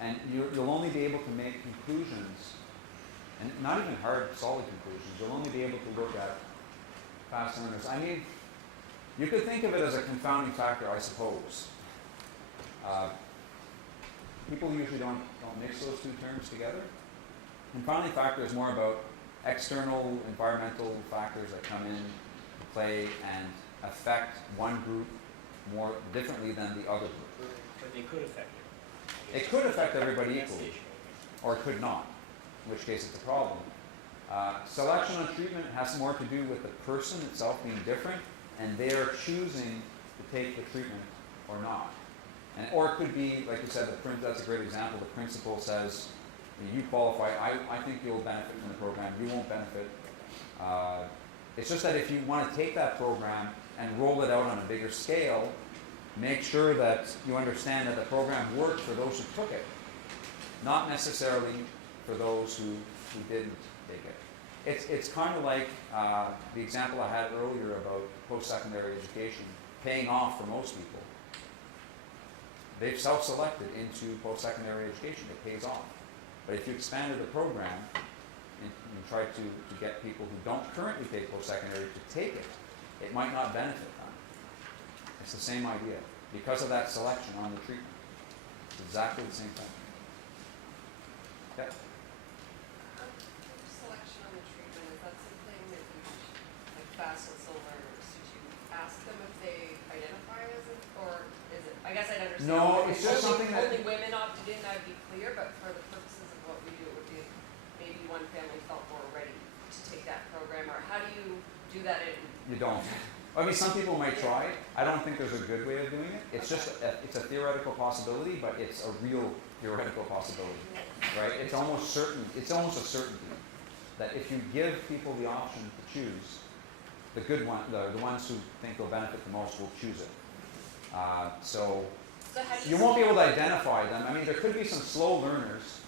and you'll only be able to make conclusions, and not even hard, solid conclusions. You'll only be able to look at fast learners. I mean, you could think of it as a confounding factor, I suppose. People usually don't mix those two terms together. Confounding factor is more about external environmental factors that come in, play, and affect one group more differently than the other group. But they could affect it. It could affect everybody That's the equally, issue. or it could not, in which case it's a problem. Selection on treatment has more to do with the person itself being different, and they are choosing to take the treatment or not. Or it could be, like you said, that's a great example. The principal says, you qualify, I think you'll benefit from the program, you won't benefit. It's just that if you want to take that program and roll it out on a bigger scale, make sure that you understand that the program worked for those who took it, not necessarily for those who didn't take it. It's kind of like the example I had earlier about post-secondary education paying off for most people. They've self-selected into post-secondary education, it pays off. But if you expanded the program and tried to get people who don't currently take post-secondary to take it, it might not benefit them. It's the same idea. Because of that selection on the treatment. It's exactly the same thing. Yeah. Selection on the treatment, is that something that you, like fast and slow learners, did you ask them if they identify as it, or is it, I guess I'd understand. No, if it's just something that- only women opted in, that'd be clear, but for the purposes of what we do, it would be maybe one family felt more ready to take that program, or how do you do that in? You don't. I mean, some people might try it. I don't think there's a good way of doing it. It's just it's a theoretical possibility, but it's a real theoretical possibility, right? It's almost certain. It's almost a certainty that if you give people the option to choose, the good one, the ones who think they'll benefit the most will choose it. So how do you won't be able to identify them. I mean, there could be some slow learners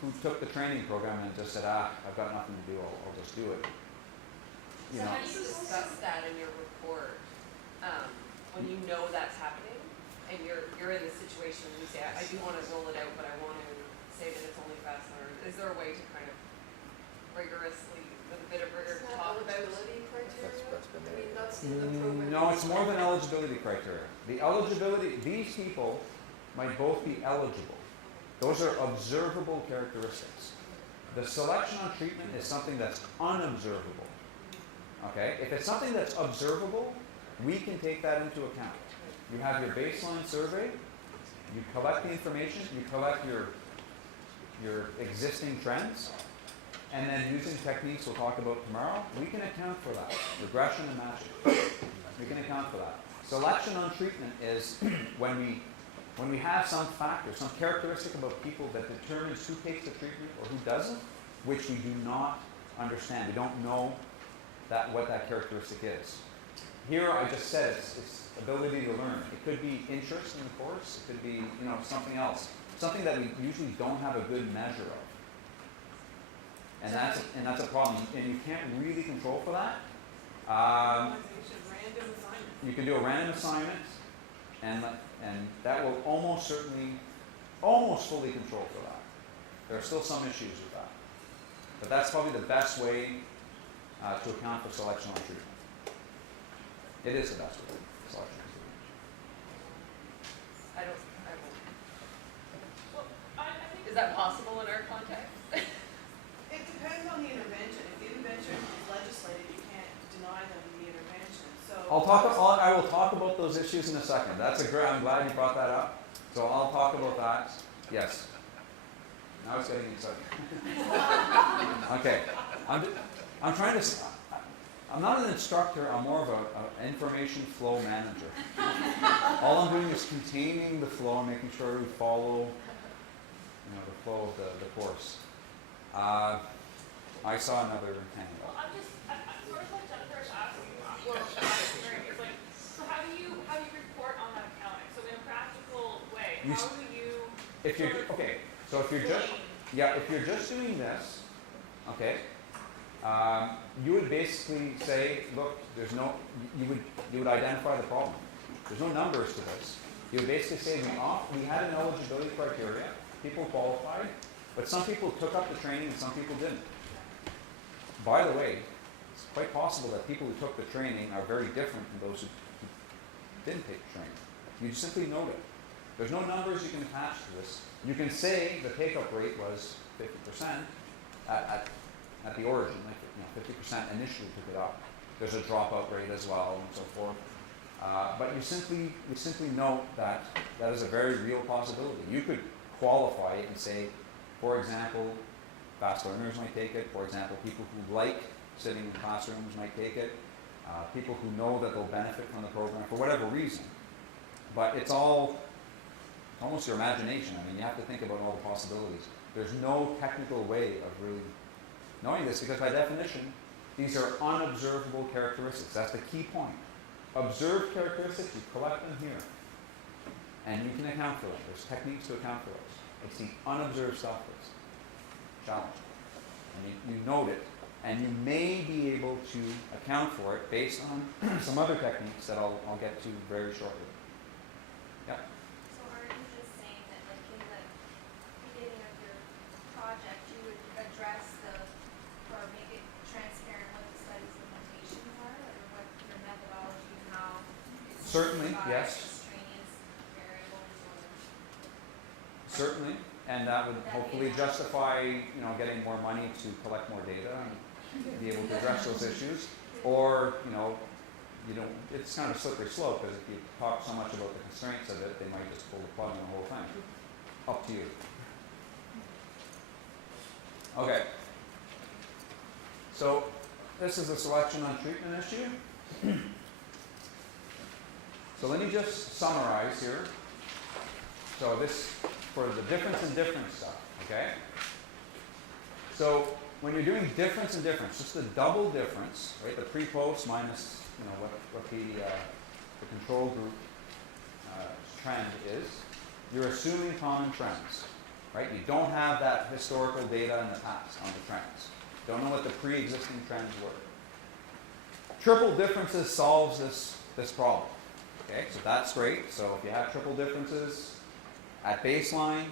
who took the training program and just said, I've got nothing to do, I'll just do it. You So know. how do you discuss that in your report, when you know that's happening, and you're in the situation and you say, I do want to roll it out, but I want to say that it's only fast learners? Is there a way to kind of rigorously, with a bit of rigor, Isn't that talk about? eligibility criteria? I mean, that's in the program. No, it's more than eligibility criteria. The eligibility, these people might both be eligible. Those are observable characteristics. The selection on treatment is something that's unobservable. Okay? If it's something that's observable, we can take that into account. You have your baseline survey, you collect the information, you collect your existing trends, and then using techniques we'll talk about tomorrow, we can account for that. Regression and matching. We can account for that. Selection on treatment is when we have some factor, some characteristic about people that determines who takes the treatment or who doesn't, which we do not understand. We don't know what that characteristic is. Here I just said it's ability to learn. It could be interest in the course. It could be something else. Something that we usually don't have a good measure of. And that's a problem. And you can't really control for that. You can do a random assignment, and that will almost fully control for that. There are still some issues with that. But that's probably the best way to account for selection on treatment. It is the best way for selection on treatment. I won't. Well, I think Is that possible in our context? It depends on the intervention. If the intervention is legislated, you can't deny them the intervention. So I will talk about those issues in a second. I'm glad you brought that up. So I'll talk about that. Yes. Now it's getting exciting. Okay. I'm not an instructor, I'm more of an information flow manager. All I'm doing is containing the flow and making sure we follow the flow of the course. I saw another hand Well, up. I'm sort of like Jennifer is asking your experience. Like, so how do you report on that accounting? So in a practical way, how do you? If you're just doing this, okay, you would basically say, look, you would identify the problem. There's no numbers to this. You would basically say we had an eligibility criteria, people qualified, but some people took up the training and some people didn't. By the way, it's quite possible that people who took the training are very different from those who didn't take the training. You simply note it. There's no numbers you can attach to this. You can say the take-up rate was 50% at the origin, like 50% initially took it up. There's a dropout rate as well, and so forth. But you simply note that is a very real possibility. You could qualify it and say, for example, fast learners might take it. For example, people who like sitting in classrooms might take it. People who know that they'll benefit from the program for whatever reason. But it's almost your imagination. I mean, you have to think about all the possibilities. There's no technical way of really knowing this because by definition, these are unobservable characteristics. That's the key point. Observed characteristics, you collect them here. And you can account for them. There's techniques to account for those. It's the unobserved stuff that's challenging. And you note it, and you may be able to account for it based on some other techniques that I'll get to very shortly. Yeah? So are you just saying that like in the beginning of your project, you would address or make it transparent what the study's limitations are, or what your methodology and how it's Certainly, by yes. extraneous variables or? Certainly, and that would hopefully justify, getting more money to collect more data and be able to address those issues. Or, it's kind of a slippery slope because if you talk so much about the constraints of it, they might just pull the plug on the whole thing. Up to you. Okay. So this is a selection on treatment issue. So let me just summarize here. So this, for the difference in difference stuff, okay? So when you're doing difference in difference, just the double difference, right? The pre-post minus, you know, what the control group trend is, you're assuming common trends, right? You don't have that historical data in the past on the trends. Don't know what the pre-existing trends were. Triple differences solves this problem. Okay, so that's great. So if you have triple differences at baseline,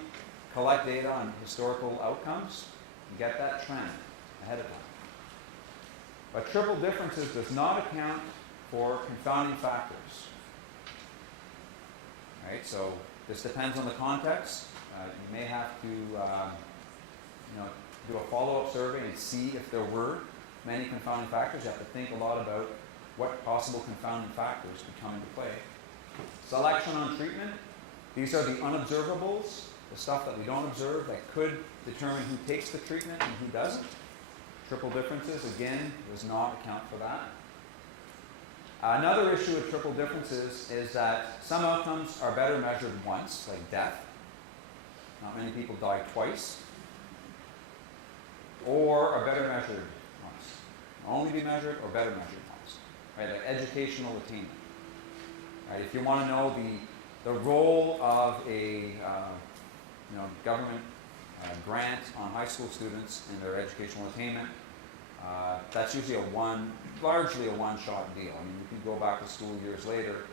collect data on historical outcomes, and get that trend ahead of time. But triple differences does not account for confounding factors. Right, so this depends on the context. You may have to do a follow-up survey and see if there were many confounding factors. You have to think a lot about what possible confounding factors could come into play. Selection on treatment. These are the unobservables, the stuff that we don't observe that could determine who takes the treatment and who doesn't. Triple differences, again, does not account for that. Another issue with triple differences is that some outcomes are better measured once, like death. Not many people die twice. Or are better measured once. Only be measured or better measured once. Right, like educational attainment. Right, if you want to know the role of a government grant on high school students in their educational attainment, that's usually largely a one-shot deal. I mean, you can go back to school years later,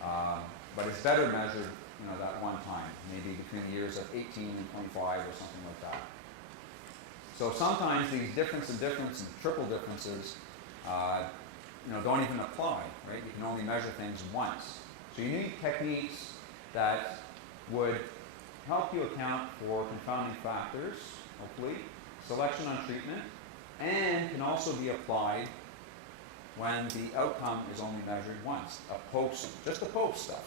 but it's better measured, that one time, maybe between the years of 18 and 25 or something like that. So sometimes these difference and triple differences, don't even apply, right? You can only measure things once. So you need techniques that would help you account for confounding factors, hopefully, selection on treatment, and can also be applied when the outcome is only measured once. Just a post stuff.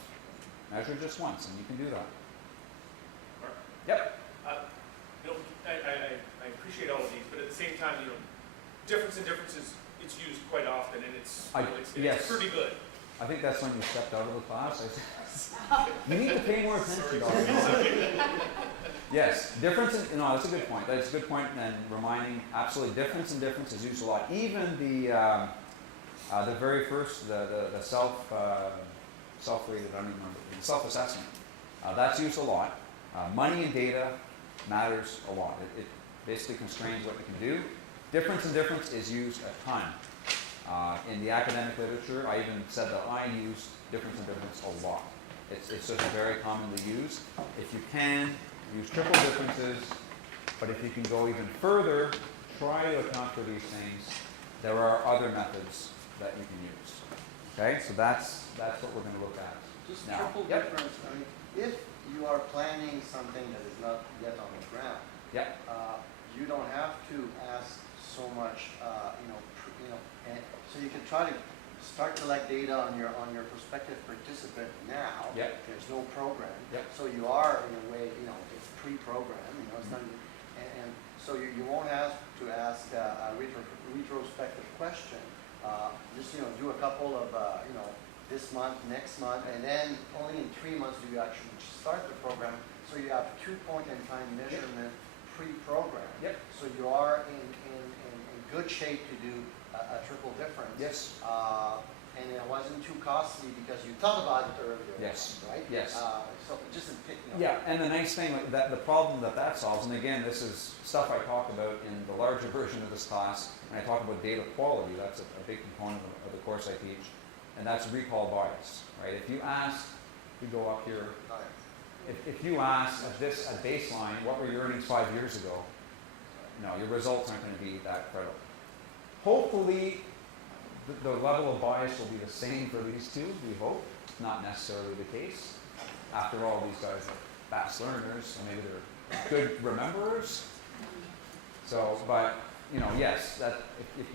Measured just once, and you can do that. Mark? Yep. I appreciate all of these, but at the same time, difference in differences, it's used quite often, and it's pretty good. I think that's when you stepped out of the class. You need to pay more attention, Yes, that's a good point. That's a good point, and reminding, absolutely, difference in difference is used a lot. Even the very first, the self-rated, I don't even remember, self-assessment, that's used a lot. Money and data matters a lot. It basically constrains what you can do. Difference in difference is used a ton. In the academic literature, I even said that I use difference in difference a lot. It's just very commonly used. If you can, use triple differences, but if you can go even further, try to account for these things. There are other methods that you can use. Okay, so that's what we're going to look at. Just now. triple difference. I mean, if you are planning something that is not yet on the ground, you don't have to ask so much, and so you can try to start collect data on your prospective participant now. There's no program, so you are in a way, it's pre-programmed. It's not, and so you won't have to ask a retrospective question. Just do a couple of this month, next month, and then only in 3 months do you actually start the program. So you have 2 point-in-time measurement pre-program. So you are in good shape to do a triple difference. And it wasn't too costly because you thought about it earlier. Right? So just a pick. And the nice thing that the problem that solves, and again, this is stuff I talk about in the larger version of this class, and I talk about data quality. That's a big component of the course I teach, and that's recall bias. Right? If you ask, we go up here. If you ask at baseline, what were your earnings 5 years ago? Your results aren't going to be that credible. Hopefully, the level of bias will be the same for these two, we hope. Not necessarily the case. After all, these guys are fast learners, and maybe they're good rememberers. So, but, yes, that if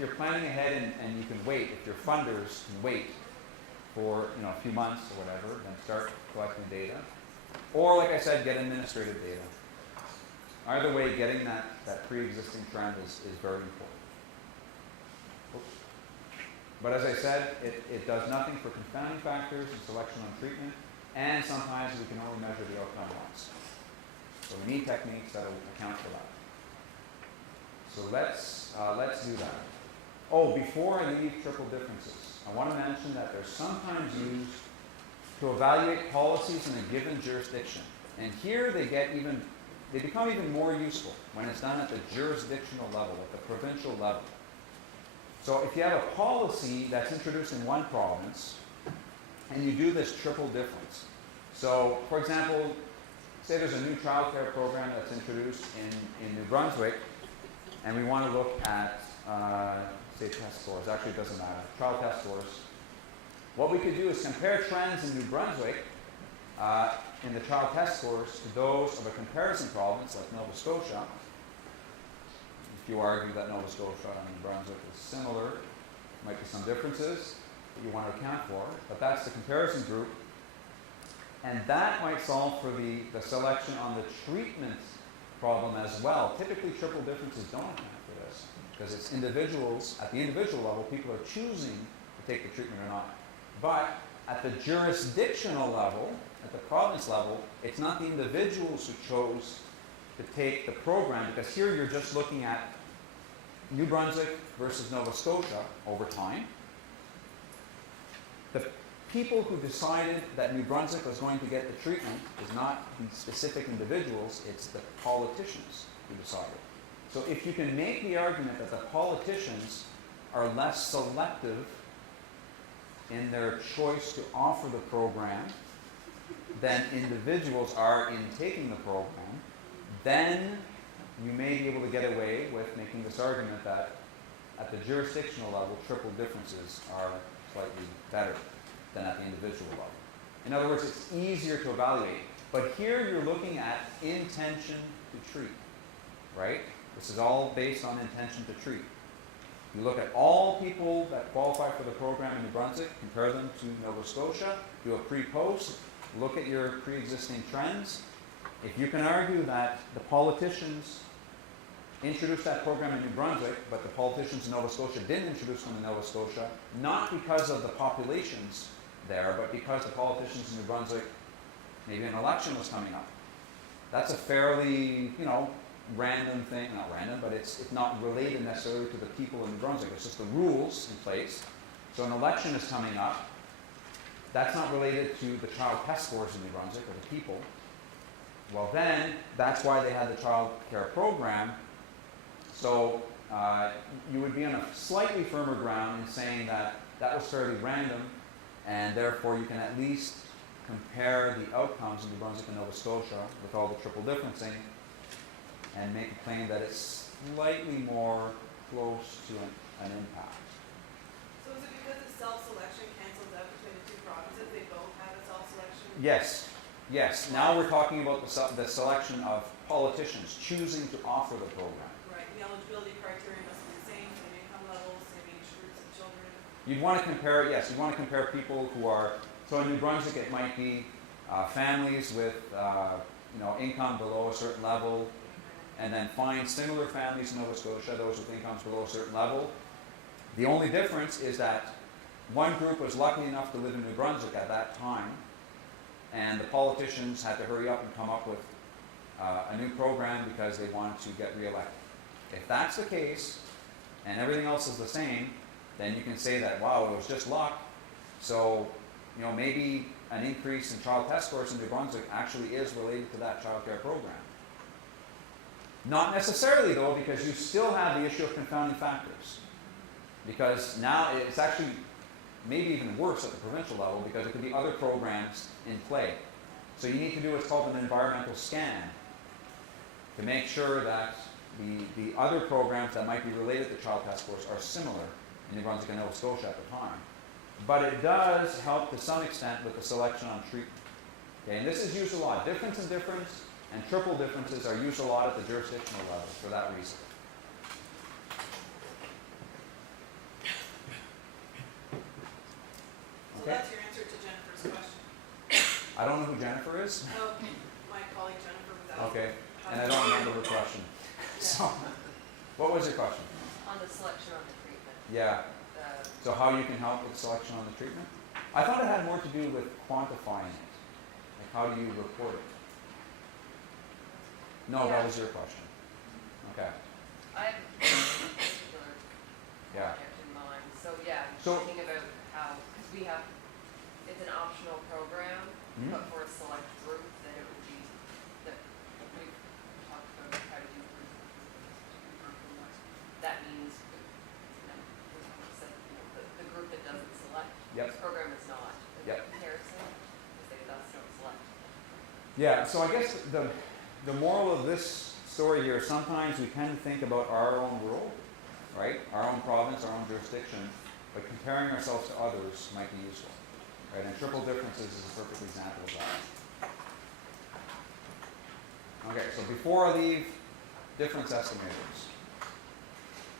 you're planning ahead and you can wait, if your funders can wait for, a few months or whatever, then start collecting data. Or, like I said, get administrative data. Either way, getting that pre-existing trend is very important. But as I said, it does nothing for confounding factors and selection on treatment, and sometimes we can only measure the outcome once. So we need techniques that will account for that. So let's do that. Oh, before I leave triple differences, I want to mention that they're sometimes used to evaluate policies in a given jurisdiction. And here they become even more useful when it's done at the jurisdictional level, at the provincial level. So if you have a policy that's introduced in one province, and you do this triple difference. So, for example, say there's a new child care program that's introduced in New Brunswick, and we want to look at, say, test scores. Actually, it doesn't matter. Child test scores. What we could do is compare trends in New Brunswick in the child test scores to those of a comparison province like Nova Scotia. If you argue that Nova Scotia and New Brunswick is similar, there might be some differences that you want to account for, but that's the comparison group. And that might solve for the selection on the treatment problem as well. Typically, triple differences don't account for this because it's individuals, at the individual level, people are choosing to take the treatment or not. But at the jurisdictional level, at the province level, it's not the individuals who chose to take the program, because here you're just looking at New Brunswick versus Nova Scotia over time. The people who decided that New Brunswick was going to get the treatment is not the specific individuals, it's the politicians who decided. So if you can make the argument that the politicians are less selective in their choice to offer the program than individuals are in taking the program, then you may be able to get away with making this argument that at the jurisdictional level, triple differences are slightly better than at the individual level. In other words, it's easier to evaluate. But here you're looking at intention to treat, right? This is all based on intention to treat. You look at all people that qualify for the program in New Brunswick, compare them to Nova Scotia, do a pre-post, look at your pre-existing trends. If you can argue that the politicians introduced that program in New Brunswick, but the politicians in Nova Scotia didn't introduce them in Nova Scotia, not because of the populations there, but because the politicians in New Brunswick, maybe an election was coming up. That's a fairly, random thing, not random, but it's not related necessarily to the people in New Brunswick. It's just the rules in place. So an election is coming up. That's not related to the child test scores in New Brunswick or the people. Well then, that's why they had the child care program. So you would be on a slightly firmer ground in saying that that was fairly random, and therefore you can at least compare the outcomes in New Brunswick and Nova Scotia with all the triple differencing and make a claim that it's slightly more close to an impact. So is it because it's self-selection cancels out between the two provinces? They both have a self-selection? Yes. Yes. Now we're talking about the selection of politicians choosing to offer the program. Right. The eligibility criteria must be the same income levels, same age groups of children. You'd want to compare, yes, you want to compare people who are, so in New Brunswick it might be families with income below a certain level, and then find similar families in Nova Scotia, those with incomes below a certain level. The only difference is that one group was lucky enough to live in New Brunswick at that time, and the politicians had to hurry up and come up with a new program because they wanted to get re-elected. If that's the case, and everything else is the same, then you can say that, wow, it was just luck. So, maybe an increase in child test scores in New Brunswick actually is related to that child care program. Not necessarily, though, because you still have the issue of confounding factors. Because now it's actually maybe even worse at the provincial level because it could be other programs in play. So you need to do what's called an environmental scan to make sure that the other programs that might be related to child test scores are similar in New Brunswick and Nova Scotia at the time. But it does help to some extent with the selection on treatment. Okay, and this is used a lot. Difference in difference and triple differences are used a lot at the jurisdictional level for that reason. So that's your answer to Jennifer's question. I don't know who Jennifer is. Oh, my colleague Jennifer was asking. Okay, and I don't remember her question. So, what was your question? On the selection on the treatment. Yeah. So how you can help with selection on the treatment? I thought it had more to do with quantifying it. Like how do you report it? No, that was your question. Okay. I have a particular Yeah. project in mind, so yeah, So- thinking about how, because we have, it's an optional program, Mhm. but for a select group, that it would be, that we've talked about how to do group. That means, we said, the group that doesn't select, Yep. this program is not. As Yep. a comparison, we say that's don't select. Yeah, so I guess the moral of this story here, sometimes we tend to think about our own world, right? Our own province, our own jurisdiction, but comparing ourselves to others might be useful, right? And triple differences is a perfect example of that. Okay, so before I leave difference estimators,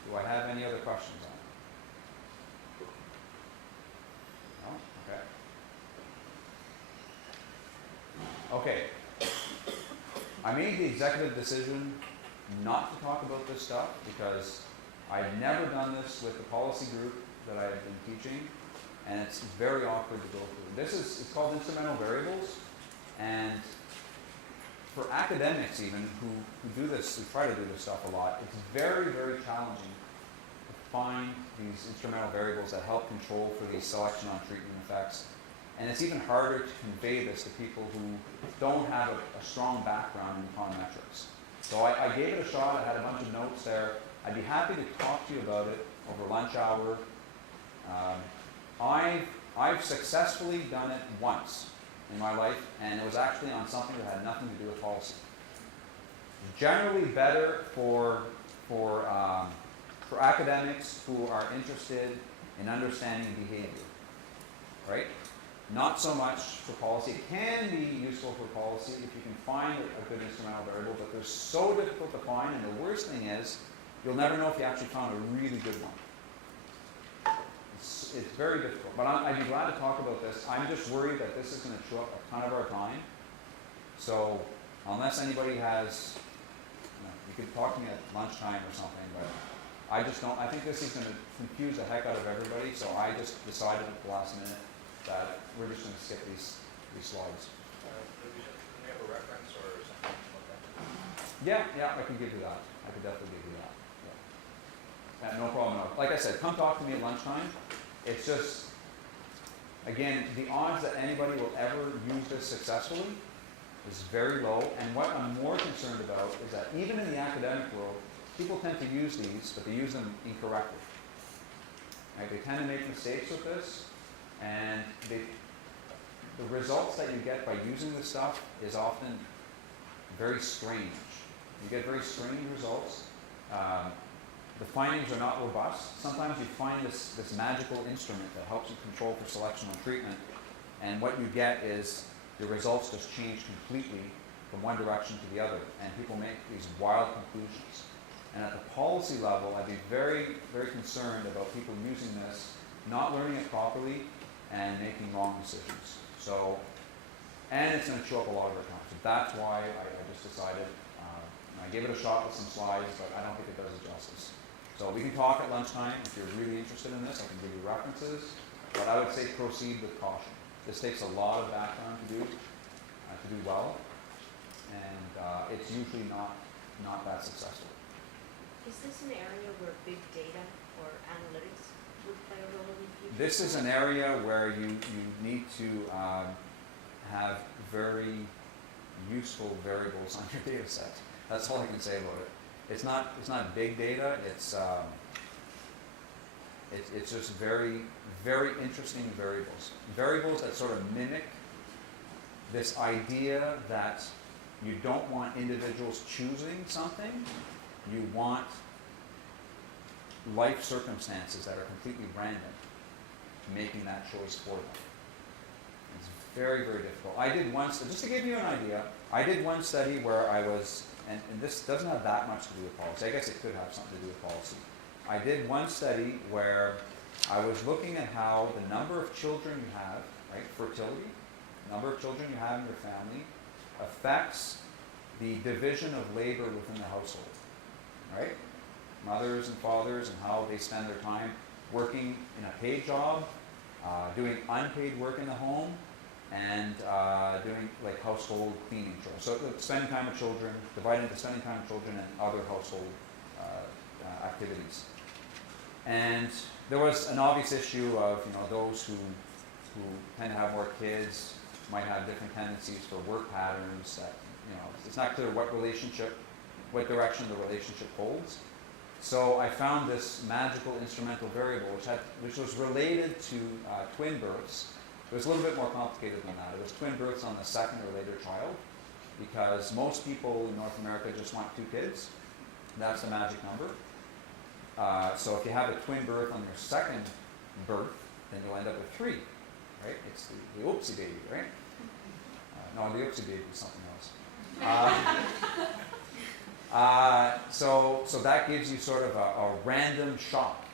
do I have any other questions on it? No? Okay. Okay. I made the executive decision not to talk about this stuff because I've never done this with the policy group that I've been teaching, and it's very awkward to go through. It's called instrumental variables, and for academics even who do this, who try to do this stuff a lot, it's very, very challenging to find these instrumental variables that help control for these selection on treatment effects. And it's even harder to convey this to people who don't have a strong background in econometrics. So I gave it a shot. I had a bunch of notes there. I'd be happy to talk to you about it over lunch hour. I've successfully done it once in my life, and it was actually on something that had nothing to do with policy. Generally better for academics who are interested in understanding behavior, right? Not so much for policy. It can be useful for policy if you can find a good instrumental variable, but they're so difficult to find, and the worst thing is, you'll never know if you actually found a really good one. It's very difficult, but I'd be glad to talk about this. I'm just worried that this is going to chew up a ton of our time. So unless anybody has, you could talk to me at lunchtime or something, but I just don't, I think this is going to confuse the heck out of everybody, so I just decided at the last minute that we're just going to skip these slides. Do we have a reference or something like that? Yeah, I can give you that. I could definitely give you that. Yeah, no problem at all. Like I said, come talk to me at lunchtime. It's just, again, the odds that anybody will ever use this successfully is very low. And what I'm more concerned about is that even in the academic world, people tend to use these, but they use them incorrectly. Right? They tend to make mistakes with this, and the results that you get by using this stuff is often very strange. You get very strange results. The findings are not robust. Sometimes you find this magical instrument that helps you control for selection on treatment, and what you get is the results just change completely from one direction to the other, and people make these wild conclusions. And at the policy level, I'd be very, very concerned about people using this, not learning it properly, and making wrong decisions. So, and it's going to chew up a lot of our time. So that's why I just decided, I gave it a shot with some slides, but I don't think it does it justice. So we can talk at lunchtime. If you're really interested in this, I can give you references. But I would say proceed with caution. This takes a lot of background to do well, and it's usually not that successful. Is this an area where big data or analytics would play a role in the future? This is an area where you need to have very useful variables on your data set. That's all I can say about it. It's not big data. It's just very, very interesting variables. Variables that sort of mimic this idea that you don't want individuals choosing something. You want life circumstances that are completely random making that choice for them. It's very, very difficult. I did one, just to give you an idea, I did one study where I was, and this doesn't have that much to do with policy. I guess it could have something to do with policy. I did one study where I was looking at how the number of children you have, right, fertility, number of children you have in your family, affects the division of labor within the household, right? Mothers and fathers and how they spend their time working in a paid job, doing unpaid work in the home, and doing like household cleaning chores. So spending time with children, dividing into spending time with children and other household activities. And there was an obvious issue of, you know, those who tend to have more kids might have different tendencies for work patterns that, you know, it's not clear what direction the relationship holds. So I found this magical instrumental variable which was related to twin births. It was a little bit more complicated than that. It was twin births on the second or later child, because most people in North America just want 2 kids. That's the magic number. So if you have a twin birth on your second birth, then you'll end up with 3, right? It's the oopsie baby, right? No, the oopsie baby is something else. So that gives you sort of a random shock.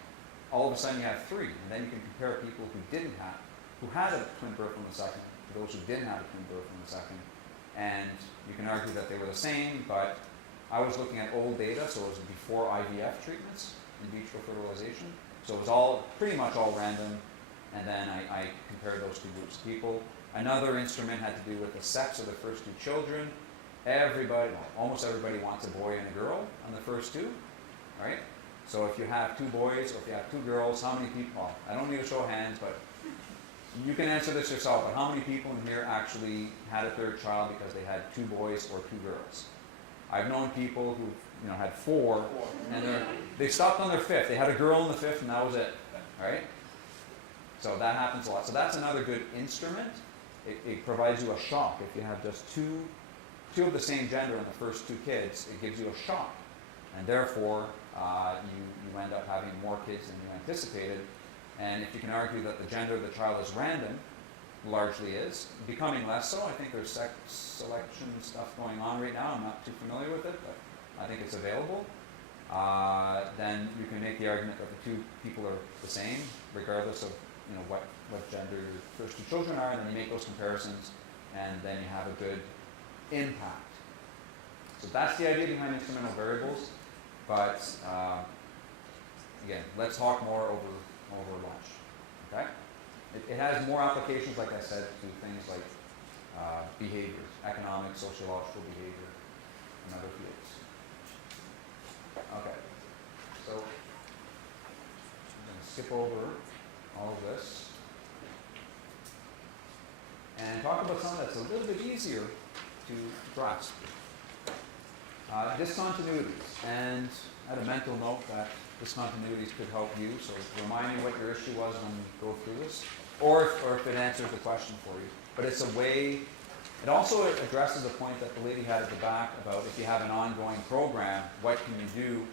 All of a sudden you have 3, and then you can compare people who had a twin birth on the second to those who didn't have a twin birth on the second, and you can argue that they were the same, but I was looking at old data, so it was before IVF treatments, in vitro fertilization. So it was pretty much all random, and then I compared those 2 groups of people. Another instrument had to do with the sex of the first 2 children. Almost everybody wants a boy and a girl on the first 2, right? So if you have 2 boys or if you have 2 girls, how many people, well, I don't need to show hands, but you can answer this yourself, but how many people in here actually had a 3rd child because they had 2 boys or 2 girls? I've known people who, you know, had 4, and they stopped on their 5th. They had a girl in the 5th, and that was it, right? So that happens a lot. So that's another good instrument. It provides you a shock. If you have just two of the same gender in the first 2 kids, it gives you a shock, and therefore you end up having more kids than you anticipated. And if you can argue that the gender of the child is random, largely is, becoming less so. I think there's sex selection stuff going on right now. I'm not too familiar with it, but I think it's available. Then you can make the argument that the 2 people are the same, regardless of, you know, what gender your first 2 children are, and then you make those comparisons, and then you have a good impact. So that's the idea behind instrumental variables. But again, let's talk more over lunch. Okay? It has more applications, like I said, to things like behaviors, economic, sociological behavior, and other fields. Okay, so I'm going to skip over all of this and talk about something that's a little bit easier to grasp. Discontinuities. And I had a mental note that discontinuities could help you, so remind me what your issue was when we go through this, or if it answers the question for you. But it's a way, it also addresses a point that the lady had at the back about if you have an ongoing program, what can you do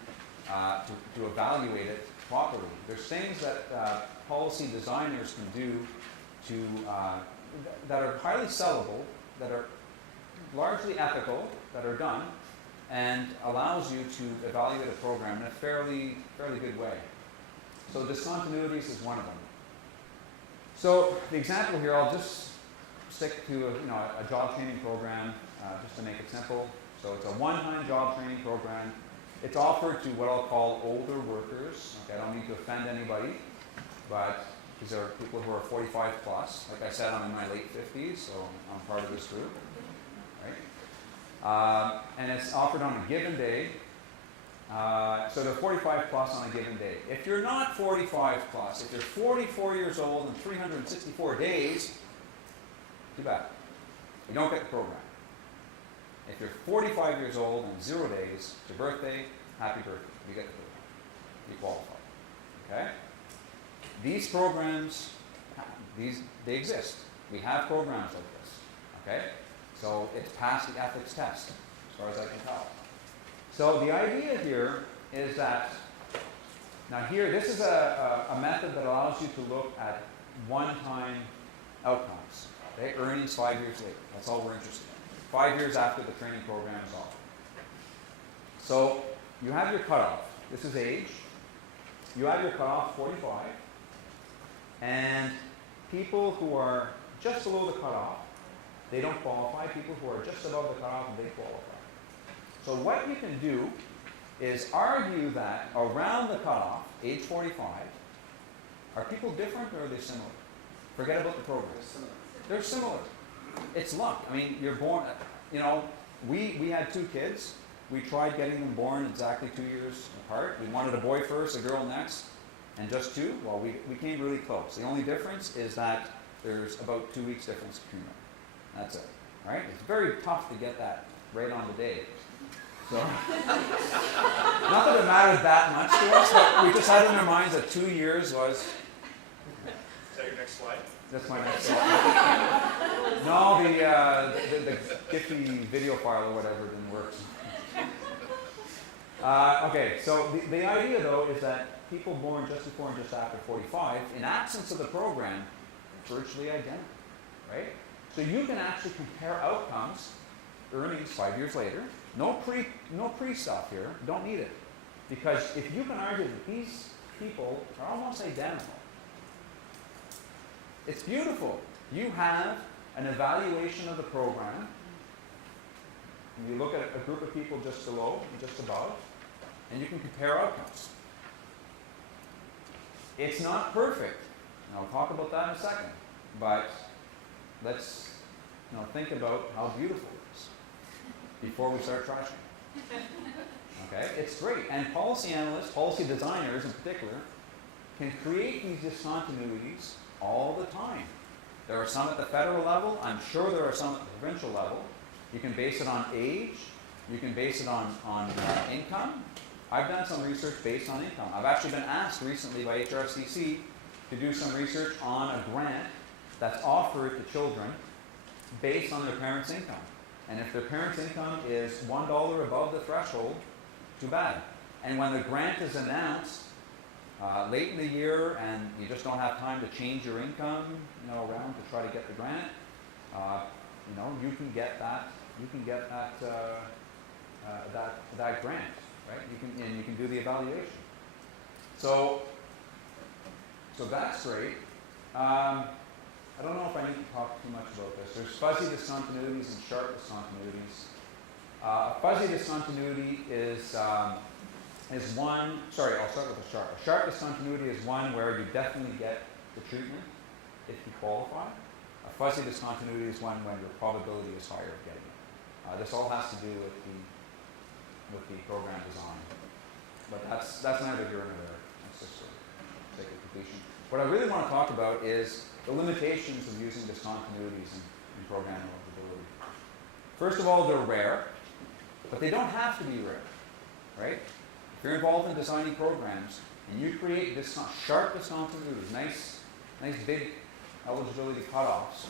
to evaluate it properly. There's things that policy designers can do that are highly sellable, that are largely ethical, that are done, and allows you to evaluate a program in a fairly good way. So discontinuities is one of them. So the example here, I'll just stick to a job training program just to make it simple. So it's a one-time job training program. It's offered to what I'll call older workers. Okay, I don't mean to offend anybody, but these are people who are 45 plus. Like I said, I'm in my late 50s, so I'm part of this group. Right? And it's offered on a given day. So they're 45 plus on a given day. If you're not 45 plus, if you're 44 years old and 364 days, too bad. You don't get the program. If you're 45 years old and 0 days, it's your birthday, happy birthday. You get the program. You qualify. Okay? These programs, they exist. We have programs like this. Okay? So it's passed the ethics test, as far as I can tell. So the idea here is that, now here, this is a method that allows you to look at one-time outcomes. Okay? Earnings 5 years later. That's all we're interested in. 5 years after the training program is off. So you have your cutoff. This is age. You have your cutoff, 45. And people who are just below the cutoff, they don't qualify. People who are just above the cutoff, they qualify. So what you can do is argue that around the cutoff, age 45, Are people different or are they similar? Forget about the program. They're similar. They're similar. It's luck. I mean, you're born, you know, we had 2 kids. We tried getting them born exactly 2 years apart. We wanted a boy first, a girl next, and just 2. Well, we came really close. The only difference is that there's about 2 weeks difference between them. That's it. Right? It's very tough to get that right on the day. So, not that it mattered that much to us, but we just had in our minds that 2 years was. Is that your next slide? That's my next slide. No, the Giphy video file or whatever didn't work. Okay, so the idea though is that people born just before and just after 45, in absence of the program, virtually identical, right? So you can actually compare outcomes, earnings 5 years later. No pre stuff here. Don't need it, because if you can argue that these people are almost identical, it's beautiful. You have an evaluation of the program. And you look at a group of people just below and just above, and you can compare outcomes. It's not perfect. And I'll talk about that in a second. But let's think about how beautiful it is before we start trashing. Okay? It's great. And policy analysts, policy designers in particular, can create these discontinuities all the time. There are some at the federal level. I'm sure there are some at the provincial level. You can base it on age. You can base it on income. I've done some research based on income. I've actually been asked recently by HRCC to do some research on a grant that's offered to children based on their parents' income. And if their parents' income is $1 above the threshold, too bad. And when the grant is announced late in the year and you just don't have time to change your income, around to try to get the grant, you can get that. You can get that grant, right? You can do the evaluation. So that's great. I don't know if I need to talk too much about this. There's fuzzy discontinuities and sharp discontinuities. Fuzzy discontinuity is one. Sorry, I'll start with a sharp. A sharp discontinuity is one where you definitely get the treatment if you qualify. A fuzzy discontinuity is one when your probability is higher of getting it. This all has to do with the program design. But that's neither here nor there. That's just for the sake of completion. What I really want to talk about is the limitations of using discontinuities in program eligibility. First of all, they're rare, but they don't have to be rare, right? If you're involved in designing programs and you create sharp discontinuities, nice big eligibility cutoffs,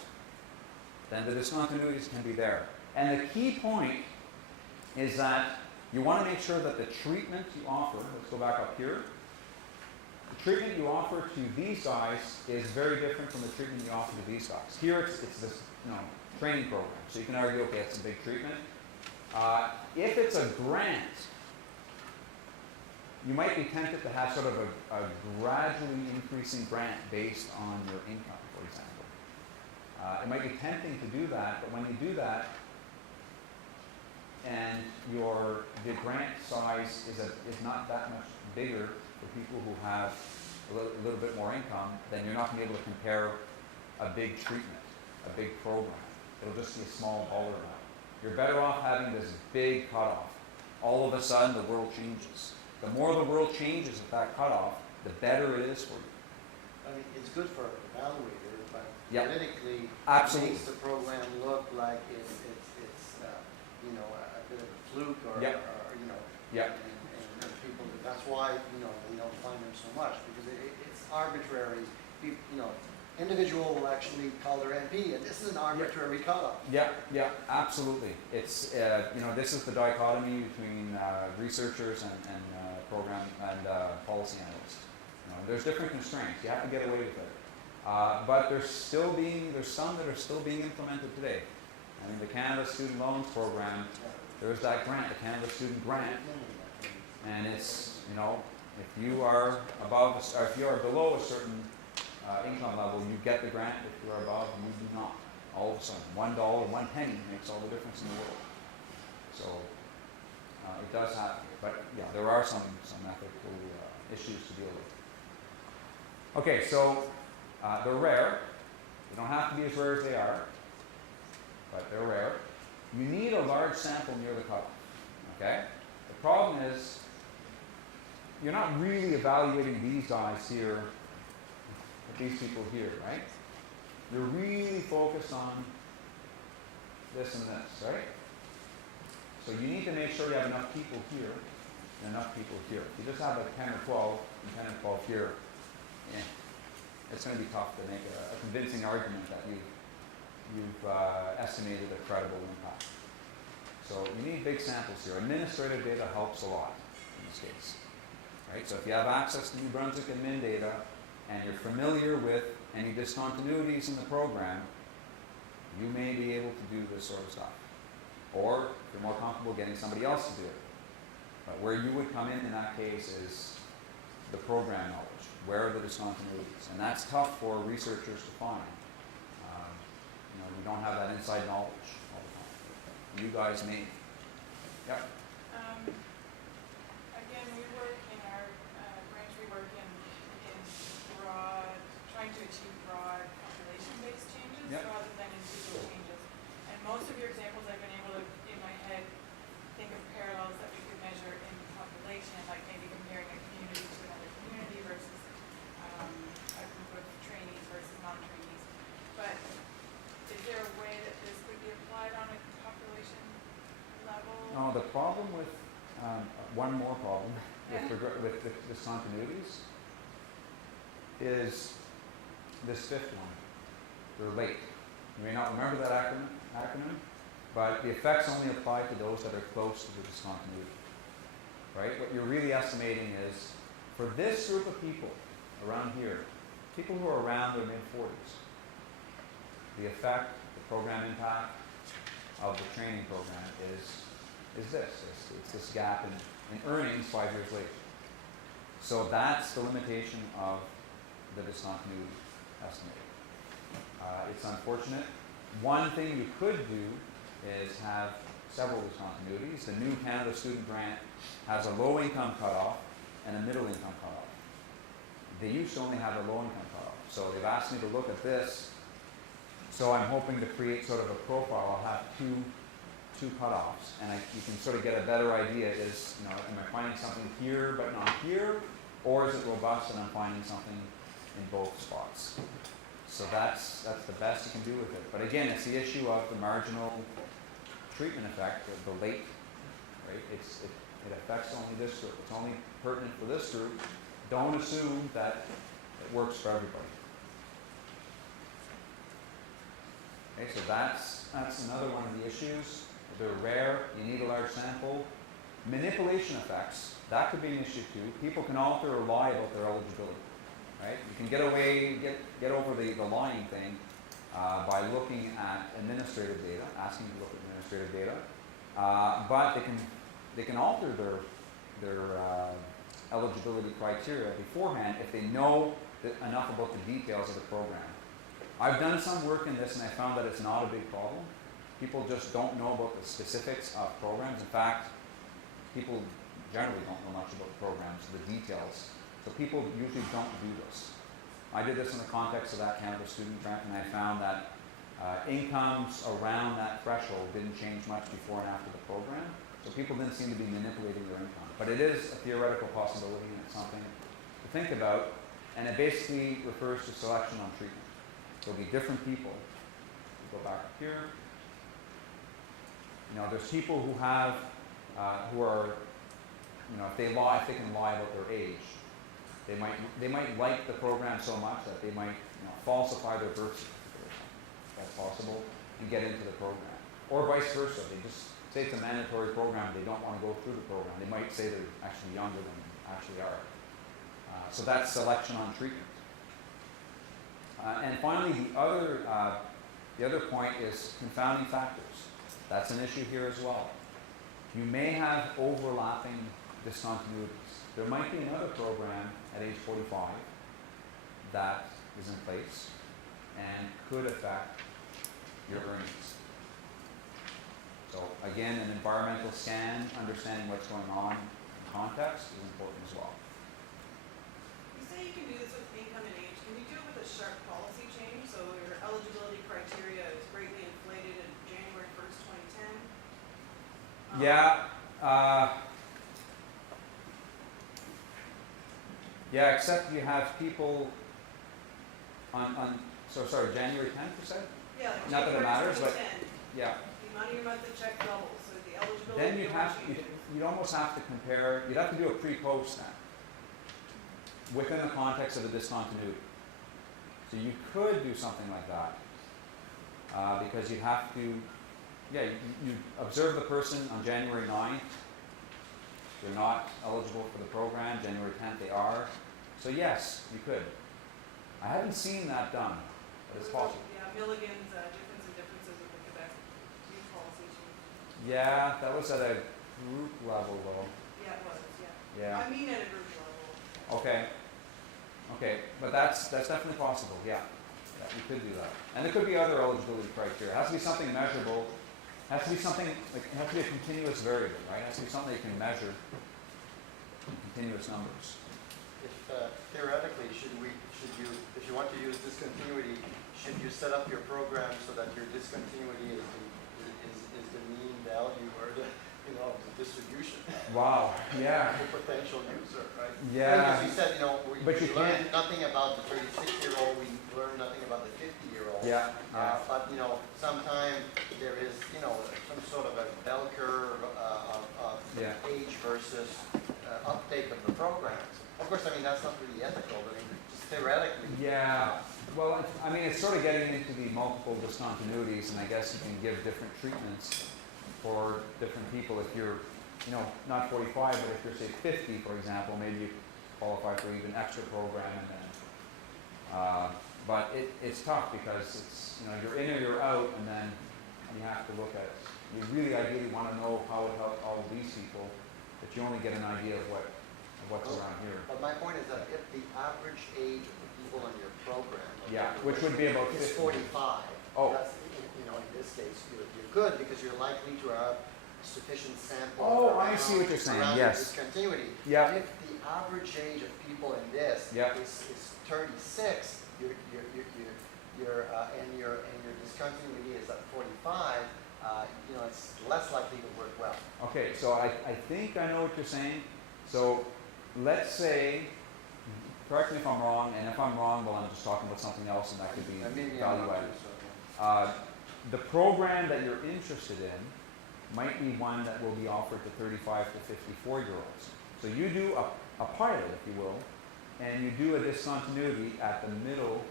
then the discontinuities can be there. And the key point is that you want to make sure that the treatment you offer, let's go back up here, the treatment you offer to these guys is very different from the treatment you offer to these guys. Here it's this training program, so you can argue, okay, it's a big treatment. If it's a grant, you might be tempted to have sort of a gradually increasing grant based on your income, for example. It might be tempting to do that, but when you do that, and the grant size is not that much bigger for people who have a little bit more income, then you're not going to be able to compare a big treatment, a big program. It'll just be a small dollar amount. You're better off having this big cutoff. All of a sudden, the world changes. The more the world changes at that cutoff, the better it is for you. I mean, it's good for an evaluator, but Yep. politically, Absolutely. it makes the program look like it's a bit of a fluke or Yep. Yep. and people, that's why, they don't find them so much, because it's arbitrary. Individual will actually call their MP, and this is an arbitrary cutoff. Yeah, absolutely. It's this is the dichotomy between researchers and program and policy analysts. There's different constraints. You have to get away with it, but there's some that are still being implemented today. I mean, the Canada Student Loans Program. There's that grant, the Canada Student Grant, and it's if you are above or if you are below a certain income level, you get the grant. If you are above, you do not. All of a sudden, $1, 1 penny makes all the difference in the world. So it does happen, but yeah, there are some ethical issues to deal with. Okay, so they're rare. They don't have to be as rare as they are, but they're rare. You need a large sample near the cutoff. Okay? The problem is you're not really evaluating these guys here, these people here, right? You're really focused on this and this, right? So you need to make sure you have enough people here and enough people here. If you just have like 10 or 12 and 10 or 12 here, yeah, it's going to be tough to make a convincing argument that you've estimated a credible impact. So you need big samples here. Administrative data helps a lot in this case. Right? So if you have access to New Brunswick admin data and you're familiar with any discontinuities in the program, you may be able to do this sort of stuff. Or if you're more comfortable getting somebody else to do it. But where you would come in that case is the program knowledge. Where are the discontinuities? And that's tough for researchers to find. You don't have that inside knowledge all the time. You guys may. Yep. Again, we work in our branch, we work in broad, trying to achieve broad population-based changes rather than individual changes. And most of your examples I've been able to, in my head, think of parallels that we could measure in population, like maybe comparing a community to another community versus a group of trainees versus non-trainees. But is there a way that this could be applied on a population level? No, the problem with, one more problem with the discontinuities is this fifth one. They're late. You may not remember that acronym, but the effects only apply to those that are close to the discontinuity. Right? What you're really estimating is, for this group of people around here, people who are around their mid-40s, the effect, the program impact of the training program is this. It's this gap in earnings 5 years later. So that's the limitation of the discontinuity estimating. It's unfortunate. One thing you could do is have several discontinuities. The new Canada Student Grant has a low income cutoff and a middle income cutoff. They used to only have a low income cutoff. So they've asked me to look at this. So I'm hoping to create sort of a profile. I'll have two cutoffs, and you can sort of get a better idea. Is, am I finding something here but not here, or is it robust and I'm finding something in both spots? So that's the best you can do with it. But again, it's the issue of the marginal treatment effect of the late, right? It affects only this group. It's only pertinent for this group. Don't assume that it works for everybody. Okay, so that's another one of the issues. They're rare. You need a large sample. Manipulation effects, that could be an issue too. People can alter or lie about their eligibility. Right? You can get over the lying thing by looking at administrative data, asking to look at administrative data, but they can alter their eligibility criteria beforehand if they know enough about the details of the program. I've done some work in this and I found that it's not a big problem. People just don't know about the specifics of programs. In fact, people generally don't know much about the programs, the details. So people usually don't do this. I did this in the context of that Canada Student Grant, and I found that incomes around that threshold didn't change much before and after the program. So people didn't seem to be manipulating their income. But it is a theoretical possibility, and it's something to think about. And it basically refers to selection on treatment. There'll be different people. We'll go back up here. There's people who have, who are, if they can lie about their age. They might like the program so much that they might falsify their birth certificate or something. That's possible, and get into the program. Or vice versa. They just say it's a mandatory program. They don't want to go through the program. They might say they're actually younger than they actually are. So that's selection on treatment. And finally, the other point is confounding factors. That's an issue here as well. You may have overlapping discontinuities. There might be another program at age 45 that is in place and could affect your earnings. So again, an environmental scan, understanding what's going on in context is important as well. You said say you can do this with income and age, can we do it with a sharp policy change? So your eligibility criteria is greatly inflated in January 1st, 2010? Yeah. Yeah, except you have people so sorry, January 10th, you said? Yeah, like Not that it January matters, but 2010, yeah. the amount of your monthly check doubles, so the eligibility. Then you'd almost have to compare, you'd have to do a pre-post then, within the context of the discontinuity. So you could do something like that, because you have to, you observe the person on January 9th, they're not eligible for the program, January 10th they are, so yes, you could. I haven't seen that done, but it's possible. Yeah, Milligan's differences with the Quebec youth policy change. Yeah, that was at a group level though. Yeah, it was, yeah. Yeah. I mean at a group level. Okay. Okay, but that's definitely possible, yeah. Yeah, you could do that. And there could be other eligibility criteria. It has to be something measurable. It has to be something, like, it has to be a continuous variable, right? It has to be something you can measure in continuous numbers. If theoretically, if you want to use discontinuity, should you set up your program so that your discontinuity is the mean value or the distribution? Wow, yeah. The potential user, right? Yeah. Because you said, we learned can't. nothing about the 36-year-old, we learned nothing about the 50-year-old. Yeah. But sometimes there is, some sort of a bell curve of age versus uptake of the programs. Of course, that's not really ethical, but just theoretically. Yeah. Well, it's sort of getting into the multiple discontinuities, and I guess you can give different treatments for different people. If you're, not 45, but if you're, say, 50, for example, maybe you qualify for even extra program, and then, but it's tough because it's, you're in or you're out, and then you have to look at, you really ideally want to know how it helped all of these people, but you only get an idea of what's around here. But my point is that if the average age of the people on your program, Which would be about 50. is 45, that's, in this case, you're good because you're likely to have sufficient sample. Oh, I see what you're saying. Yes. Discontinuity. Yeah. If the average age of people in this is 36, and your discontinuity is at 45, it's less likely to work well. Okay, so I think I know what you're saying. So let's say, correct me if I'm wrong, and if I'm wrong, well, I'm just talking about something else, and that could be value added. The program that you're interested in might be one that will be offered to 35 to 54-year-olds. So you do a pilot, if you will, and you do a discontinuity at the middle,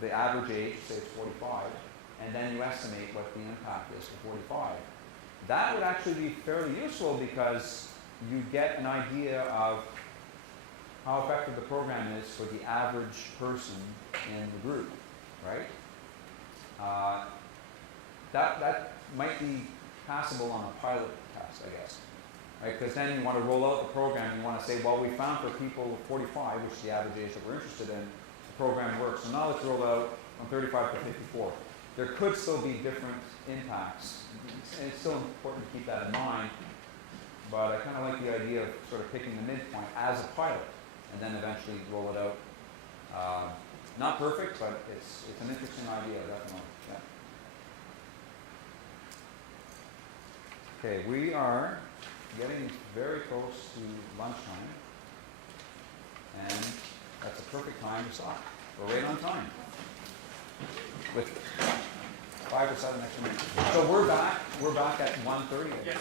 the average age, say it's 45, and then you estimate what the impact is for 45. That would actually be fairly useful because you get an idea of how effective the program is for the average person in the group, right? That might be passable on a pilot test, I guess. Right? Because then you want to roll out the program, you want to say, well, we found for people 45, which is the average age that we're interested in, the program works. So now let's roll out from 35 to 54. There could still be different impacts. And it's still important to keep that in mind, but I kind of like the idea of sort of picking the midpoint as a pilot and then eventually roll it out. Not perfect, but it's an interesting idea, definitely. Yeah. Okay, we are getting very close to lunchtime, and that's a perfect time to stop. We're right on time, with 5 or 7 extra minutes. So we're back at 1:30. Yes.